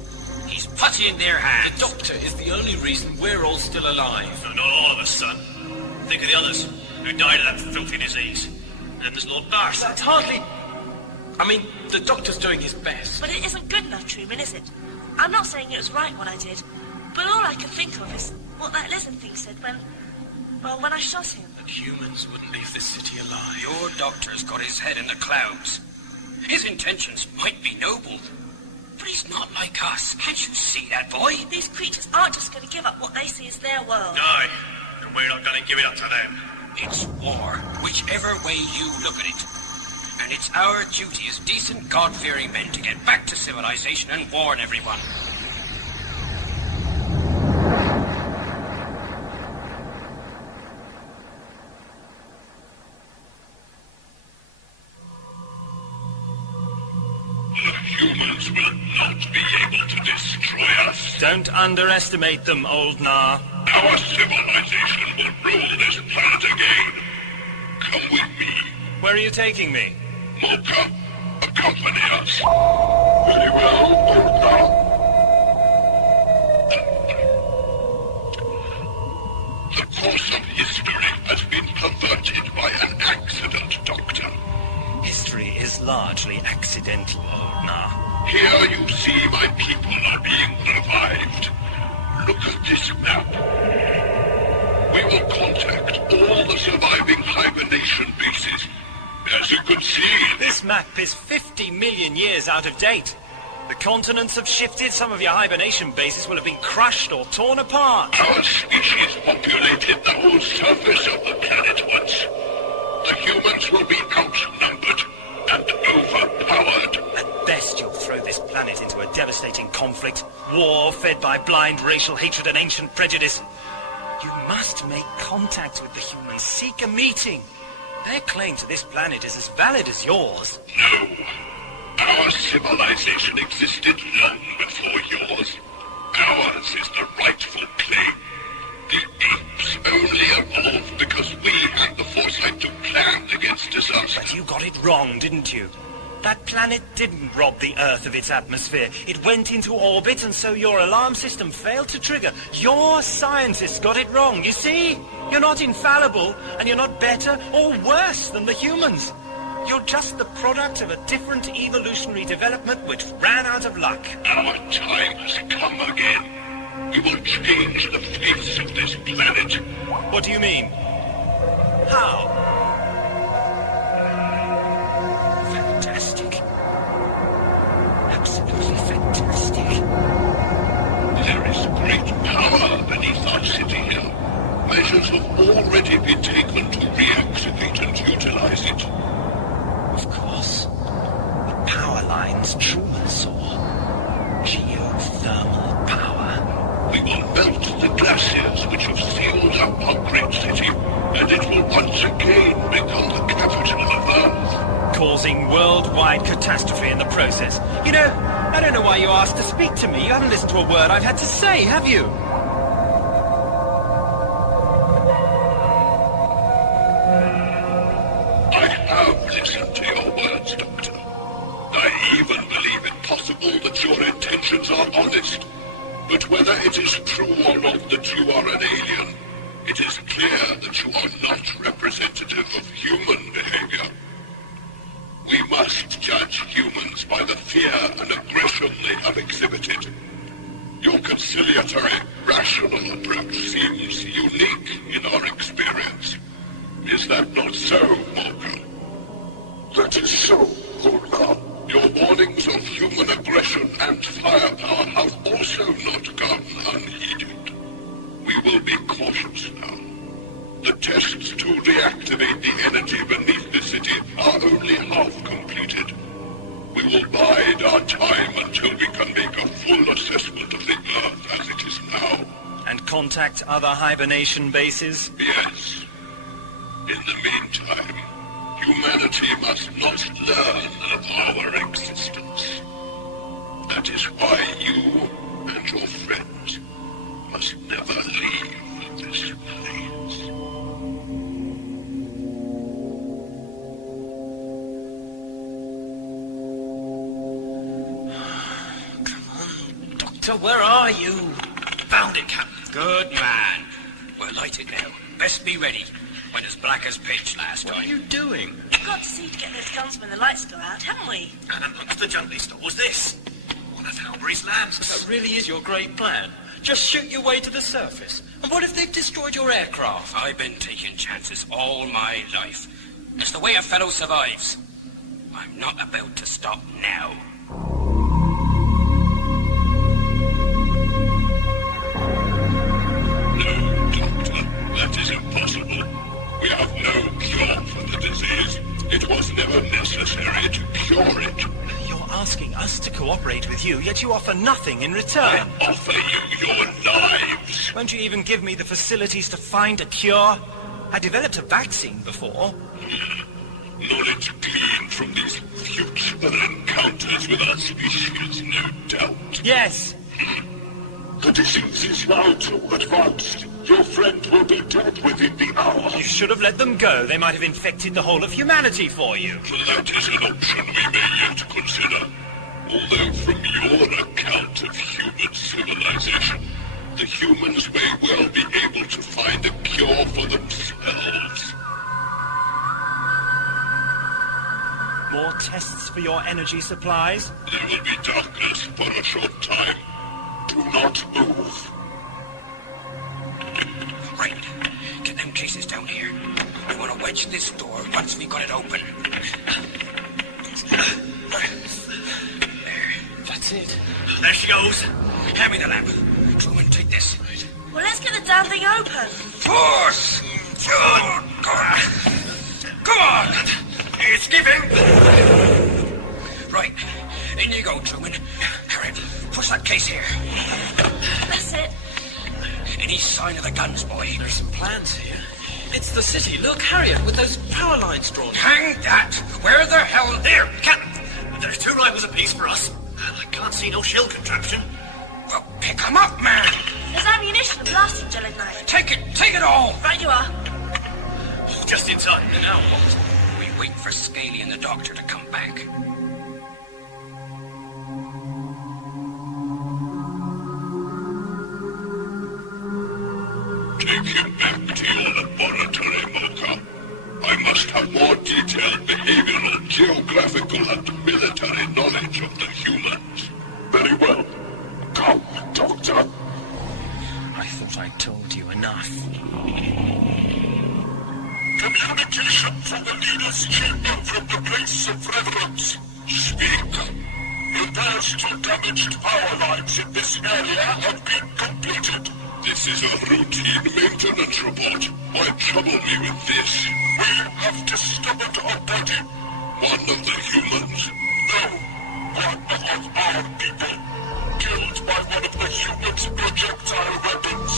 He's putty in their hands. The Doctor is the only reason we're all still alive. No, not all of us, son. Think of the others who died of that filthy disease. And then there's Lord Barson. That's hardly... I mean, the Doctor's doing his best. But it isn't good enough, Truman, is it? I'm not saying it was right what I did, but all I can think of is what that lizard thing said when I shot him. That humans wouldn't leave this city alive. Your Doctor's got his head in the clouds. His intentions might be noble, but he's not like us. Can't you see that, boy? These creatures aren't just going to give up what they see as their world. Aye, and we're not going to give it up to them. It's war, whichever way you look at it. And it's our duty as decent, God-fearing men to get back to civilization and warn everyone. Humans will not be able to destroy us. Don't underestimate them, Old Nar. Our civilization will rule this planet again. Come with me. Where are you taking me? Mocha, accompany us. Very well, Old Nar. The course of history has been perverted by an accident, Doctor. History is largely accidental, Old Nar. Here you see my people are being revived. Look at this map. We will contact all the surviving hibernation bases. As you can see... This map is 50 million years out of date. The continents have shifted, some of your hibernation bases will have been crushed or torn apart. Our species populated the whole surface of the planet once. The humans will be outnumbered and overpowered. At best, you'll throw this planet into a devastating conflict. War fed by blind racial hatred and ancient prejudice. You must make contact with the humans. Seek a meeting. Their claim to this planet is as valid as yours. No. Our civilization existed long before yours. Ours is the rightful claim. The apes only evolved because we had the foresight to plan against disaster. But you got it wrong, didn't you? That planet didn't rob the Earth of its atmosphere. It went into orbit, and so your alarm system failed to trigger. Your scientists got it wrong, you see? You're not infallible, and you're not better or worse than the humans. You're just the product of a different evolutionary development which ran out of luck. Our time has come again. We will change the face of this planet. What do you mean? How? Fantastic. Absolutely fantastic. There is great power beneath our city here. Measures have already been taken to reactivate and utilize it. Of course. The power lines Truman saw. Geothermal power. We will melt the glaciers which have sealed up our great city, and it will once again become the capital of Earth. Causing worldwide catastrophe in the process. You know, I don't know why you asked to speak to me. You haven't listened to a word I've had to say, have you? I have listened to your words, Doctor. I even believe it possible that your intentions are honest. But whether it is true or not that you are an alien, it is clear that you are not representative of human behavior. We must judge humans by the fear and aggression they have exhibited. Your conciliatory, rational approach seems unique in our experience. Is that not so, Morgan? That is so, Hulka. Your warnings of human aggression and firepower have also not gone unheeded. We will be cautious now. The tests to reactivate the energy beneath the city are only half completed. We will bide our time until we can make a full assessment of the Earth as it is now. And contact other hibernation bases? Yes. In the meantime, humanity must not learn of our existence. That is why you and your friends must never leave this place. Doctor, where are you? Found it, Captain. Good man. We're lighted now. Best be ready. Went as black as pitch last time. What are you doing? We've got to see to get those guns when the lights go out, haven't we? And amongst the jungly stores this. One of Howberry's lamps. That really is your great plan. Just shoot your way to the surface. And what if they've destroyed your aircraft? I've been taking chances all my life. It's the way a fellow survives. I'm not about to stop now. No, Doctor. That is impossible. We have no cure for the disease. It was never necessary to cure it. You're asking us to cooperate with you, yet you offer nothing in return. I offer you your lives. Won't you even give me the facilities to find a cure? I developed a vaccine before. Knowledge gleaned from these future encounters with our species, no doubt. Yes. The disease is now too advanced. Your friend will be dead within the hour. You should have let them go. They might have infected the whole of humanity for you. That is an option we may yet consider. Although from your account of human civilization, the humans may well be able to find a cure for themselves. More tests for your energy supplies? There will be darkness for a short time. Do not move. Right. Get them cases down here. We want to wedge this door once we've got it open. There. That's it. There she goes. Hand me the lamp. Truman, take this. Well, let's get the damn thing open. Force! Come on! It's giving! Right. In you go, Truman. Hurry. Push that case here. That's it. Any sign of the guns, boy? There's some plans here. It's the city. Look, Harriet, with those power lines drawn. Hang that! Where the hell... There, Captain. There's 2 rifles apiece for us. I can't see no shell contraption. Well, pick 'em up, man! There's ammunition and blasting gel in there. Take it all! Right you are. Just in time. And now what? We wait for Scaly and the doctor to come back. Take him back to your laboratory, Mocha. I must have more detailed behavioral, geographical, and military knowledge of the humans. Very well. Come, Doctor. I thought I told you enough. Communication from the leader's chamber from the place of reverence. Speak. Repairs to damaged power lines in this area have been completed. This is a routine maintenance report. Why trouble me with this? We have discovered a body. One of the humans. No, one of our people. Killed by one of the humans' projectile weapons.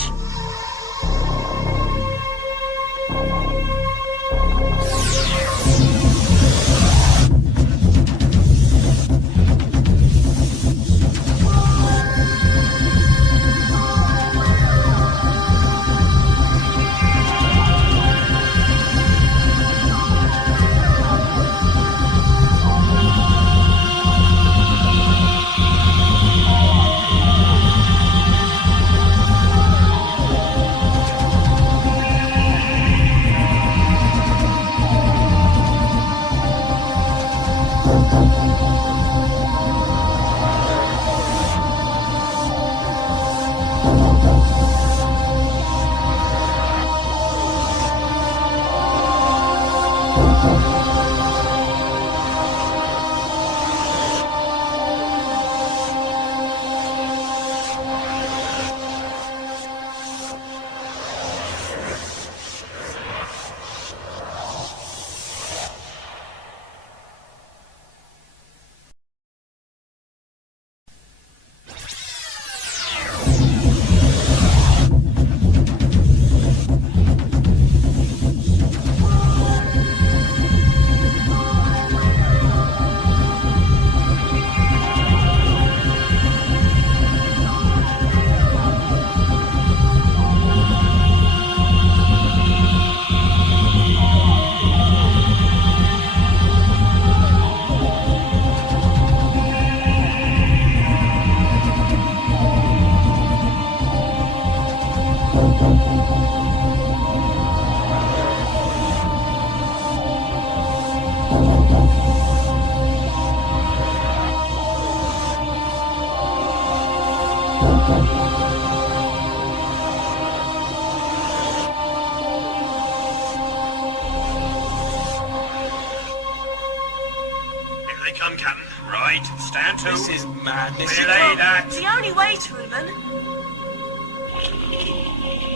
Come, Captain. Right, stand to. This is madness. Relay that. The only way, Truman.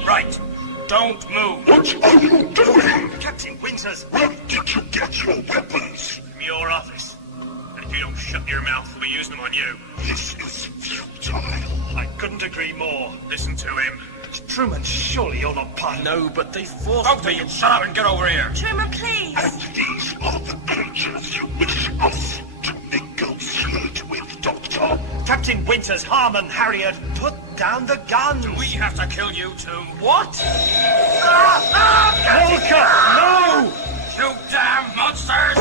Right. Don't move. What are you doing? Captain Winters. Where did you get your weapons? From your office. And if you don't shut your mouth, we'll be using them on you. This is futile. I couldn't agree more. Listen to him. Truman, surely you're not part of... No, but they forced Both of you, shut up and get over here. Truman, please. And these are the creatures you wish us to negotiate with, Doctor. Captain Winters, Harmon, Harriet, put down the guns. Do we have to kill you too? What? Walker, no! You damn monsters!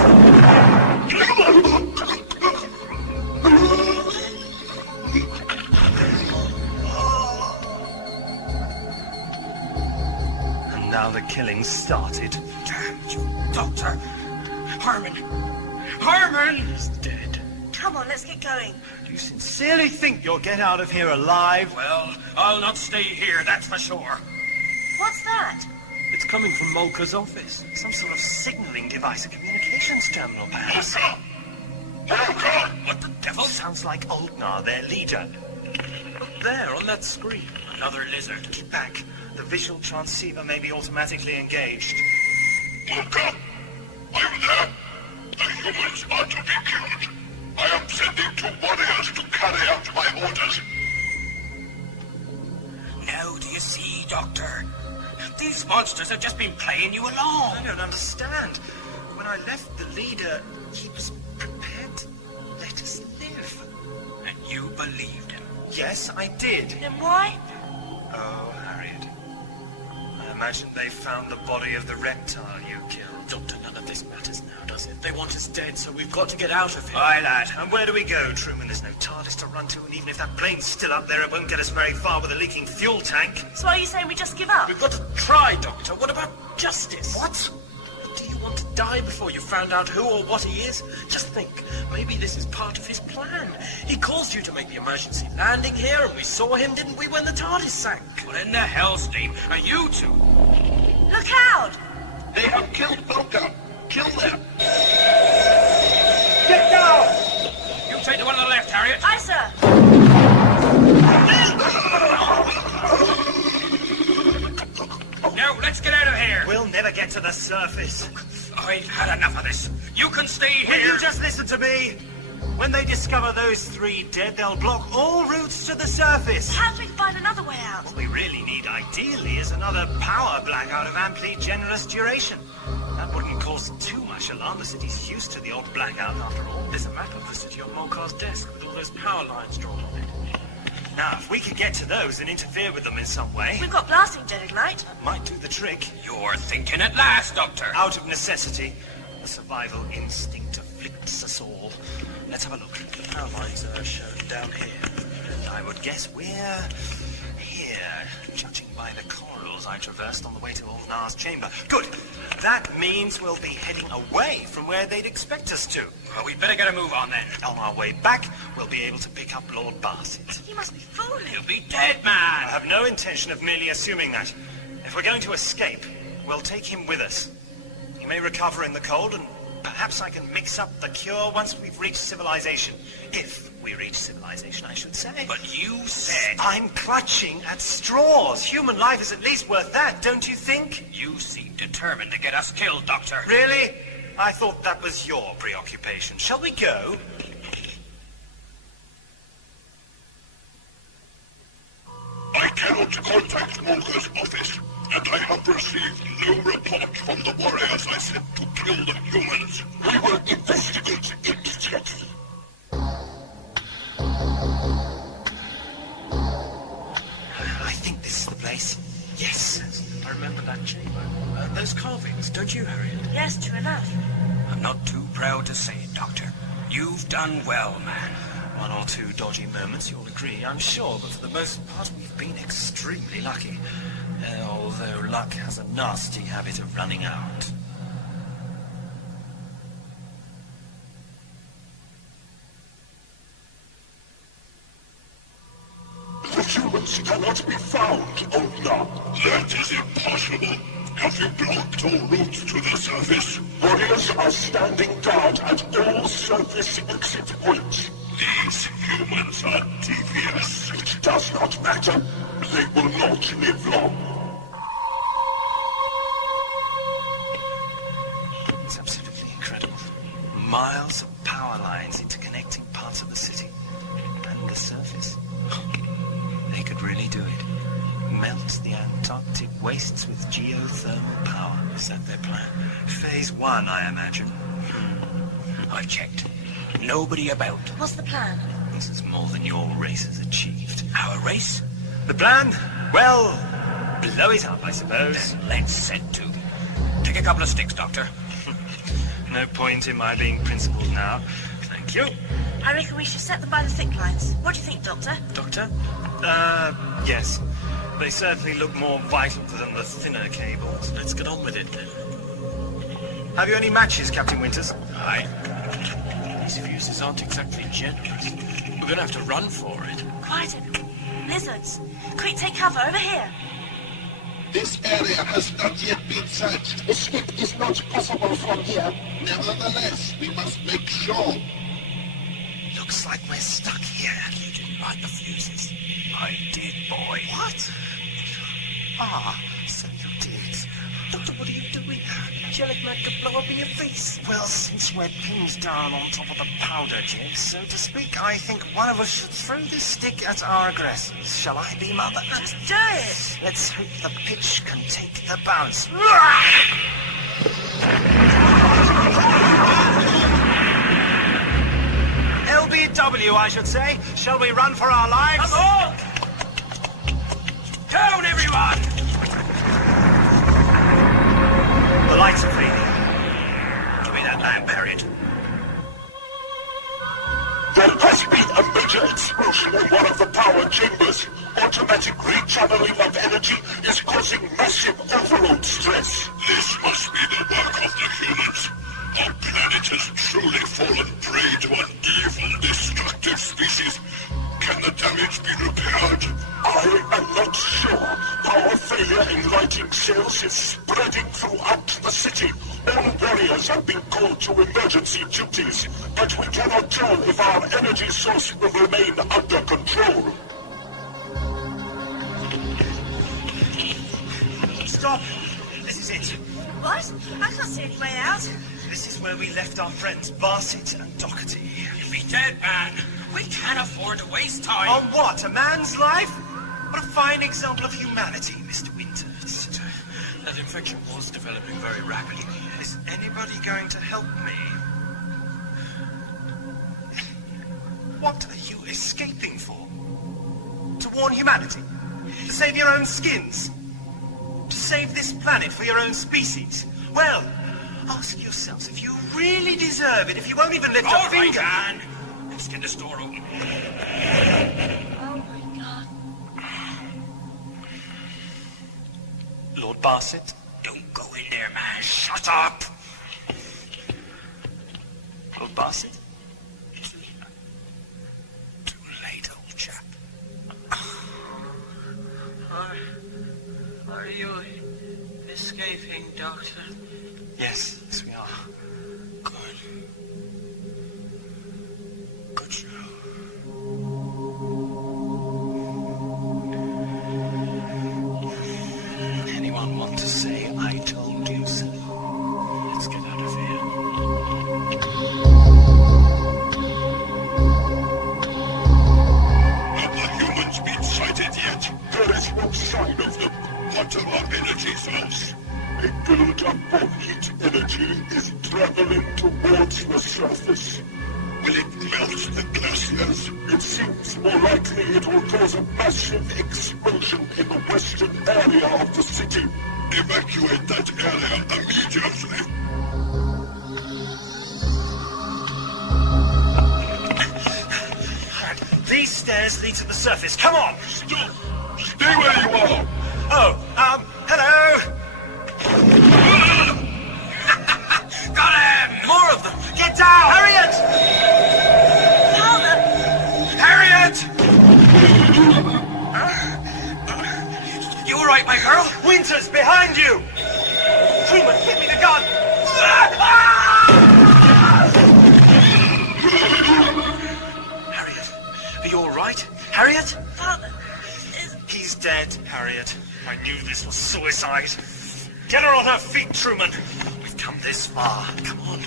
And now the killing's started. Damn you, Doctor. Harmon! Harmon! He's dead. Come on, let's get going. Do you sincerely think you'll get out of here alive? Well, I'll not stay here, that's for sure. What's that? It's coming from Molker's office. Some sort of signaling device, a communications terminal, perhaps. Molker! What the devil? Sounds like Oldnar, their leader. Up there, on that screen. Another lizard. Keep back. The visual transceiver may be automatically engaged. Molker! Are you there? The humans are to be killed. I am sending 2 warriors to carry out my orders. Now do you see, Doctor? These monsters have just been playing you along. I don't understand. When I left the leader, he was prepared to let us live. And you believed him? Yes, I did. Then why? Oh, Harriet. I imagine they found the body of the reptile you killed. Doctor, none of this matters now, does it? They want us dead, so we've got to get out of here. Aye, lad. And where do we go, Truman? There's no TARDIS to run to, and even if that plane's still up there, it won't get us very far with a leaking fuel tank. So are you saying we just give up? We've got to try, Doctor. What about Justyce? What? Do you want to die before you found out who or what he is? Just think. Maybe this is part of his plan. He caused you to make the emergency landing here, and we saw him, didn't we, when the TARDIS sank? What in the hell's name are you two? Look out! They have killed Molker. Kill them. Get down! You take the one on the left, Harriet. Aye, sir. Let's get out of here. We'll never get to the surface. I've had enough of this. You can stay here. Will you just listen to me? When they discover those 3 dead, they'll block all routes to the surface. How do we find another way out? What we really need, ideally, is another power blackout of amply generous duration. That wouldn't cause too much alarm. The city's used to the odd blackout, after all. There's a map of the city on Molkar's desk with all those power lines drawn on it. Now, if we could get to those and interfere with them in some way... We've got blasting jet ignite. That might do the trick. You're thinking at last, Doctor. Out of necessity, the survival instinct afflicts us all. Let's have a look. The power lines are shown down here. And I would guess we're here, judging by the corridors I traversed on the way to Ulnar's chamber. Good. That means we'll be heading away from where they'd expect us to. Well, we'd better get a move on then. On our way back, we'll be able to pick up Lord Barset. He must be fooling. He'll be dead, man. I have no intention of merely assuming that. If we're going to escape, we'll take him with us. He may recover in the cold, and perhaps I can mix up the cure once we've reached civilization. If we reach civilization, I should say. But you said... I'm clutching at straws. Human life is at least worth that, don't you think? You seem determined to get us killed, Doctor. Really? I thought that was your preoccupation. Shall we go? I cannot contact Molkar's office, and I have received no report from the warriors I sent to kill the humans. We will investigate immediately. I think this is the place. Yes. I remember that chamber. Those carvings, don't you, Harriet? Yes, true enough. I'm not too proud to say it, Doctor. You've done well, man. One or two dodgy moments, you'll agree, I'm sure, but for the most part, we've been extremely lucky. Although luck has a nasty habit of running out. The humans cannot be found, Ulnar. That is impossible. Have you blocked all routes to the surface? Warriors are standing guard at all surface exit points. These humans are devious. It does not matter. They will not live long. It's absolutely incredible. Miles of power lines interconnecting parts of the city and the surface. They could really do it. Melt the Antarctic wastes with geothermal power. Is that their plan? Phase 1, I imagine. I've checked. Nobody about. What's the plan? This is more than your race has achieved. Our race? The plan? Well, blow it up, I suppose. Then let's set to. Take a couple of sticks, Doctor. No point in my being principled now. Thank you. I reckon we should set them by the thick lines. What do you think, Doctor? Doctor? Yes. They certainly look more vital than the thinner cables. Let's get on with it, then. Have you any matches, Captain Winters? Aye. These fuses aren't exactly generous. We're going to have to run for it. Quiet, everyone. Lizards. Quick, take cover. Over here. This area has not yet been searched. Escape is not possible from here. Nevertheless, we must make sure. Looks like we're stuck here. You didn't light the fuses. I did, boy. What? Ah, so you did. Doctor, what are you doing? Angelic man could blow up in your face. Well, since we're pinned down on top of the powder jig, so to speak, I think one of us should throw this stick at our aggressors. Shall I be mother? Let's do it! Let's hope the pitch can take the bounce. LBW, I should say. Shall we run for our lives? Come on! Down, everyone! The lights are fading. Give me that lamp, Harriet. There has been a major explosion in one of the power chambers. Automatic rechanneling of energy is causing massive overload stress. This must be the work of the humans. Our planet has truly fallen prey to an evil, destructive species. Can the damage be repaired? I am not sure. Power failure in lighting cells is spreading throughout the city. All warriors have been called to emergency duties, but we cannot tell if our energy source will remain under control. Stop! it. What? I can't see any way out. This is where we left our friends Barset and Doherty. You be dead, man. We can't afford to waste time. On what? A man's life? What a fine example of humanity, Mr. Winters. That infection was developing very rapidly. Is anybody going to help me? What are you escaping for? To warn humanity? To save your own skins? To save this planet for your own species? Well, ask yourselves if you really deserve it, if you won't even lift a finger. Man. Let's get this door open. Oh my God. Lord Barset? Don't go in there, man. Shut up. Lord Barset? Too late, old chap. Are you escaping, Doctor? Yes, we are. Good. Good show. Anyone want to say I told you so? Let's get out of here. Have the humans been sighted yet? There is no sign of them. What are our energy source? A build-up of heat energy is traveling towards the surface. Will it melt the glaciers? It seems more likely it will cause a massive explosion in the western area of the city. Evacuate that area immediately. These stairs lead to the surface. Come on! Stop! Stay where you are! Oh, hello! Got him! More of them! Get down! Harriet! Father! Harriet! You all right, my girl? Winters, behind you! Truman, hit me the gun! Harriet, are you all right? Harriet? Father! He's dead, Harriet. I knew this was suicide. Get her on her feet, Truman. We've come this far. Come on.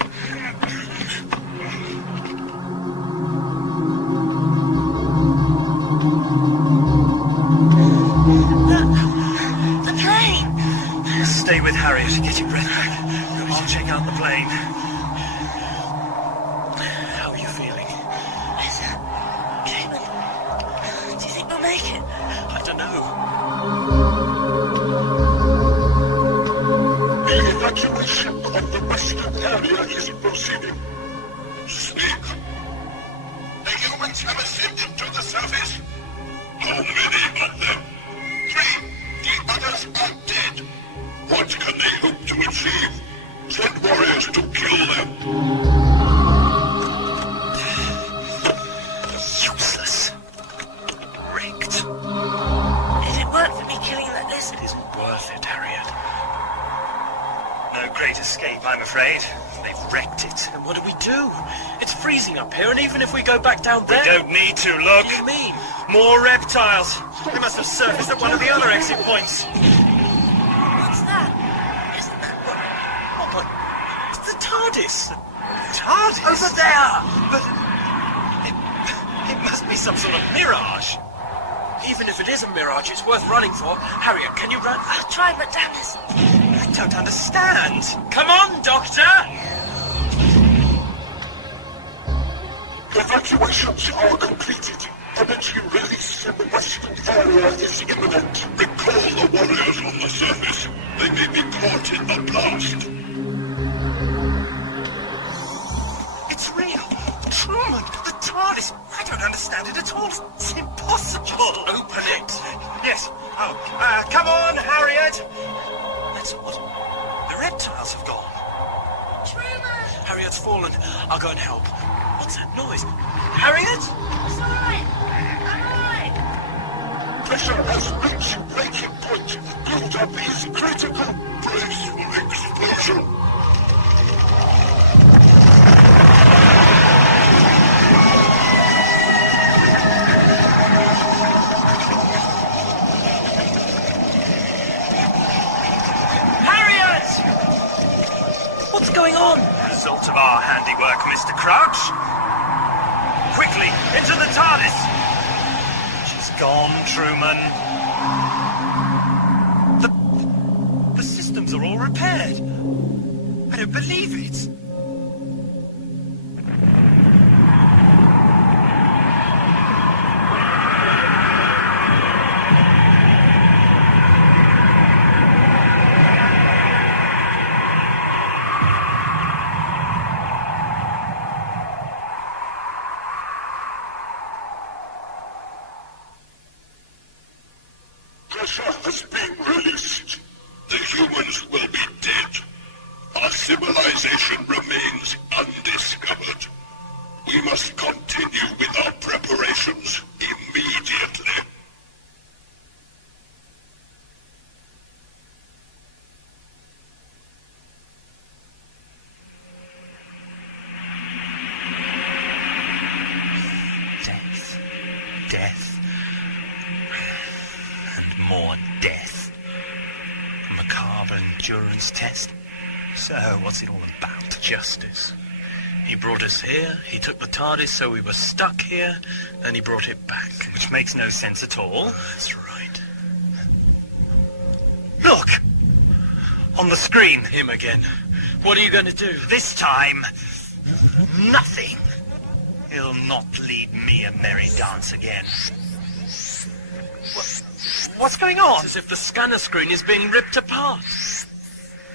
The plane! Stay with Harriet. Get your breath back. I'll check out the plane. How are you feeling? Truman, do you think we'll make it? I don't know. The evacuation of the western area is proceeding. Speak. The humans have ascended to the surface. How many of them? 3. The others are dead. What can they hope to achieve? Send warriors to kill them. Useless. Wrecked. Is it worth for me killing that lizard? It isn't worth it, Harriet. No great escape, I'm afraid. They've wrecked it. And what do we do? It's freezing up here, and even if we go back down there... We don't need to, look. What do you mean? More reptiles. They must have surfaced at one of the other exit points. What's that? Isn't that what? Oh, but it's the TARDIS. TARDIS? Over there! But it must be some sort of mirage. Even if it is a mirage, it's worth running for. Harriet, can you run? I'll try, but damn it. I don't understand. Come on, Doctor! Evacuations are completed. Energy release in the western area is imminent. Recall the warriors on the surface. They may be caught in the blast. It's real. Truman, the TARDIS. I don't understand it at all. It's impossible. Open it. Yes. Oh, come on, Harriet. That's what. The reptiles have gone. Truman! Harriet's fallen. I'll go and help. What's that noise? Harriet? It's all right. I'm all right. Pressure has reached breaking point. Build-up is critical. Brace for explosion. Harriet! What's going on? Result of our handiwork, Mr. Crouch. Quickly, into the TARDIS. She's gone, Truman. The systems are all repaired. I don't believe it. Pressure has been released. The humans will be dead. Our civilization remains undiscovered. We must continue with our preparations immediately. Death. Death. And more death. A macabre endurance test. So, what's it all about? Justice. He brought us here, he took the TARDIS so we were stuck here, then he brought it back. Which makes no sense at all. That's right. Look! On the screen. Him again. What are you going to do? This time, nothing. He'll not lead me a merry dance again. What's going on? It's as if the scanner screen is being ripped apart.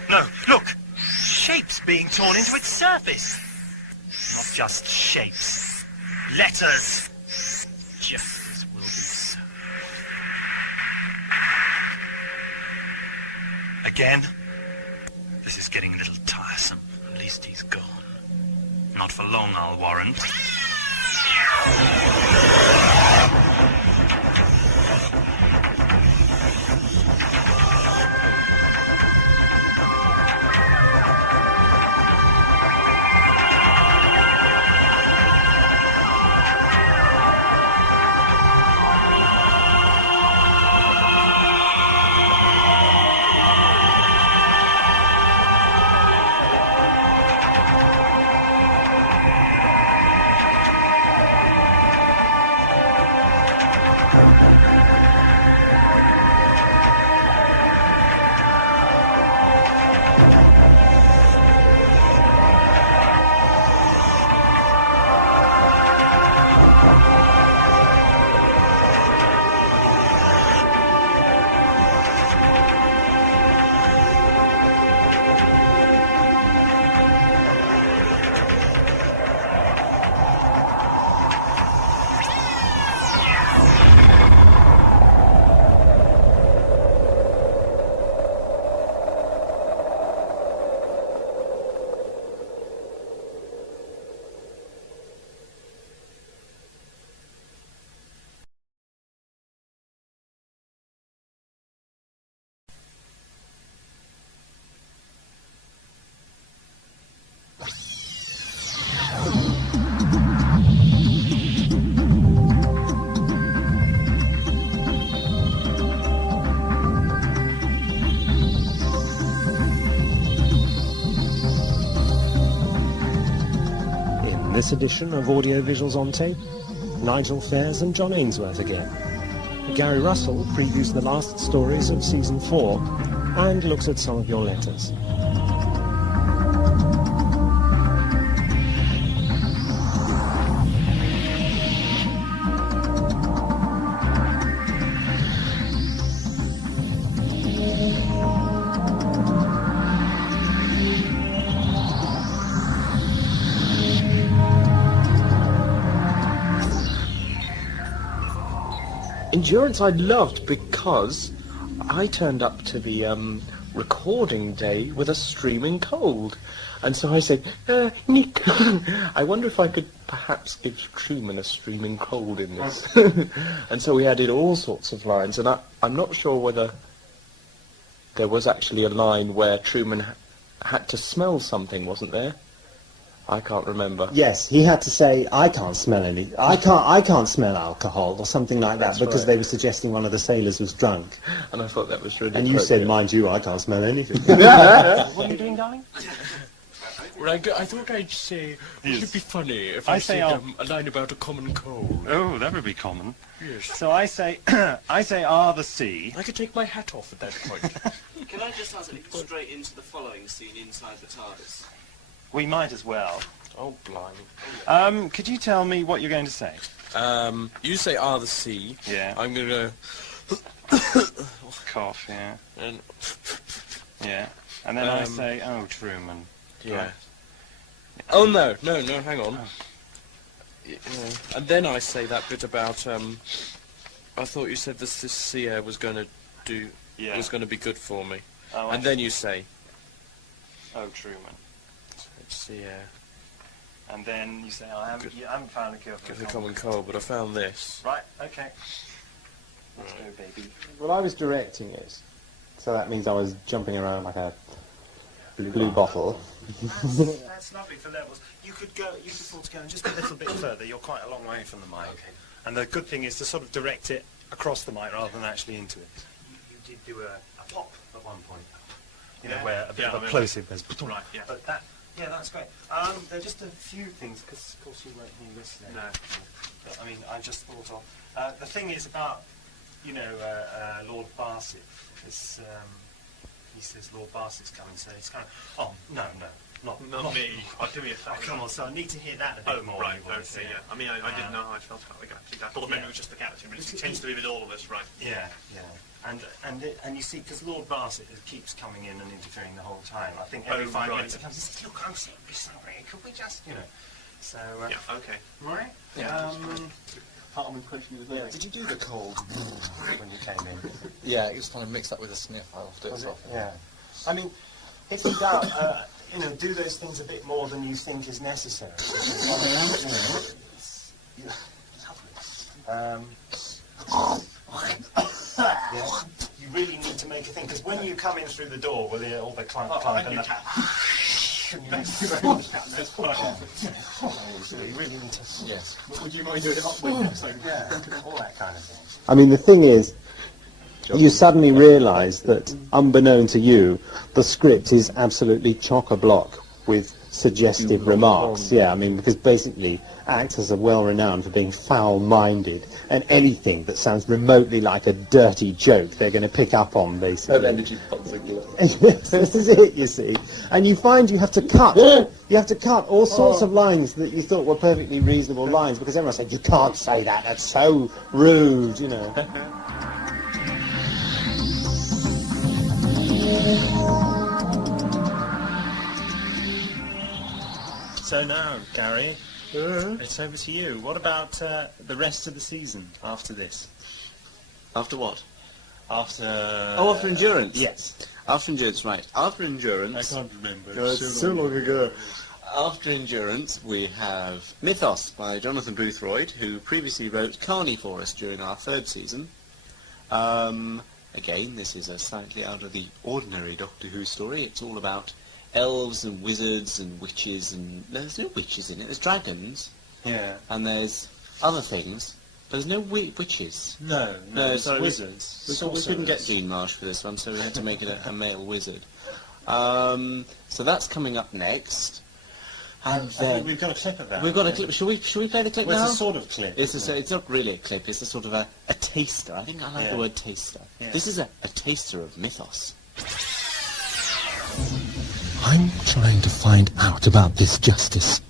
No, look! Shapes being torn into its surface. Not just shapes. Letters. Justice will be so. Again? This is getting a little tiresome. At least he's gone. Not for long, I'll warrant. This edition of Audiovisuals on Tape, Nigel Fairs and John Ainsworth again. Gary Russell previews the last stories of Season 4 and looks at some of your letters. Endurance I loved because I turned up to the recording day with a streaming cold. And so I said, Nick, I wonder if I could perhaps give Truman a streaming cold in this. And so we added all sorts of lines. And I'm not sure whether there was actually a line where Truman had to smell something, wasn't there? I can't remember. Yes, he had to say, I can't smell I can't smell alcohol, or something like that, because right. They were suggesting one of the sailors was drunk. And I thought that was really And you said, mind you, I can't smell anything. What are you doing, darling? Well, I thought I'd say it would be funny if I say said a line about a common cold. Oh, that would be common. Yes. So I say, I say R the sea. I could take my hat off at that point. Can I just ask if you could straight into the following scene inside the TARDIS? We might as well. Oh, blimey. Could you tell me what you're going to say? You say R the sea. Yeah. I'm going to Cough, yeah. And yeah. And then I say, oh, Truman. yeah. Right. Oh, no, hang on. Yeah. And then I say that bit about, I thought you said this sea air was going to was going to be good for me. Oh, and then you say, oh, Truman. Sea air. And then you say, I haven't found a cure for the common cold, but I found this. Right, okay. Let's go, baby. Well, I was directing it, so that means I was jumping around like a blue bottle. That's lovely for levels. You could afford to go just a little bit further. You're quite a long way from the mic. Okay. And the good thing is to sort of direct it across the mic rather than actually into it. You did do a pop at one point. You know, where a bit of a plosive goes. Right, yeah. But that's great. There are just a few things, because of course you weren't here listening. No. But, I mean, I just thought of... the thing is about, you know, Lord Barset. It's, he says Lord Barset's coming, so it's kind of... Oh, no. Not me. I'll do me a favour. Oh, come on, so I need to hear that a bit more. Right, okay, yeah. I mean, I didn't know how I felt about the galaxy. I thought maybe it was just the galaxy, but it tends to be with all of us, right? Yeah. And you see, because Lord Barset keeps coming in and interfering the whole time. I think every 5 minutes he comes and says, look, I'm sorry, could we just, you know... So, yeah, okay. Right? Yeah. Part of my question was, did you do the cold when you came in? Yeah, it was kind of mixed up with a sniff. I left it off. Yeah. I mean, if you doubt, you know, do those things a bit more than you think is necessary. Yeah, you really need to make a thing, because when you come in through the door, will hear all the clunk and the... You really need to... Yes. Would you mind doing it up with all that kind of thing. I mean, the thing is, you suddenly realise that, unbeknown to you, the script is absolutely chock-a-block with suggestive remarks. Yeah, I mean, because basically actors are well renowned for being foul-minded, and anything that sounds remotely like a dirty joke they're going to pick up on, basically. An energy particular. This is it, you see. And you find you have to cut. You have to cut all sorts of lines that you thought were perfectly reasonable lines, because everyone said, you can't say that, that's so rude, you know. So now, Gary, it's over to you. What about the rest of the season after this? After what? After... after Endurance? Yes. After Endurance, right. After Endurance... I can't remember. It's so long ago. After Endurance, we have Mythos by Jonathan Boothroyd, who previously wrote Carney for us during our 3rd season. Again, this is a slightly out of the ordinary Doctor Who story. It's all about elves and wizards and witches, and there's no witches in it. There's dragons. Yeah. And there's other things, but there's no witches. No, sorry, wizards. We couldn't get Jean Marsh for this one, so we had to make it a male wizard. So that's coming up next. And then we've got a clip of that. We've got a clip. Shall we play the clip now? It's a sort of clip. It's not really a clip. It's a sort of a taster. I think I like the word taster. Yeah. This is a taster of Mythos. I'm trying to find out about this Justyce.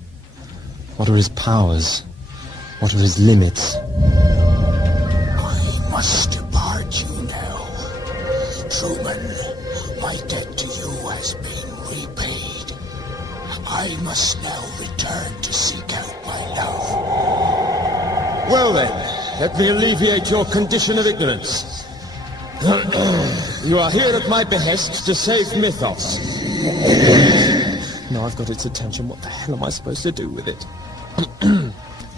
What are his powers? What are his limits? I must depart you now. Truman, my debt to you has been repaid. I must now return to seek out my love. Well then, let me alleviate your condition of ignorance. You are here at my behest to save Mythos. Now I've got its attention, what the hell am I supposed to do with it?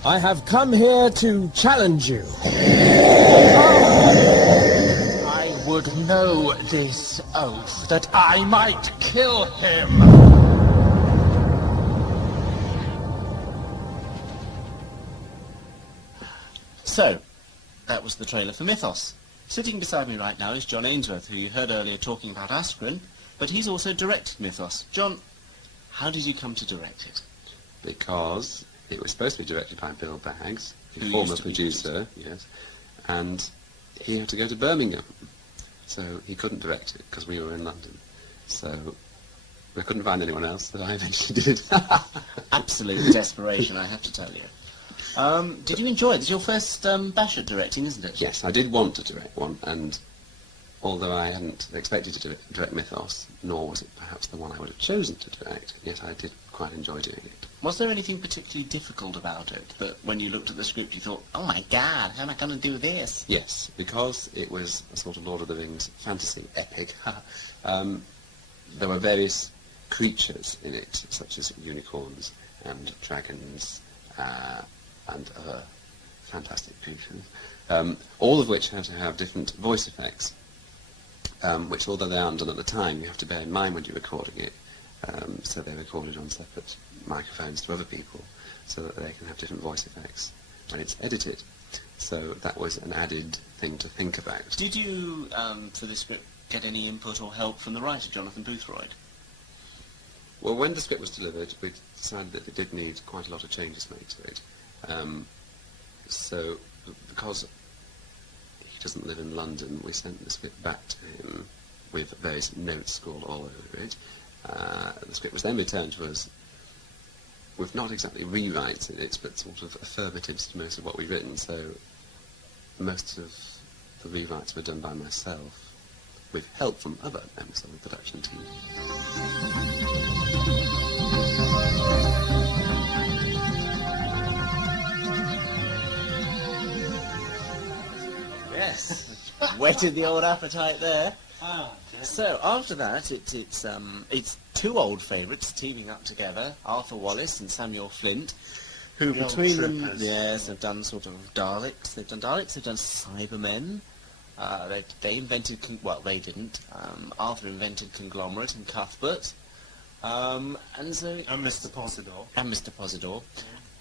I have come here to challenge you. I would know this oath, that I might kill him. So, that was the trailer for Mythos. Sitting beside me right now is John Ainsworth, who you heard earlier talking about Askren, but he's also directed Mythos. John, How did you come to direct it? Because it was supposed to be directed by Bill Baggs, the Who former used to be producer, yes, and he had to go to Birmingham, so he couldn't direct it because we were in London. So we couldn't find anyone else, that I eventually did. Absolute desperation, I have to tell you. Did you enjoy it? It's your first bash at directing, isn't it? Yes, I did want to direct one, and although I hadn't expected to direct Mythos, nor was it perhaps the one I would have chosen to direct, yet I did quite enjoy doing it. Was there anything particularly difficult about it, that when you looked at the script you thought, oh my god, how am I going to do this? Yes, because it was a sort of Lord of the Rings fantasy epic. There were various creatures in it, such as unicorns and dragons and other fantastic creatures, all of which have to have different voice effects, which, although they aren't done at the time, you have to bear in mind when you're recording it. So they're recorded on separate microphones to other people, so that they can have different voice effects when it's edited. So that was an added thing to think about. Did you, for this script, get any input or help from the writer, Jonathan Boothroyd? Well, when the script was delivered, we decided that it did need quite a lot of changes made to it. So, because he doesn't live in London, we sent the script back to him with various notes scrawled all over it. The script was then returned to us with not exactly rewrites in it, but sort of affirmatives to most of what we'd written, so most of the rewrites were done by myself, with help from other members of the production team. Yes, whetted the old appetite there. So after that, it's two old favourites teaming up together, Arthur Wallace and Samuel Flint, who The between old them, troopers. yes, have done sort of Daleks. They've done Daleks. They've done Cybermen. They invented, well, they didn't. Arthur invented Conglomerate and Cuthbert, and Mr. Posidor. And Mr. Posidor.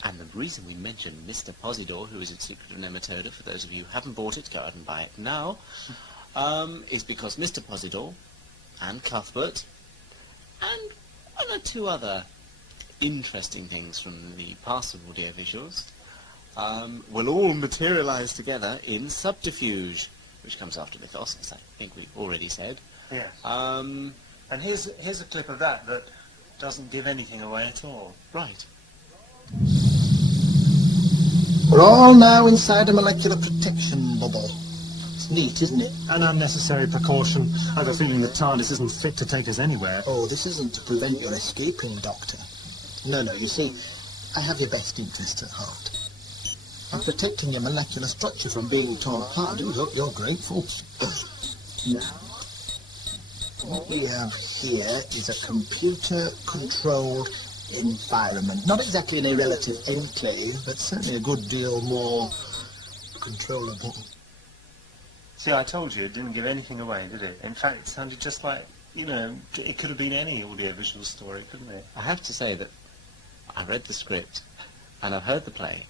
And the reason we mention Mr. Posidor, who is a Secret of Nematoda, for those of you who haven't bought it, go out and buy it now, is because Mr. Posidor and Cuthbert and one or two other interesting things from the past of audiovisuals will all materialise together in Subterfuge, which comes after Mythos, as I think we've already said. Yeah. And here's a clip of that doesn't give anything away at all. Right. We're all now inside a molecular protection bubble. It's neat, isn't it? An unnecessary precaution. I have a feeling the TARDIS isn't fit to take us anywhere. Oh, this isn't to prevent your escaping, Doctor. No, you see, I have your best interests at heart. I'm protecting your molecular structure from being torn apart. I do hope you're grateful. Now, what we have here is a computer-controlled environment. Not exactly an irrelative enclave, but certainly a good deal more controllable. See, I told you it didn't give anything away, did it? In fact, it sounded just like, it could have been any audiovisual story, couldn't it? I have to say that I read the script and I've heard the play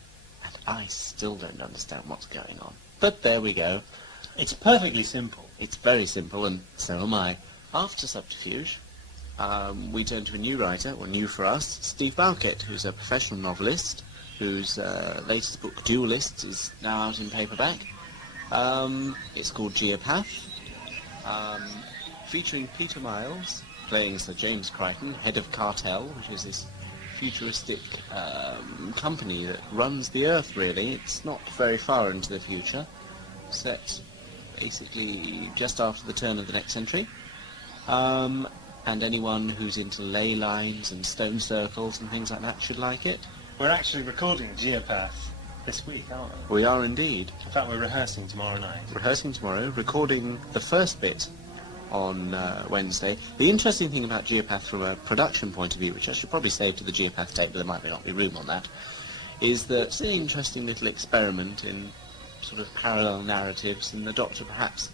and I still don't understand what's going on. But there we go. It's perfectly simple. It's very simple, and so am I. After Subterfuge, we turn to a new writer, or new for us, Steve Balkett, who's a professional novelist, whose latest book, Duelists, is now out in paperback. It's called Geopath, featuring Peter Miles, playing Sir James Crichton, head of Cartel, which is this futuristic company that runs the Earth, really. It's not very far into the future, set basically just after the turn of the next century. And anyone who's into ley lines and stone circles and things like that should like it. We're actually recording Geopath this week, aren't we? We are indeed. In fact, we're rehearsing tomorrow night. Rehearsing tomorrow, recording the first bit on Wednesday. The interesting thing about Geopath from a production point of view, which I should probably save to the Geopath tape, but there might not be room on that, is that it's an interesting little experiment in sort of parallel narratives, and the Doctor perhaps,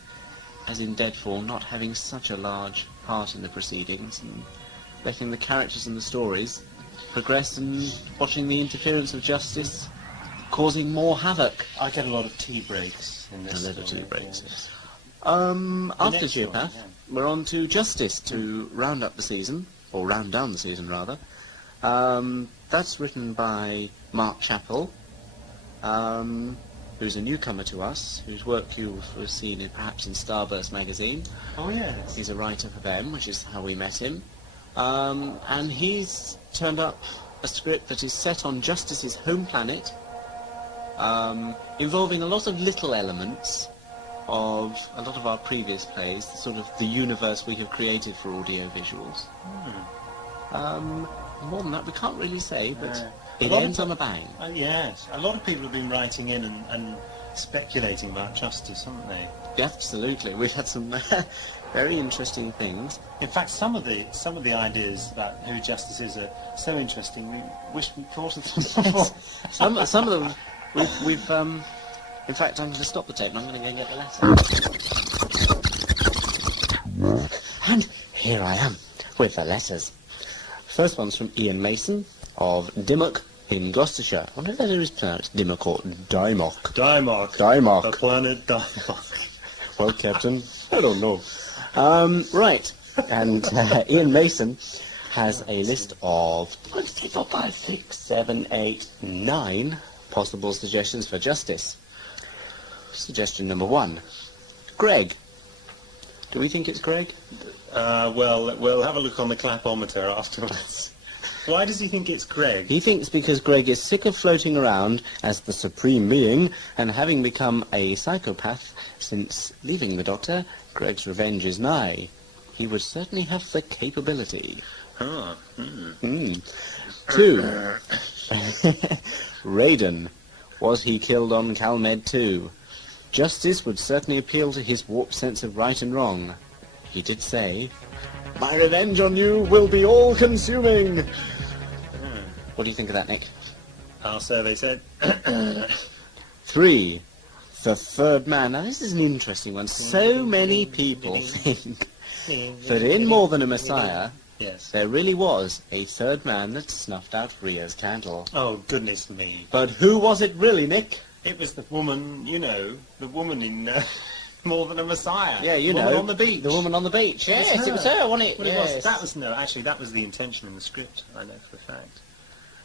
as in Deadfall, not having such a large part in the proceedings and letting the characters and the stories progress, and watching the interference of Justyce causing more havoc. I get a lot of tea breaks in this. A lot of tea breaks. Yes. After Geopath, we're on to Justyce to round up the season. or round down the season rather. That's written by Mark Chappell, who's a newcomer to us, whose work you've seen perhaps in Starburst magazine. Oh, yes. He's a writer for them, which is how we met him. And he's turned up a script that is set on Justyce's home planet, involving a lot of little elements of a lot of our previous plays, sort of the universe we have created for audio-visuals. More than that, we can't really say, but it ends on a bang. Yes, a lot of people have been writing in and speculating about Justyce, haven't they? Absolutely, we've had some very interesting things. In fact, some of the ideas about who Justyce is are so interesting. We wish we thought of them before. some of them, we've in fact, I'm going to stop the tape and I'm going to go and get the letter. And here I am with the letters. First one's from Ian Mason of Dimmock in Gloucestershire. I wonder whether it's pronounced Dimmock or Dymock. Dymock. The planet Dymock. Well, Captain, I don't know. Right, and Ian Mason has a list of 1, 2, 3, 4, 5, 6, 7, 8, 9 possible suggestions for Justyce. Suggestion number 1. Greg. Do we think it's Greg? Well, we'll have a look on the clapometer afterwards. Why does he think it's Greg? He thinks because Greg is sick of floating around as the supreme being, and having become a psychopath since leaving the Doctor, Greg's revenge is nigh. He would certainly have the capability. 2. Raiden. Was he killed on Calmed 2? Justyce would certainly appeal to his warped sense of right and wrong. He did say, "My revenge on you will be all-consuming." What do you think of that, Nick? Our survey said. 3. The third man. Now, this is an interesting one. So many people think that in More Than a Messiah, there really was a third man that snuffed out Rhea's candle. Oh, goodness me. But who was it really, Nick? It was the woman, the woman in More Than a Messiah. Yeah, the woman on the beach. The woman on the beach, yes, it was her, wasn't it? Well, yes. That was the intention in the script, I know for a fact.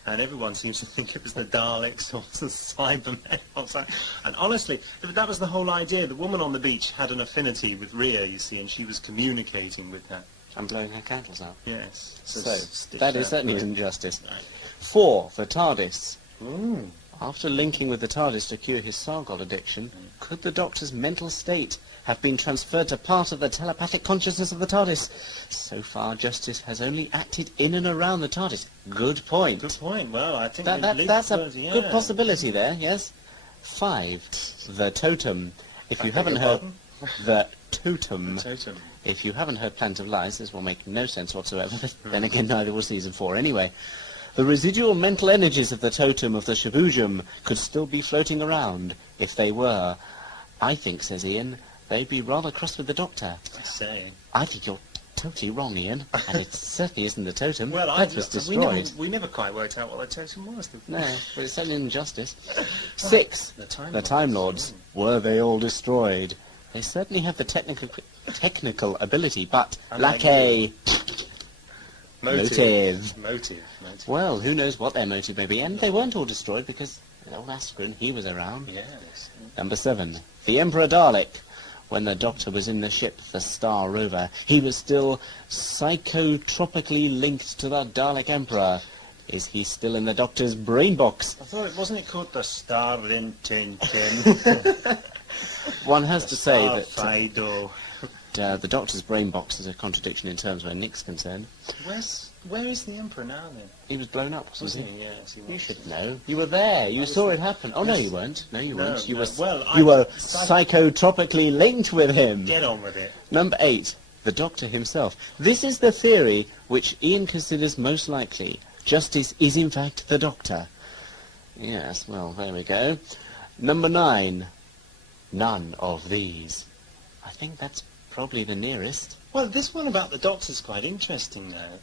And everyone seems to think it was the Daleks or the Cybermen or something. And honestly, that was the whole idea. The woman on the beach had an affinity with Rhea, you see, and she was communicating with her. And blowing her candles out. Yes. So that is certainly injustice. 4. The TARDIS. Ooh. After linking with the TARDIS to cure his Sargol addiction, could the Doctor's mental state have been transferred to part of the telepathic consciousness of the TARDIS? So far, Justyce has only acted in and around the TARDIS. Good point. Good point. Well, I think that's a good possibility there, yes. 5. The Totem. If you haven't heard... The Totem. If you haven't heard Planet of Lies, this will make no sense whatsoever. Then again, neither will Season 4 anyway. The residual mental energies of the totem of the Shabujum could still be floating around. If they were, I think, says Ian, they'd be rather cross with the Doctor. I think you're totally wrong, Ian, and it certainly isn't the totem. Well, that was destroyed. We never quite worked out what the totem was. No, but it's certainly injustice. 6. The Time Lords. Were they all destroyed? They certainly have the technical ability, but lack a... Motive. Well, who knows what their motive may be, and they weren't all destroyed because old Askren, he was around. Yes. Number 7. The Emperor Dalek. When the Doctor was in the ship, the Star Rover, he was still psychotropically linked to the Dalek Emperor. Is he still in the Doctor's brain box? I thought wasn't it called the Star Rintintin? One has to say that Fido. The Doctor's brain box is a contradiction in terms where Nick's concerned. Where is the Emperor now, then? He was blown up, wasn't he? Yes, he was. You should know. You were there. You saw it happen. Oh, no, you weren't. No, you weren't. You were psychotropically linked with him. Get on with it. Number 8. The Doctor himself. This is the theory which Ian considers most likely. Justyce is, in fact, the Doctor. Yes, well, there we go. Number 9. None of these. I think that's probably the nearest. Well, this one about the Doctor's quite interesting now.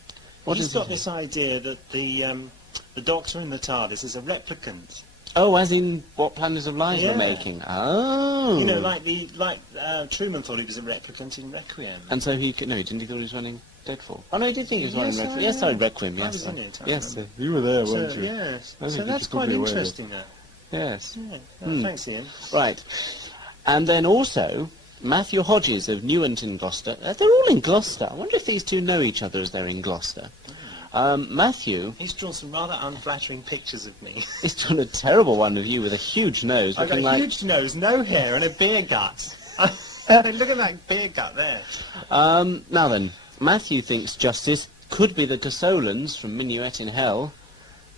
He's got this idea that the Doctor in the TARDIS is a replicant. Oh, as in what Planet of Lies were making. Oh. You know, like Truman thought he was a replicant in Requiem. And so he didn't he thought he was running Deadfall. Oh no, I did think he was Yes, in Requiem. I Yes, know. sorry, Requiem. I Yes, was in it, I yes, remember. you were there, So, weren't you? yes. I think So you that's should quite probably wear it. interesting, that. Yes. Yeah. Thanks, Ian. Right. And then also, Matthew Hodges of Newent in Gloucester. They're all in Gloucester. I wonder if these two know each other as they're in Gloucester. Matthew... He's drawn some rather unflattering pictures of me. He's drawn a terrible one of you with a huge nose. I've got a looking like... huge nose, no hair, and a beer gut. Look at that beer gut there. Now then, Matthew thinks Justyce could be the Casolans from Minuet in Hell.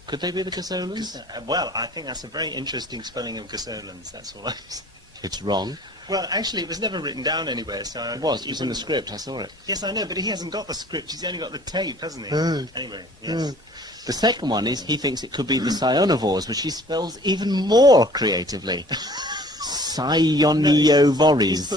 Could they be the Casolans? Well, I think that's a very interesting spelling of Casolans, that's all I say. It's wrong. Well, actually, it was never written down anywhere, so... It was in the script, I saw it. Yes, I know, but he hasn't got the script, he's only got the tape, hasn't he? Anyway, yes. The second one is he thinks it could be the Sionivores, which he spells even more creatively. Sioniovories.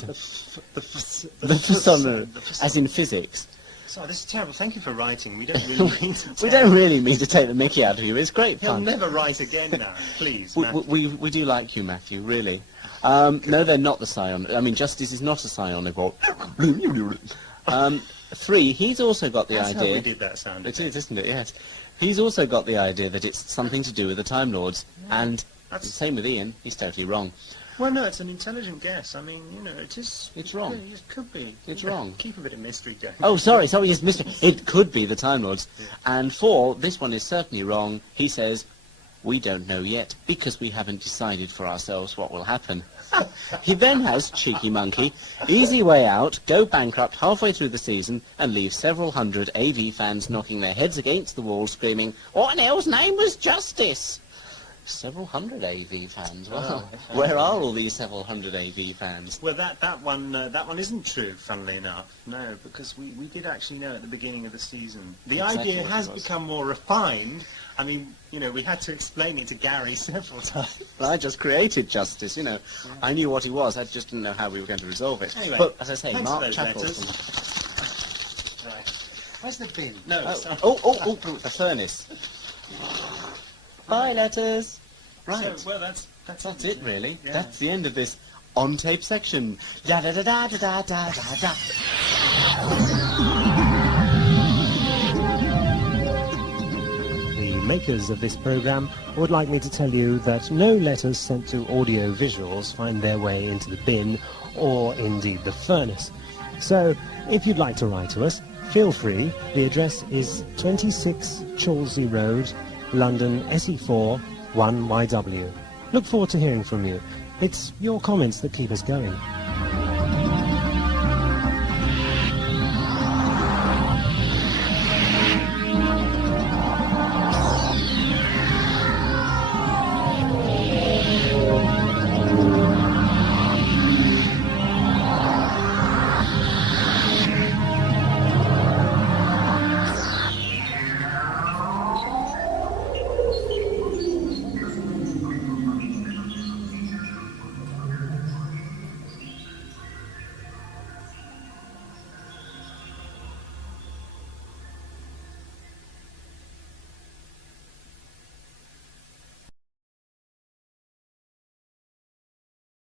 As in physics. Sorry, this is terrible. Thank you for writing. We don't really mean to We don't really mean to take the mickey out of you. It's great He'll fun. never write again now, please. We do like you, Matthew, really. No, they're not the Scion. I mean, Justyce is not a Sionivore. 3, he's also got the That's idea... how we did that sound. It is, isn't it? Yes. He's also got the idea that it's something to do with the Time Lords. And the same with Ian. He's totally wrong. Well, no, it's an intelligent guess. I mean, you know, it is... It's wrong. It could be. It's wrong. Keep a bit of mystery going. Oh, sorry, yes, mystery. It could be the Time Lords. Yeah. And 4, this one is certainly wrong. He says, we don't know yet, because we haven't decided for ourselves what will happen. He then has, cheeky monkey, easy way out, go bankrupt halfway through the season, and leave several hundred AV fans knocking their heads against the wall screaming, what in hell's name was Justyce? Several hundred AV fans. Wow. Where are all these several hundred AV fans? Well, that one isn't true, funnily enough. No, because we did actually know at the beginning of the season. The idea has become more refined. I mean, you know, we had to explain it to Gary several times. Well, I just created Justyce, you know. Yeah. I knew what he was, I just didn't know how we were going to resolve it. Anyway, but, as I say, Mark Chappell's... Right. Where's the bin? No, the furnace. Bye, letters. Right. So, well, that's it, really. Yeah. That's the end of this on-tape section. Da da da da da da da da. The makers of this program would like me to tell you that no letters sent to audio visuals find their way into the bin, or indeed the furnace. So, if you'd like to write to us, feel free. The address is 26 Chalsey Road, London, SE04, 1YW. Look forward to hearing from you. It's your comments that keep us going.